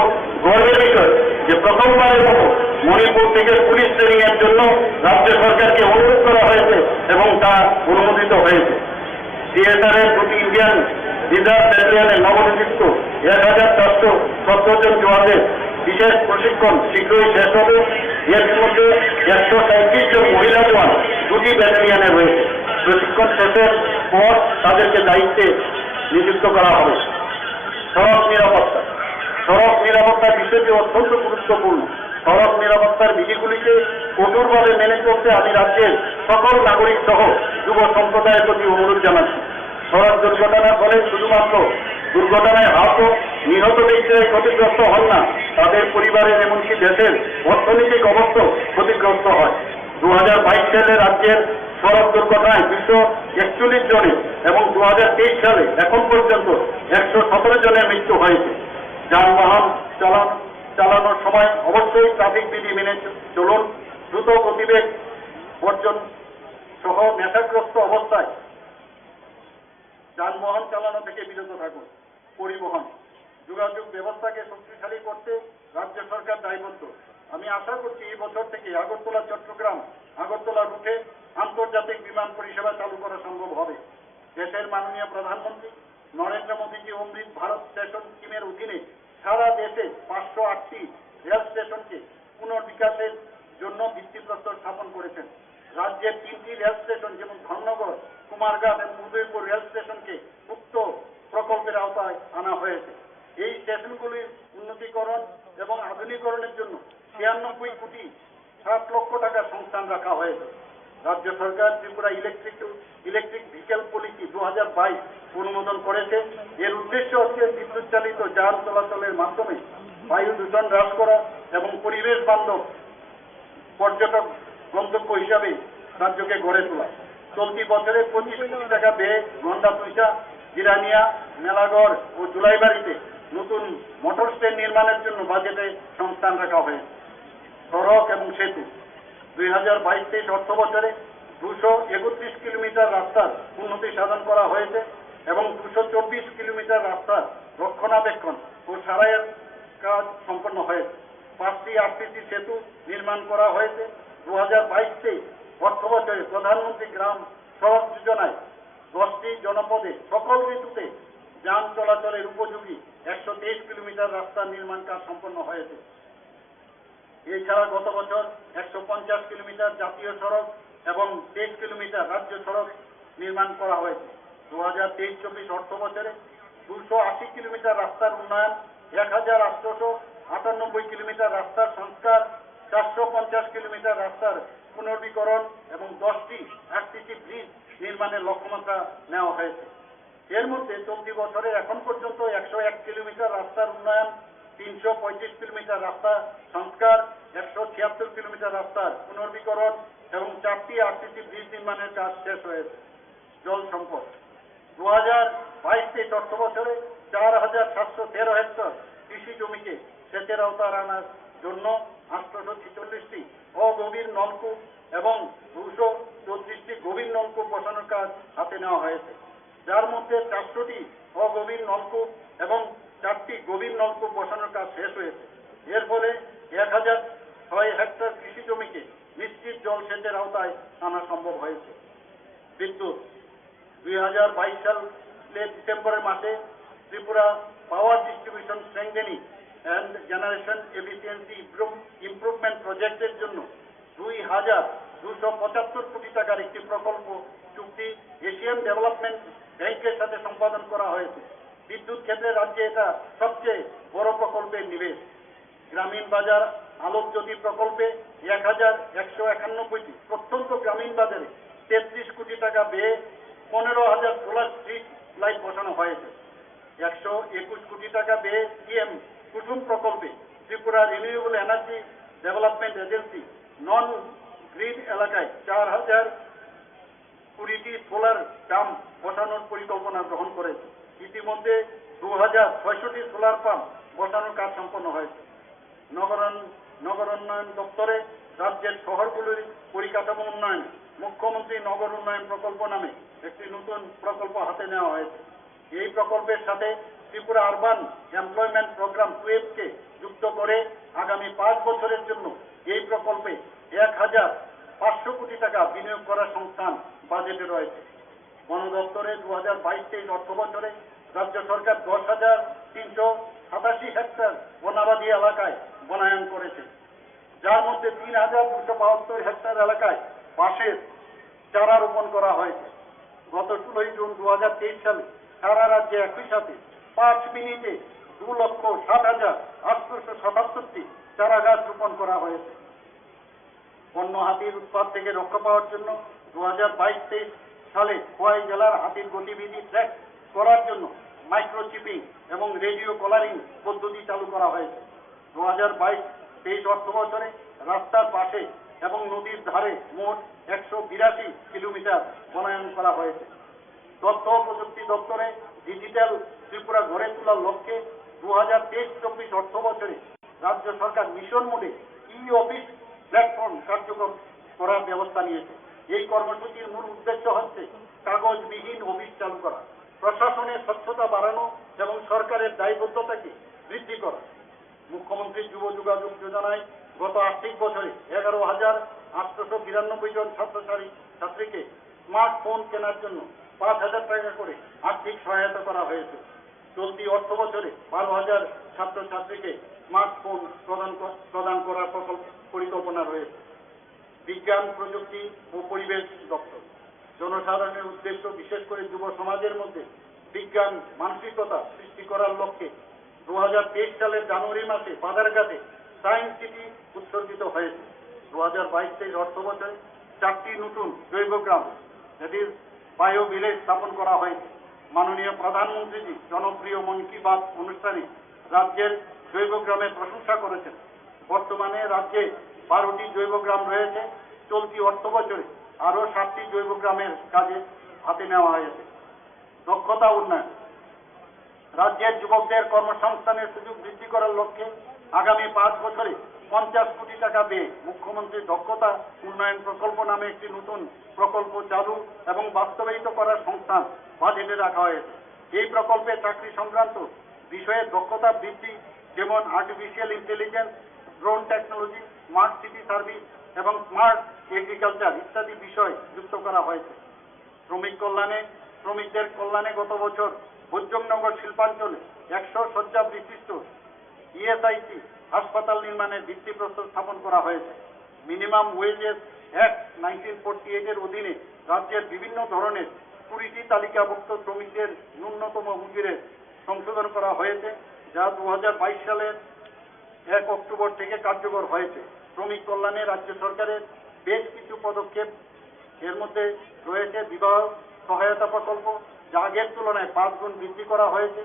গর্বের বিষয় যে প্রথমবারের মতো মণিপুর থেকে পুলিশ ট্রেনিং এর জন্য রাজ্য সরকারকে অনুরোধ করা হয়েছে এবং তা অনুমোদিত হয়েছে। সিএসআর এর 2টি ইন্ডিয়ান রিজার্ভ ব্যাটালিয়নের নবনিযুক্ত 1470 জন জওয়ানদের বিশেষ প্রশিক্ষণ শীঘ্রই শেষ হবে। এর মধ্যে 137 জন মহিলা জওয়ান 2টি ব্যাটালিয়নে রয়েছে। প্রশিক্ষণ শেষের পর তাদেরকে দায়িত্বে নিযুক্ত করা হবে। সড়ক নিরাপত্তা বিষয়টি অত্যন্ত গুরুত্বপূর্ণ। সড়ক নিরাপত্তার বিধিগুলিকে কঠোরভাবে মেনে চলতে আমি রাজ্যের সকল নাগরিক সহ যুব সম্প্রদায়ের প্রতি অনুরোধ জানাচ্ছি। সড়ক দুর্ঘটনার ফলে শুধুমাত্র দুর্ঘটনায় আহত নিহত ব্যক্তিরাই ক্ষতিগ্রস্ত হন না, তাদের পরিবারের এমনকি দেশের অর্থনৈতিক অবস্থা ক্ষতিগ্রস্ত হয়। 2022 সালে রাজ্যের সড়ক দুর্ঘটনায় 241 জনের এবং 2023 সালে এখন পর্যন্ত 117 জনের মৃত্যু হয়েছে। যানবাহন চালানোর সময় অবশ্যই ট্রাফিক বিধি মেনে চলুন। দ্রুত গতিবেগ বর্জন সহ নেশাগ্রস্ত অবস্থায় যানবাহন চালানো থেকে বিরত থাকুন। পরিবহন যোগাযোগ ব্যবস্থাকে শক্তিশালী করতে রাজ্য সরকার দায়বদ্ধ। আমি আশা করছি এই বছর থেকে আগরতলা চট্টগ্রাম আগরতলা রুটে আন্তর্জাতিক বিমান পরিষেবা চালু করা সম্ভব হবে। দেশের মাননীয় প্রধানমন্ত্রী নরেন্দ্র মোদীজি অমৃত ভারত স্টেশন স্কিমের অধীনে সারা দেশে 508টি রেল স্টেশনকে পুনর্বিকাশের জন্য ভিত্তিপ্রস্তর স্থাপন করেছেন। রাজ্যের 3টি রেল স্টেশন যেমন ধর্মনগর, কুমারঘাট এবং উদয়পুর রেল স্টেশনকে উক্ত প্রকল্পের আওতায় আনা হয়েছে। এই স্টেশনগুলির উন্নতিকরণ এবং আধুনিকরণের জন্য 96 কোটি 60 লক্ষ টাকা সংস্থান রাখা হয়েছে। রাজ্য সরকার ত্রিপুরা ইলেকট্রিক ভেহিকেল পলিসি 2022 অনুমোদন করেছে। এর উদ্দেশ্য হচ্ছে বিদ্যুৎ চালিত যান চলাচলের মাধ্যমে বায়ু দূষণ হ্রাস করা এবং পরিবেশ বান্ধব পর্যটক গন্তব্য হিসাবে রাজ্যকে গড়ে তোলা। চলতি বছরে 25 কোটি টাকা ব্যয়ে গন্ডাতুইশা, জিরানিয়া, মেলাগড় ও জুলাইবাড়িতে নতুন মোটর স্ট্যান্ড নির্মাণের জন্য বাজেটে সংস্থান রাখা হয়েছে। সড়ক এবং সেতু 2022-23 অর্থ বছরে 231 কিলোমিটার রাস্তার উন্নতি সাধন করা হয়েছে এবং 224 কিলোমিটার রাস্তার রক্ষণাবেক্ষণ ও সারাইয়ের কাজ সম্পন্ন হয়েছে। 5টি আরসিসি সেতু নির্মাণ করা হয়েছে। 2022-23 অর্থ বছরে প্রধানমন্ত্রী গ্রাম সড়ক যোজনায় 10টি জনপদে সকল ঋতুতে যান চলাচলের উপযোগী 123 কিলোমিটার রাস্তার নির্মাণ কাজ সম্পন্ন হয়েছে। এছাড়া গত বছর 150 কিলোমিটার জাতীয় সড়ক এবং 23 কিলোমিটার রাজ্য সড়ক নির্মাণ করা হয়েছে। 2023-24 অর্থ বছরে 280 কিলোমিটার রাস্তার উন্নয়ন, 1898 কিলোমিটার রাস্তার সংস্কার, 450 কিলোমিটার রাস্তার পুনর্বীকরণ এবং 10টি আরসিসি ব্রিজ নির্মাণের লক্ষ্যমাত্রা নেওয়া হয়েছে। এর মধ্যে চলতি বছরে এখন পর্যন্ত 101 কিলোমিটার রাস্তার উন্নয়ন, 335 কিলোমিটার রাস্তা সংস্কার, 176 কিলোমিটার রাস্তার পুনর্বীকরণ এবং 4টি আরসিসি ব্রিজ নির্মাণের কাজ শেষ হয়েছে। জল সম্পদ 2022-23 অর্থ বছরে 4713 হেক্টর কৃষি জমিকে সেচের আওতায় আনার জন্য 846টি অগভীর নলকূপ এবং 234টি গভীর নলকূপ বসানোর কাজ হাতে নেওয়া হয়েছে, যার মধ্যে 400টি অগভীর নলকূপ এবং 4টি গভীর নলকূপ বসানোর কাজ শেষ হয়েছে। এর ফলে 1006 হেক্টর কৃষি জমিকে নিশ্চিত জল সেচের আওতায় আনা সম্ভব হয়েছে। বিদ্যুৎ 2022 সালের ডিসেম্বরের মাসে Tripura power distribution strengthening and generation efficiency improvement প্রজেক্টের জন্য 2,275 কোটি টাকার একটি প্রকল্প চুক্তি এশিয়ান ডেভেলপমেন্ট ব্যাংকের সাথে সম্পাদন করা হয়েছে। বিদ্যুৎ ক্ষেত্রে রাজ্যে এটা সবচেয়ে বড় প্রকল্পের নিবেশ। গ্রামীণ বাজার আলোকজ্যোতি প্রকল্পে 1,191টি প্রত্যন্ত গ্রামীণ বাজারে 33 কোটি টাকা ব্যয়ে 15,000 সোলার স্ট্রিট লাইট বসানো হয়েছে। 121 কোটি টাকা ব্যয়ে পিএম কুসুম প্রকল্পে Tripura renewable energy development agency non grid এলাকায় 4,020টি সোলার পাম্প বসানোর পরিকল্পনা গ্রহণ করেছে। ইতিমধ্যে 2,600টি সোলার পাম্প বসানোর কাজ সম্পন্ন হয়েছে। নগরোন্নয়ন দপ্তরে রাজ্যের শহরগুলির পরিকাঠামো উন্নয়নে মুখ্যমন্ত্রী নগর উন্নয়ন প্রকল্প নামে একটি নতুন প্রকল্প হাতে নেওয়া হয়েছে। এই প্রকল্পের সাথে ত্রিপুরা আরবান এমপ্লয়মেন্ট প্রোগ্রাম 12কে যুক্ত করে আগামী 5 বছরের জন্য এই প্রকল্পে 1,500 কোটি টাকা বিনিয়োগ করার সংস্থান বাজেটে রয়েছে। বন দপ্তরে 2022-23 অর্থ বছরে রাজ্য সরকার 10,387 হেক্টর বনাবাদী এলাকায় বনায়ন করেছে, যার মধ্যে 3,272 হেক্টর এলাকায় বাঁশের চারা রোপণ করা হয়েছে। গত 16 জুন 2023 সালে সারা রাজ্যে একই সাথে 5 মিনিটে 2,60,877টি চারা গাছ রোপণ করা হয়েছে। বন্য হাতির উৎপাত থেকে রক্ষা পাওয়ার জন্য 2022-23 সালে খোয়াই জেলার হাতির গতিবিধি ট্র্যাক করার জন্য মাইক্রোচিপিং এবং রেডিও কলারিং পদ্ধতি চালু করা হয়েছে। 2022-23 অর্থ বছরে রাস্তার পাশে এবং নদীর ধারে মোট 182 কিলোমিটার বনায়ন করা হয়েছে। তথ্য ও প্রযুক্তি দপ্তরে ডিজিটাল ত্রিপুরা গড়ে তোলার লক্ষ্যে 2023-24 অর্থ বছরে রাজ্য সরকার মিশন মোডে ই-অফিস প্ল্যাটফর্ম কার্যকর করার ব্যবস্থা নিয়েছে। এই কর্মসূচির মূল উদ্দেশ্য হচ্ছে কাগজবিহীন অফিস চালু করা, প্রশাসনের স্বচ্ছতা বাড়ানো এবং সরকারের দায়বদ্ধতাকে বৃদ্ধি করা। মুখ্যমন্ত্রী যুব যোগাযোগ যোজনায় গত আর্থিক বছরে 11,892 জন ছাত্রছাত্রীকে স্মার্টফোন কেনার জন্য 5,000 টাকা করে আর্থিক সহায়তা করা হয়েছে। চলতি অর্থ বছরে 12,000 ছাত্রছাত্রীকে স্মার্টফোন প্রদান করার পরিকল্পনা রয়েছে। বিজ্ঞান, প্রযুক্তি ও পরিবেশ দপ্তর জনসাধারণের উদ্দেশ্য, বিশেষ করে যুব সমাজের মধ্যে বিজ্ঞান মানসিকতা সৃষ্টি করার লক্ষ্যে 2023 সালের জানুয়ারি মাসে বাজারঘাটে সায়েন্স সিটি উৎসর্গিত হয়েছে। 2022-23 অর্থ বছরে 4টি নতুন জৈব গ্রাম বায়ো ভিলেজ স্থাপন করা হয়েছে। মাননীয় প্রধানমন্ত্রীজি জনপ্রিয় মন কি বাত অনুষ্ঠানে রাজ্যের জৈব গ্রামের প্রশংসা করেছেন। বর্তমানে রাজ্যে 12টি জৈব গ্রাম রয়েছে। চলতি অর্থ বছরে আরও 7টি জৈব গ্রামের কাজে হাতে নেওয়া হয়েছে। দক্ষতা উন্নয়ন রাজ্যের যুবকদের কর্মসংস্থানের সুযোগ বৃদ্ধি করার লক্ষ্যে আগামী 5 বছরে 50 কোটি টাকা ব্যয়ে মুখ্যমন্ত্রীর দক্ষতা উন্নয়ন প্রকল্প নামে একটি নতুন প্রকল্প চালু এবং বাস্তবায়িত করার সংস্থান বাজেটে রাখা হয়েছে। এই প্রকল্পে চাকরি সংক্রান্ত বিষয়ে দক্ষতা বৃদ্ধি, যেমন artificial intelligence, drone technology, smart city service এবং স্মার্ট এগ্রিকালচার ইত্যাদি বিষয় যুক্ত করা হয়েছে। শ্রমিকদের কল্যাণে গত বছর ভোজ্যনগর শিল্পাঞ্চলে 100 শয্যা বিশিষ্ট ইএসআইসি হাসপাতাল নির্মাণের ভিত্তিপ্রস্তর স্থাপন করা হয়েছে। মিনিমাম ওয়েজেস অ্যাক্ট 1948 এর অধীনে রাজ্যের বিভিন্ন ধরনের 20টি তালিকাভুক্ত শ্রমিকদের ন্যূনতম মজুরির সংশোধন করা হয়েছে, যা 2022 সালের 1 অক্টোবর থেকে কার্যকর হয়েছে। শ্রমিক কল্যাণে রাজ্য সরকারের বেশ কিছু পদক্ষেপ, এর মধ্যে রয়েছে বিবাহ সহায়তা প্রকল্প, যা আগের তুলনায় 5 গুণ বৃদ্ধি করা হয়েছে।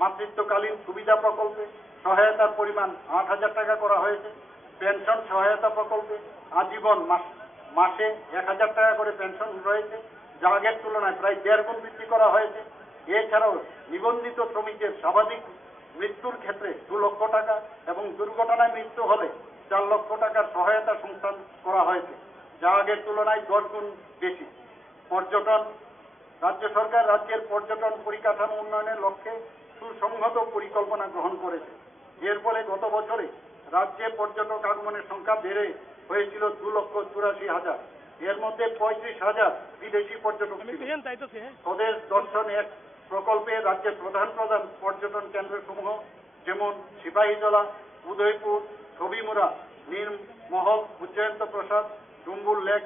মাতৃত্বকালীন সুবিধা প্রকল্পে সহায়তার পরিমাণ 8,000 টাকা করা হয়েছে। পেনশন সহায়তা প্রকল্পে আজীবন মাসে 1,000 টাকা করে পেনশন রয়েছে, যা আগের তুলনায় প্রায় 1.5 গুণ বৃদ্ধি করা হয়েছে। এছাড়াও নিবন্ধিত শ্রমিকের স্বাভাবিক মৃত্যুর ক্ষেত্রে 2 লক্ষ টাকা এবং দুর্ঘটনায় মৃত্যু হলে 4 লক্ষ টাকার সহায়তা সংস্থান করা হয়েছে, যা আগের তুলনায় 10 গুণ বেশি। পর্যটন, রাজ্য সরকার রাজ্যের পর্যটন পরিকাঠামো উন্নয়নের লক্ষ্যে সুসংহত পরিকল্পনা গ্রহণ করেছে। এর ফলে গত বছরে রাজ্যে পর্যটক আগমনের সংখ্যা বেড়ে হয়েছিল 2,84,000। এর মধ্যে 35,000 বিদেশি পর্যটক ছিল। স্বদেশ দর্শন এক প্রকল্পে রাজ্যের প্রধান পর্যটন কেন্দ্রসমূহ যেমন সিপাহীজলা, উদয়পুর, ছবিমুড়া, নীরমহল, উজ্জয়ন্ত প্রসাদ, ডুম্বুর লেক,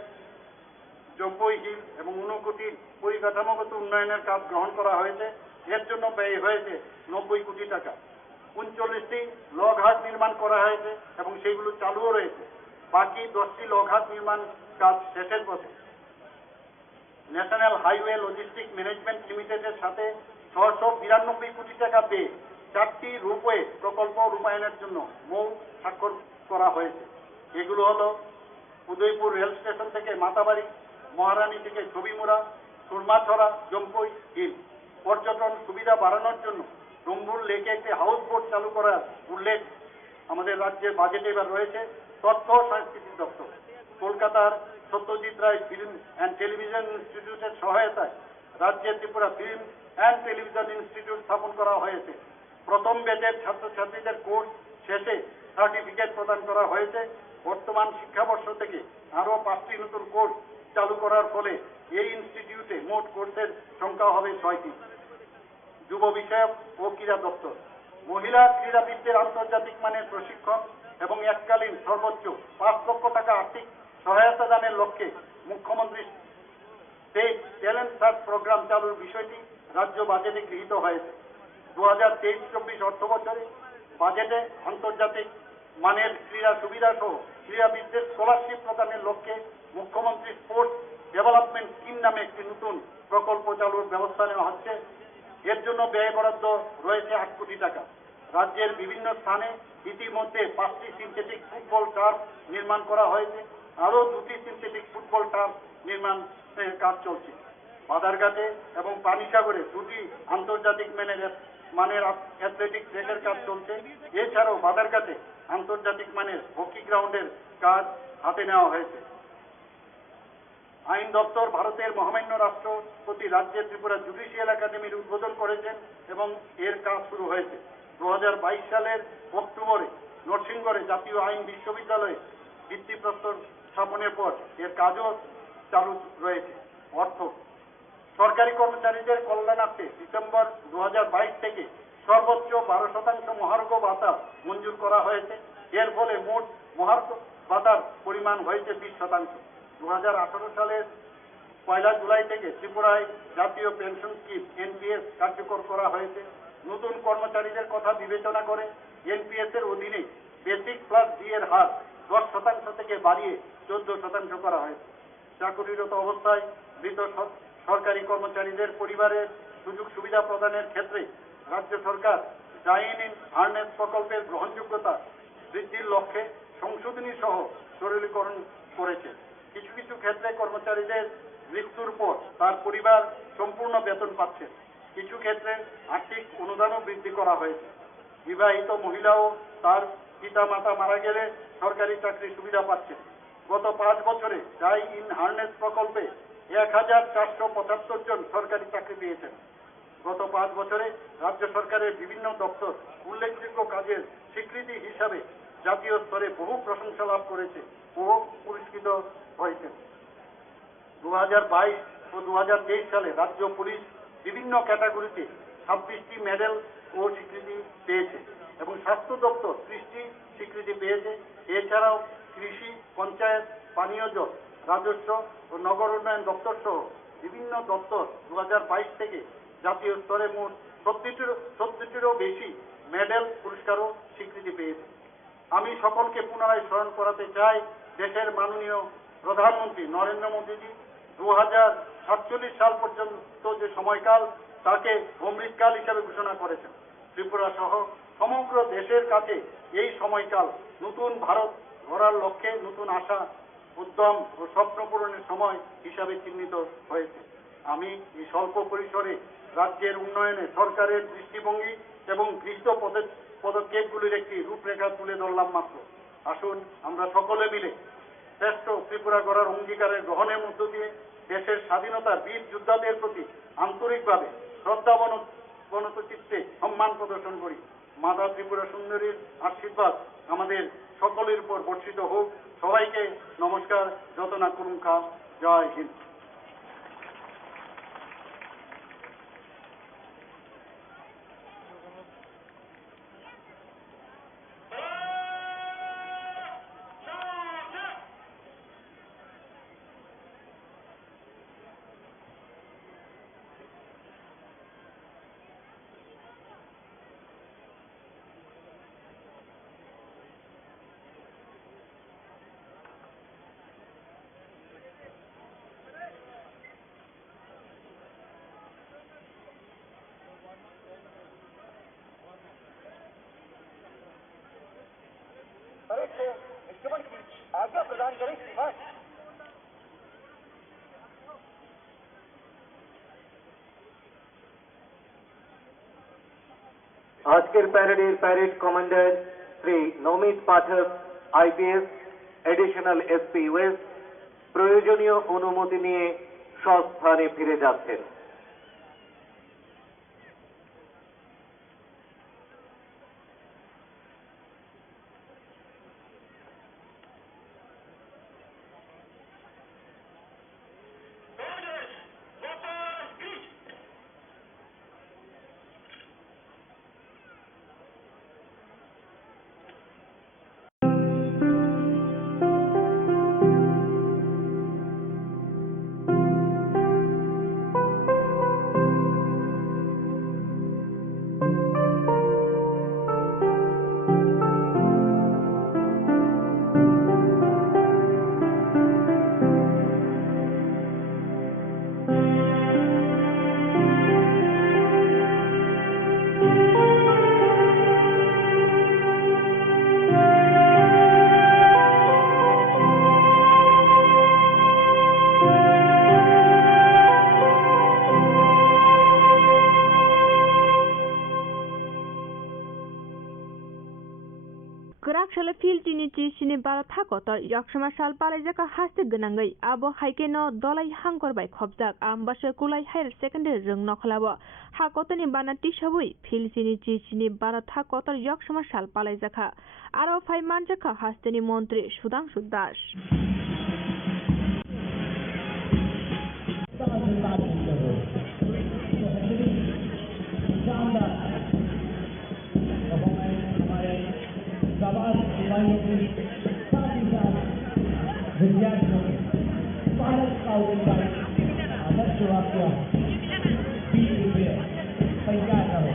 জম্বই হিল এবং ঊনকোটির পরিকাঠামোগত উন্নয়নের কাজ গ্রহণ করা হয়েছে। এর জন্য ব্যয় হয়েছে 90 কোটি টাকা। 39টি লকঘাট নির্মাণ করা হয়েছে এবং সেগুলো চালুও রয়েছে। বাকি 10টি লকঘাট নির্মাণ কাজ শেষের পথে। ন্যাশনাল হাইওয়ে লজিস্টিক ম্যানেজমেন্ট লিমিটেডের সাথে 692 কোটি টাকা পেয়ে 4টি রূপওয়ে প্রকল্প রূপায়ণের জন্য মৌ স্বাক্ষর করা হয়েছে। এগুলো হলো উদয়পুর রেল স্টেশন থেকে মাতাবাড়ি, মহারানী থেকে ছবিমুড়া, সুরমাছড়া, জম্পই হিল। পর্যটন সুবিধা বাড়ানোর জন্য ডুম্বুর লেকে একটি হাউস বোট চালু করার উল্লেখ আমাদের রাজ্যের বাজেটে এবার রয়েছে। তথ্য ও সংস্কৃতি দপ্তর কলকাতার Satyajit Ray film and television ইনস্টিটিউটের সহায়তায় রাজ্যের Tripura film and television institute স্থাপন করা হয়েছে। প্রথম ব্যাচের ছাত্রছাত্রীদের কোর্স শেষে সার্টিফিকেট প্রদান করা হয়েছে। বর্তমান শিক্ষাবর্ষ থেকে আরও 5টি নতুন কোর্স চালু করার ফলে এই ইনস্টিটিউটে মোট কোর্সের সংখ্যা হবে 6টি। যুব বিষয়ক ও ক্রীড়া দপ্তর মহিলা ক্রীড়াবিদদের আন্তর্জাতিক মানের প্রশিক্ষণ এবং এককালীন সর্বোচ্চ 5 লক্ষ টাকা আর্থিক সহায়তা দানের লক্ষ্যে মুখ্যমন্ত্রী স্টেট ট্যালেন্ট সার্চ প্রোগ্রাম চালুর বিষয়টি রাজ্য বাজেটে গৃহীত হয়েছে। 2023-24 অর্থ বছরে বাজেটে আন্তর্জাতিক মানের ক্রীড়া সুবিধা সহ ক্রীড়াবিদদের স্কলারশিপ প্রদানের লক্ষ্যে মুখ্যমন্ত্রী স্পোর্টস ডেভেলপমেন্ট স্কিম নামে একটি নতুন প্রকল্প চালুর ব্যবস্থা নেওয়া হচ্ছে। এর জন্য ব্যয় বরাদ্দ রয়েছে 8 কোটি টাকা। রাজ্যের বিভিন্ন স্থানে ইতিমধ্যে 5টি সিনথেটিক ফুটবল টার্ফ নির্মাণ করা হয়েছে। আরও 2টি সিনথেটিক ফুটবল টার্ফ নির্মাণের কাজ চলছে। বাদারঘাটে এবং পানিসাগরে 2টি আন্তর্জাতিক মানের অ্যাথলেটিক ট্র্যাকের কাজ চলছে। এছাড়াও বাদারঘাটে আন্তর্জাতিক মানের হকি গ্রাউন্ডের কাজ হাতে নেওয়া হয়েছে। আইন দপ্তর ভারতের মহামান্য রাষ্ট্রপতি রাজ্যের ত্রিপুরা জুডিশিয়াল একাডেমির উদ্বোধন করেছেন এবং এর কাজ শুরু হয়েছে। 2022 সালের অক্টোবরে নরসিংগড়ে জাতীয় আইন বিশ্ববিদ্যালয়ে ভিত্তিপ্রস্তর স্থাপনের পর এর কাজও চালু রয়েছে। অর্থ সরকারি কর্মচারীদের কল্যাণার্থে ডিসেম্বর 2022 থেকে সর্বোচ্চ 12% মহার্ঘ ভাতা মঞ্জুর করা হয়েছে। এর ফলে মোট মহার্ঘ ভাতার পরিমাণ হয়েছে 20%। 2018 সালের 1 জুলাই থেকে ত্রিপুরায় জাতীয় পেনশন স্কিম এনপিএস কার্যকর করা হয়েছে। নতুন কর্মচারীদের কথা বিবেচনা করে এনপিএস এর অধীনে বেসিক প্লাস ডি এর হার 10% থেকে বাড়িয়ে 14% করা হয়েছে। চাকরিরত অবস্থায় মৃত সরকারি কর্মচারীদের পরিবারের সুযোগ সুবিধা প্রদানের ক্ষেত্রে রাজ্য সরকার জয়েন ইন হার্নেস প্রকল্পের গ্রহণযোগ্যতা বৃদ্ধির লক্ষ্যে সংশোধনী সহ সরলীকরণ করেছে। কিছু কিছু ক্ষেত্রে কর্মচারীদের মৃত্যুর পর তার পরিবার সম্পূর্ণ বেতন পাচ্ছে। কিছু ক্ষেত্রে আর্থিক অনুদানও বৃদ্ধি করা হয়েছে। বিবাহিত মহিলাও তার পিতা মাতা মারা গেলে সরকারি চাকরি সুবিধা পাচ্ছে। গত 5 বছরে ডাই ইন হার্নেস প্রকল্পে 1475 জন সরকারি চাকরি পেয়েছেন। গত 5 বছরে রাজ্য সরকারের বিভিন্ন দপ্তর উল্লেখযোগ্য কাজের স্বীকৃতি হিসাবে জাতীয় স্তরে বহু প্রশংসা লাভ করেছে ও পুরস্কৃত হয়েছে। 2022 ও 2023 সালে রাজ্য পুলিশ বিভিন্ন ক্যাটাগরিতে 26টি মেডেল ও স্বীকৃতি পেয়েছে এবং স্বাস্থ্য দপ্তর 30টি স্বীকৃতি পেয়েছে। এছাড়াও কৃষি, পঞ্চায়েত, পানীয় জল, রাজস্ব ও নগর উন্নয়ন দপ্তর সহ বিভিন্ন দপ্তর 2022 থেকে জাতীয় স্তরে মোট 70টিরও বেশি মেডেল, পুরস্কার ও স্বীকৃতি পেয়েছে। আমি সকলকে পুনরায় স্মরণ করাতে চাই, দেশের মাননীয় প্রধানমন্ত্রী নরেন্দ্র মোদীজি 2047 সাল পর্যন্ত যে সময়কাল তাকে অমৃতকাল হিসাবে ঘোষণা করেছেন। ত্রিপুরা সহ সমগ্র দেশের কাছে এই সময়কাল নতুন ভারত গড়ার লক্ষ্যে নতুন আশা, উদ্যম ও স্বপ্ন পূরণের সময় হিসাবে চিহ্নিত হয়েছে। আমি এই স্বল্প পরিসরে রাজ্যের উন্নয়নে সরকারের দৃষ্টিভঙ্গি এবং গৃহীত পদক্ষেপগুলির একটি রূপরেখা তুলে ধরলাম মাত্র। আসুন আমরা সকলে মিলে শ্রেষ্ঠ ত্রিপুরা গড়ার অঙ্গীকারের গ্রহণের মধ্য দিয়ে দেশের স্বাধীনতার বীর যোদ্ধাদের প্রতি আন্তরিকভাবে শ্রদ্ধাবনত চিত্তে সম্মান প্রদর্শন করি। মাতা ত্রিপুরা সুন্দরীর আশীর্বাদ আমাদের সকলের উপর বর্ষিত হোক। সবাইকে নমস্কার। যতনা কুরুঙ্খা। জয় হিন্দ। আজকের প্যারেডের parade commander Shri Namit Pathak IPS, additional SP West, প্রয়োজনীয় অনুমতি নিয়ে স্বস্থানে ফিরে যাচ্ছেন। Grakshale filtini chisini barathakotor yaksama sal palajaka haste gonangै abo haikeno dolai hangkorbai khobjak ambaswe kulai higher secondary rung nokhlabo hakotoni bana tishabui filtini chisini barathakotor yaksama sal palajaka aro phai manjaka hasteni মন্ত্রী সুধাংশু দাস विद्यार्थियों भारत का उद्धार आदर्श वाक्य तैयार करो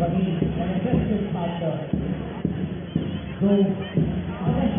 वही NSS के छात्र जो आदर्श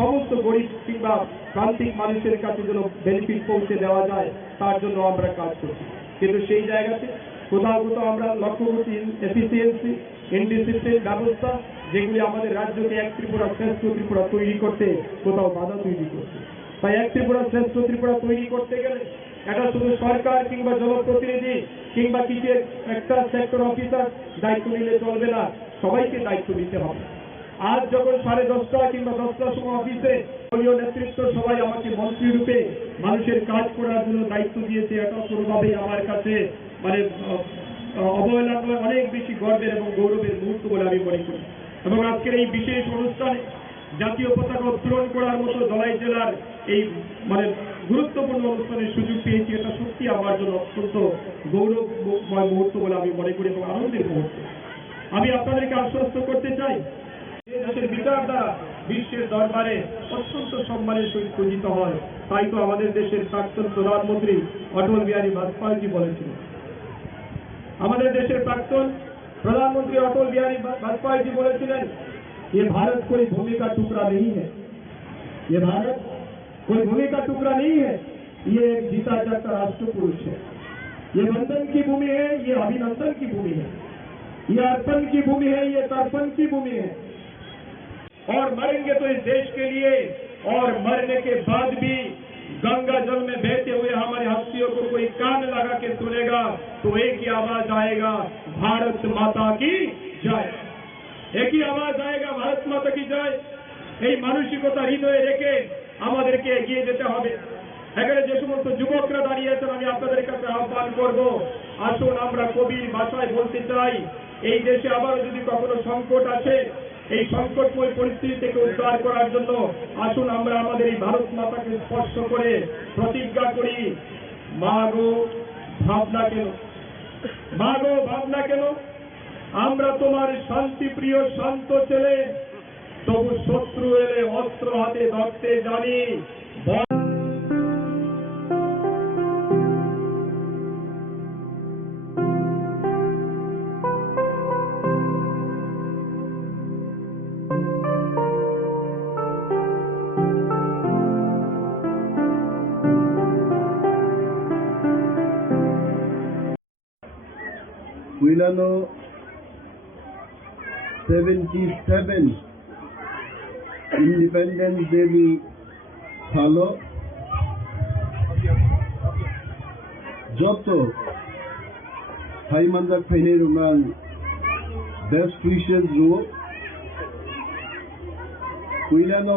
সমস্ত গরিব কিংবা প্রান্তিক মানুষের কাছে যেন বেনিফিট পৌঁছে দেওয়া যায় তার জন্য আমরা কাজ করছি কিন্তু সেই জায়গাতে কোথাও কোথাও আমরা লক্ষ্য করছি এফিসিয়েন্সি ইনডিসিপ্লিন ব্যবস্থা যেগুলি আমাদের রাজ্যকে এক ত্রিপুরা শ্রেষ্ঠ ত্রিপুরা তৈরি করতে কোথাও বাধা তৈরি করছে তাই এক ত্রিপুরা শ্রেষ্ঠ ত্রিপুরা তৈরি করতে গেলে এটা শুধু সরকার কিংবা জনপ্রতিনিধি কিংবা কিছু একটা সেক্টর অফিসার দায়িত্ব নিলে চলবে না, সবাইকে দায়িত্ব নিতে হবে। আজ যখন 10:30 কিংবা 10টার সময় অফিসে দলীয় নেতৃত্ব সবাই আমাকে মন্ত্রী রূপে মানুষের কাজ করার জন্য দায়িত্ব দিয়েছে, এটা কোনোভাবেই আমার কাছে অবহেলা নয়, অনেক বেশি গর্বের এবং গৌরবের মুহূর্ত বলে আমি মনে করি। এবং আজকের এই বিশেষ অনুষ্ঠানে জাতীয় পতাকা উত্তোলন করার মতো ধলাই জেলার এই গুরুত্বপূর্ণ অনুষ্ঠানের সুযোগ পেয়েছি, এটা সত্যি আমার জন্য অত্যন্ত গৌরবময় মুহূর্ত বলে আমি মনে করি এবং আনন্দের মুহূর্ত। আমি আপনাদেরকে আশ্বস্ত করতে চাই, দেশের বিচার দ্বারা বিশ্বের দরবারে অত্যন্ত সম্মানের সহিত পূজিত হয়। তাই তো আমাদের দেশের প্রাক্তন প্রধানমন্ত্রী অটল বিহারী বাজপেয়ীজি বলেছিলেন, আমাদের দেশের প্রাক্তন प्रधानमंत्री अटल बिहारी वाजपेयी जी बोले, ये भारत कोई भूमि का टुकड़ा नहीं है, ये भारत कोई भूमि का टुकड़ा नहीं है, ये एक जीता जागता राष्ट्र पुरुष है। ये बंधन की भूमि है, ये अभिनंदन की भूमि है, ये अर्पण की भूमि है, ये तर्पण की भूमि है। और मरेंगे तो इस देश के लिए, और मरने के बाद भी गंगा जल में बहते हुए हमारे हस्तियों को कोई कान लगा के सुनेगा तो एक ही आवाज आएगा, भारत माता की जय। एक ही आवाज आएगा, भारत माता की जय। এই মানসিকতা হৃদয়ে রেখে আমাদেরকে এগিয়ে যেতে হবে। এখানে যে সমস্ত যুবকরা দাঁড়িয়ে আছেন, আমি আপনাদের কাছে আহ্বান করব, আসুন আমরা কবির ভাষায় বলতে চাই, এই দেশে আবারও যদি কখনো সংকট আসে, এই সংকটময় পরিস্থিতি থেকে উদ্ধার করার জন্য আসুন আমরা আমাদের এই ভারত মাতাকে স্পর্শ করে প্রতিজ্ঞা করি, মা গো ভাবনা কেন, মা গো ভাবনা কেন, আমরা তোমার শান্তি প্রিয় শান্ত ছেলে, তবু শত্রু এলে অস্ত্র হাতে ধরতে জানি। কুইলানো 77 ইন্ডিপেন্ডেন্স ডে ভালো যত হাইমান্দার ফেনে রুমান বেস্ট উইশেস রো কুইলানো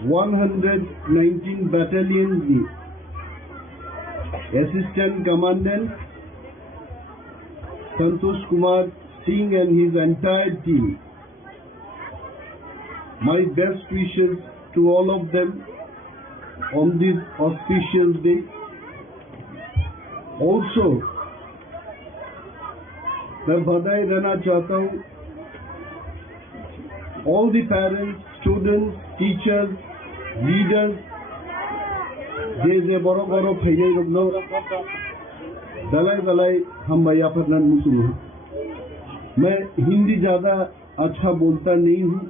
119 battalion assistant commandant Santosh Kumar Singh and his entire team. My best wishes to all of them on this auspicious day. Also, मैं बधाई देना चाहता हूँ all the parents, students, teachers, leaders, जे बड़ो बड़ो फैले रुकनो दलाई हम भैया फरनान मुसुम हूँ। मैं हिंदी ज्यादा अच्छा बोलता नहीं हूँ,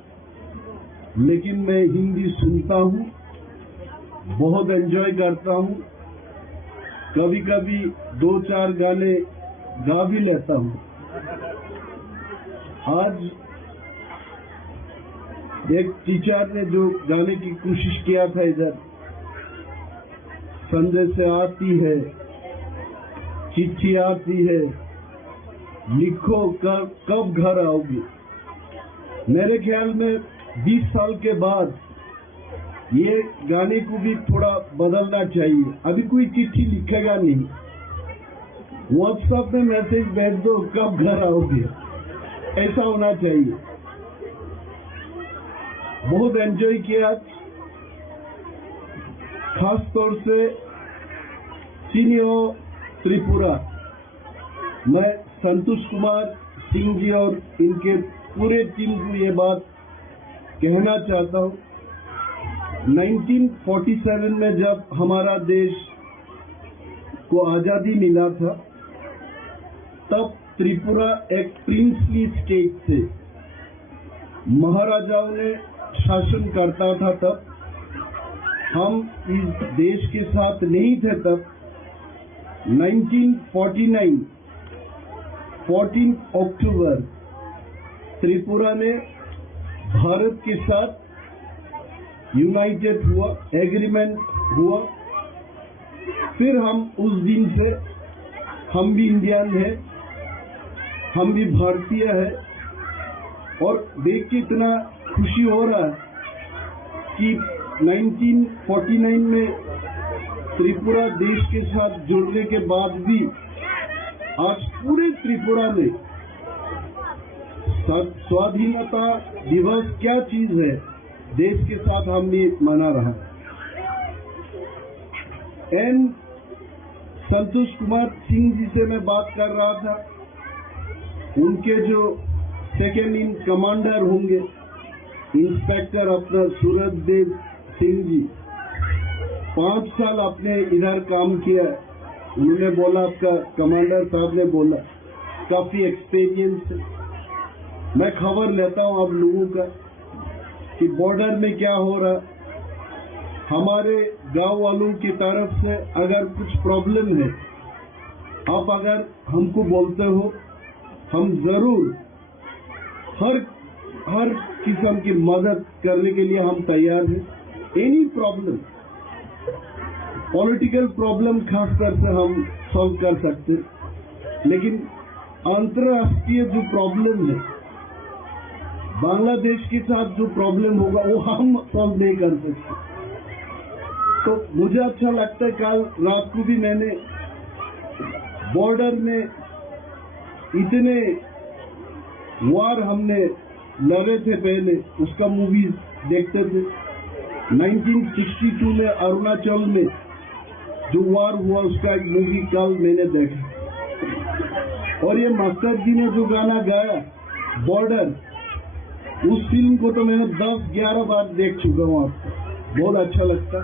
लेकिन मैं हिंदी सुनता हूँ, बहुत एंजॉय करता हूँ, कभी कभी 2-4 गाने गा भी लेता हूँ। आज एक टीचर ने जो गाने की कोशिश किया था, इधर संदेश से आती है, चिट्ठी आती है, लिखो कब घर आओगे। मेरे ख्याल में 20 साल के बाद ये गाने को भी थोड़ा बदलना चाहिए। अभी कोई चिट्ठी लिखेगा नहीं, व्हाट्सएप में मैसेज भेज दो कब घर आओगे, ऐसा होना चाहिए। बहुत एंजॉय किया, खास तौर से सीनियर त्रिपुरा। मैं संतोष कुमार सिंह जी और इनके पूरे टीम को ये बात कहना चाहता हूँ, 1947 में जब हमारा देश को आजादी मिला था, तब त्रिपुरा एक प्रिंसली स्टेट थे, महाराजाओं ने शासन करता था। तब हम इस देश के साथ नहीं थे। तब 1949 14 अक्टूबर त्रिपुरा ने भारत के साथ यूनाइटेड हुआ, एग्रीमेंट हुआ फिर हम उस दिन से हम भी इंडियन है, हम भी भारतीय है, और देख के इतना खुशी हो रहा है कि 1949 में त्रिपुरा देश के साथ जुड़ने के बाद भी आज पूरे त्रिपुरा में स्वाधीनता दिवस क्या चीज है देश के साथ हम भी मना रहा। एन संतोष कुमार सिंह जी से मैं बात कर रहा था, उनके जो सेकेंड इन कमांडर होंगे इंस्पेक्टर अपना सूरज देव सिंह जी, 5 साल आपने इधर काम किया। उन्होंने बोला, आपका कमांडर साहब ने बोला काफी एक्सपीरियंस है। मैं खबर लेता हूं आप लोगों का कि बॉर्डर में क्या हो रहा, हमारे गांव वालों की तरफ से अगर कुछ प्रॉब्लम है, आप अगर हमको बोलते हो, हम जरूर हर किस्म की मदद करने के लिए हम तैयार हैं। एनी प्रॉब्लम, पॉलिटिकल प्रॉब्लम खासकर से हम सॉल्व कर सकते हैं, लेकिन अंतर्राष्ट्रीय जो प्रॉब्लम है, बांग्लादेश के साथ जो प्रॉब्लम होगा वो हम सॉल्व नहीं कर सकते। तो मुझे अच्छा लगता है, कल रात को भी मैंने बॉर्डर में इतने वार हमने लड़े थे पहले, उसका मूवीज देखते थे। 1962 में अरुणाचल में जो वार हुआ उसका एक मूवी कल मैंने देखा, और ये मास्टर जी ने जो गाना गाया बॉर्डर, उस फिल्म को तो मैंने 10-11 बार देख चुका हूँ। आपको बहुत अच्छा लगता।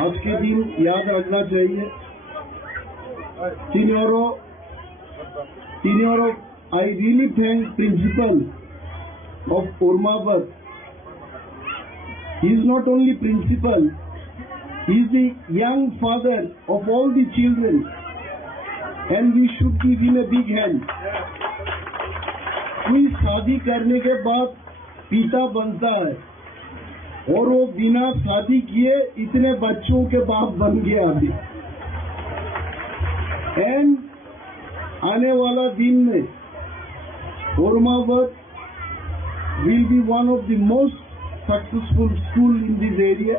आज के दिन याद रखना चाहिए, Tinoro, I really thank principal of Urmabat. He is not only principal, he is the young father of all the children, and we should give him a big hand. कोई शादी करने के बाद पिता बनता है और वो बिना शादी किए इतने बच्चों के बाप बन गया अभी। एंड आने वाला दिन में Urmavat will be one of the most successful school in this area.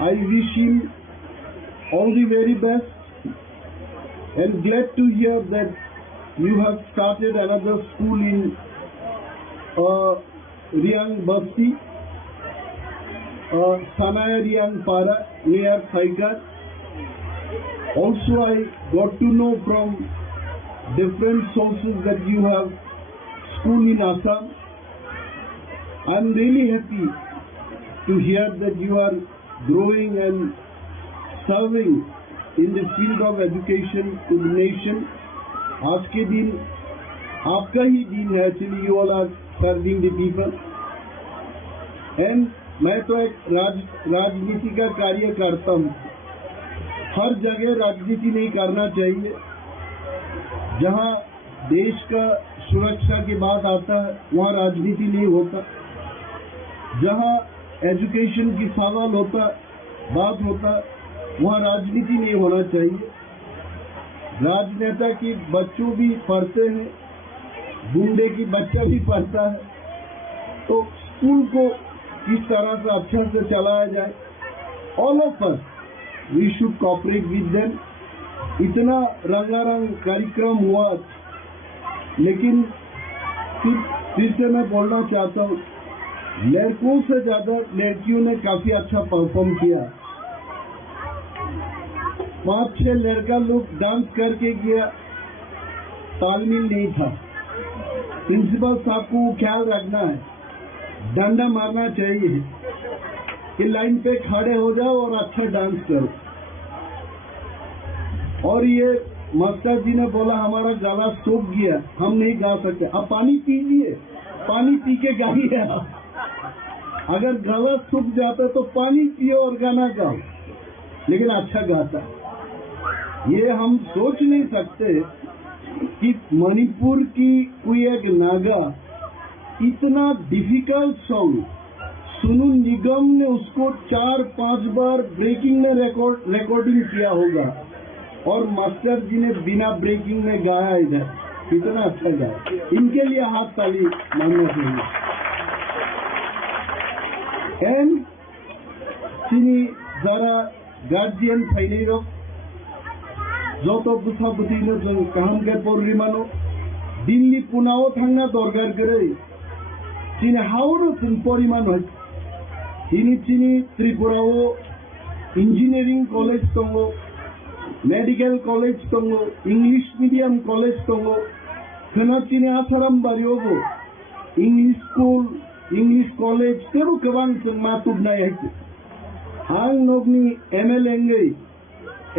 I wish him all the very best, and glad to hear that you have started another school in Riang Basti, Sanaya Riang Para near Saikar. Also, I got to know from different sources that you have school in Assam. I am really happy to hear that you are growing and serving in the field of education to the nation. आज के दिन आपका ही दिन है, actually you all are serving the people. And मैं तो एक राजनीति का कार्य करता हूँ। हर जगह राजनीति नहीं करना चाहिए। जहाँ देश का सुरक्षा की बात आता है वहाँ राजनीति नहीं होता। जहाँ एजुकेशन की सवाल होता बात होता वहाँ राजनीति नहीं होना चाहिए। राजनेता की बच्चों भी पढ़ते हैं, गुंडे की बच्चा भी पढ़ता है। तो स्कूल को किस तरह से अच्छा से चलाया जाए, all of us we should cooperate with them. इतना रंगारंग कार्यक्रम हुआ, लेकिन फिर से मैं बोलना चाहता हूँ, लड़कों से ज्यादा लड़कियों ने काफी अच्छा परफॉर्म किया। 5-6 लड़का लोग डांस करके गया, तालमेल नहीं था। प्रिंसिपल साहब को ख्याल रखना है, डंडा मारना चाहिए कि लाइन पे खड़े हो जाओ और अच्छा डांस करो। और ये मास्टर जी ने बोला हमारा गला सूख गया, हम नहीं गा सकते। अब पानी पीजिए, पानी पी के गाइए। अगर गला सूख जाता तो पानी पियो और गाना गाओ, लेकिन अच्छा गाता। ये हम सोच नहीं सकते कि मणिपुर की कोई एक नागा इतना डिफिकल्ट सॉन्ग सुनु निगम ने उसको 4-5 बार ब्रेकिंग में रिकॉर्डिंग किया होगा और मास्टर जी ने बिना ब्रेकिंग में गाया इधर। कितना अच्छा गाया, इनके लिए हाथ ताली मानना चाहिए। एंड चिनी जरा गार्जियन फाइनेरो जो तो बुसाबुदिनो जो काम के परिमाणो दिल्ली पुनाओ थांगना दरकार करे चिनी हाउरो चिन परिमाण है चिनी त्रिपुराओ इंजीनियरिंग कॉलेज दंगो मेडिकल कॉलेज दंगो इंग्लिश मीडियम कॉलेज दंगो खोना चिनी आसाराम बारियावबो इंग्लिश स्कूल इंग्लिश कॉलेज तेबो गोबां जों मातुबनाय हायते आं नगनि MLA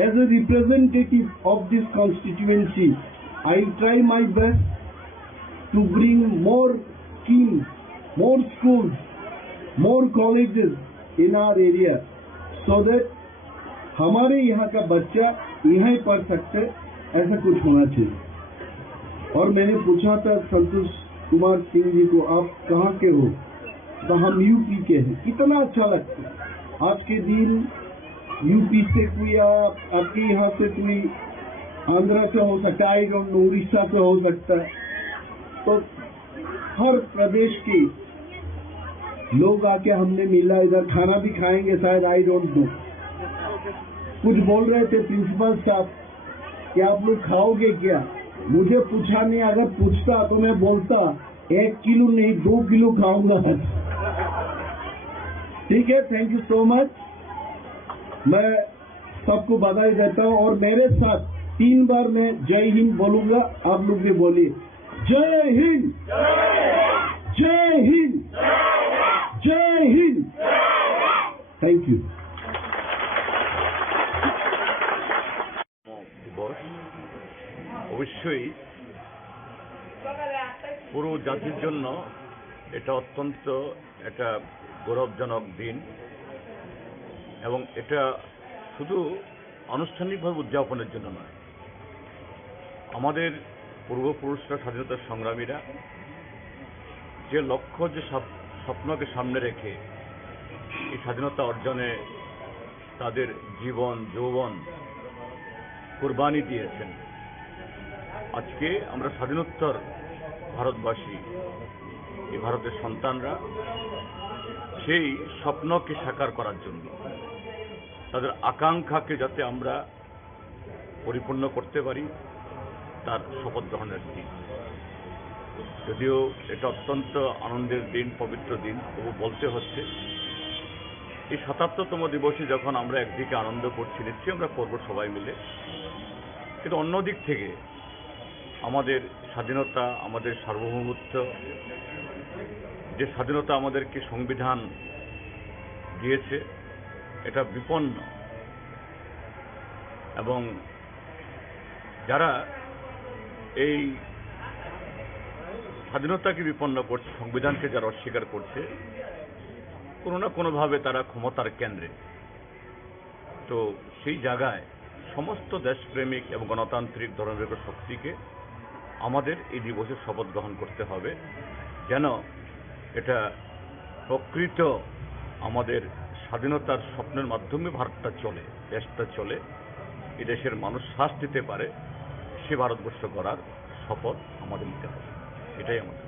as a representative of this constituency I try my best to bring more schemes, more schools, more colleges in our area so that हमारे यहाँ का बच्चा यहाँ ही पढ़ सकते, ऐसा कुछ होना चाहिए। और मैंने पूछा था संतोष कुमार सिंह जी को, आप कहाँ के हो? तो हम यूपी के हैं। कितना अच्छा लगता है आज के दिन यूपी से कोई आपके यहाँ से कोई आंध्रा से हो सकता है, उड़ीसा से हो सकता है, तो हर प्रदेश के लोग आके हमने मिला, इधर खाना भी खाएंगे शायद, आई डोंट नो। कुछ बोल रहे थे प्रिंसिपल साहब कि आप लोग खाओगे क्या? मुझे पूछा नहीं, अगर पूछता तो मैं बोलता 1 किलो नहीं 2 किलो खाऊंगा। ठीक है, थैंक यू सो मच। मैं सबको बधाई देता हूँ और मेरे साथ 3 बार मैं जय हिंद बोलूंगा, आप लोग भी बोलिए जय हिंद, जय हिंद, जय हिंद। Thank you. অবশ্যই পুরো জাতির জন্য এটা অত্যন্ত একটা গৌরবজনক দিন এবং এটা শুধু আনুষ্ঠানিকভাবে উদযাপনের জন্য নয়, আমাদের পূর্বপুরুষরা স্বাধীনতা সংগ্রামীরা যে লক্ষ্য যে স্বপ্নকে সামনে রেখে এই স্বাধীনতা অর্জনে তাদের জীবন যৌবন কুরবানি দিয়েছেন, আজকে আমরা স্বাধীনোত্তর ভারতবাসী, এই ভারতের সন্তানরা সেই স্বপ্নকে সাকার করার জন্য তাদের আকাঙ্ক্ষাকে যাতে আমরা পরিপূর্ণ করতে পারি তার শপথ গ্রহণের দিন। যদিও এটা অত্যন্ত আনন্দের দিন, পবিত্র দিন, তবু বলতে হচ্ছে এই ৭৭তম দিবসে যখন আমরা একদিকে আনন্দ করছি, নিশ্চয়ই আমরা করব সবাই মিলে, কিন্তু অন্যদিক থেকে আমাদের স্বাধীনতা, আমাদের সার্বভৌমত্ব, যে স্বাধীনতা আমাদেরকে সংবিধান দিয়েছে, এটা বিপন্ন এবং যারা এই স্বাধীনতাকে বিপন্ন করছে, সংবিধানকে যারা অস্বীকার করছে, কোনো না কোনোভাবে তারা ক্ষমতার কেন্দ্রে। তো সেই জায়গায় সমস্ত দেশপ্রেমিক এবং গণতান্ত্রিক ধর্মনিরপেক্ষ শক্তিকে আমাদের এই দিবসে শপথ গ্রহণ করতে হবে, যেন এটা প্রকৃত আমাদের স্বাধীনতার স্বপ্নের মাধ্যমে ভারতটা চলে, দেশটা চলে, এই দেশের মানুষ শ্বাস দিতে পারে, সে ভারতবর্ষ গড়ার শপথ আমাদের নিতে হবে। এটাই আমাদের।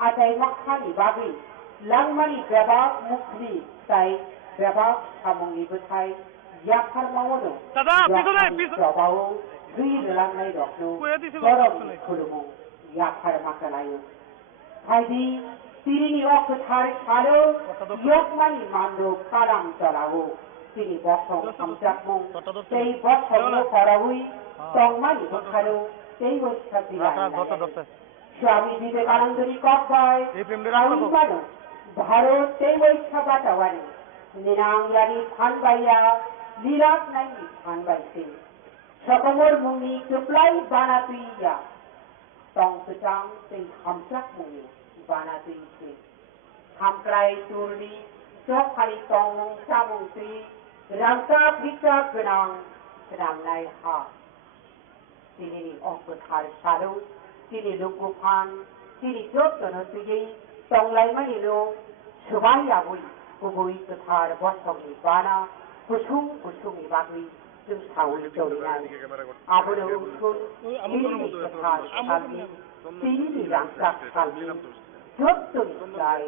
Atai makhani bagi langmani bebak mukli tai bebak samungi betai yapar mawono jabau dui langnai dokno dorong khulumu yapar makalayo haidi tirini okthar khalo yokmani mando kalam chalao tini bokhong amjakmo tei bokhong parawui tongmani khalo tei bokhati স্বামী বিবেকানন্দরী কব্বায় আইনবানো ভারত তেই ছাবাটাওয়ানি নিরাংলানি ফানবাইয়া লিরাত নাই ফানবাইতে সকমর মুনি টুপলাই বানাতুইয়া তংসচাং তেই হামচাক মুনি বানাতুইতে হামক্রাই তুরনি চখানি তং চামুংতি রামতা ভিক্ষা গনাং রামনাই হা তিনি অঙ্কথার সারো তিনি লুকুফান তিনি যত্নসিগি তংলাইমানিলো সুবাইয়াবুই गुबै गोथार बसंनि बाना गुसुं गुसुंनि बागै जों सावरि जलिनाय आबोलो उखुन इरिनि गोथार सालनि तिरिनि रांसाक सालनि जत्तनिफ्राय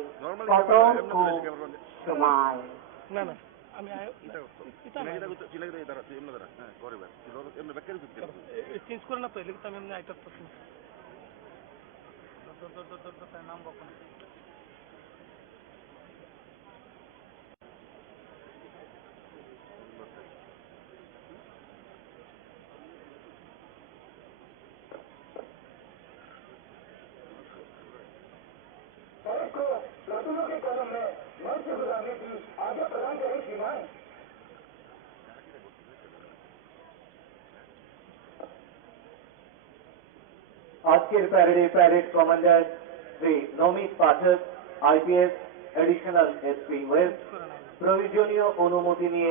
कदमखौ समाय চেঞ্জ করে না তো এলে আমি এমনি আইটার নাম বকন আজকের প্যারেডে parade commander Shri Namit Pathak IPS additional SP West প্রয়োজনীয় অনুমতি নিয়ে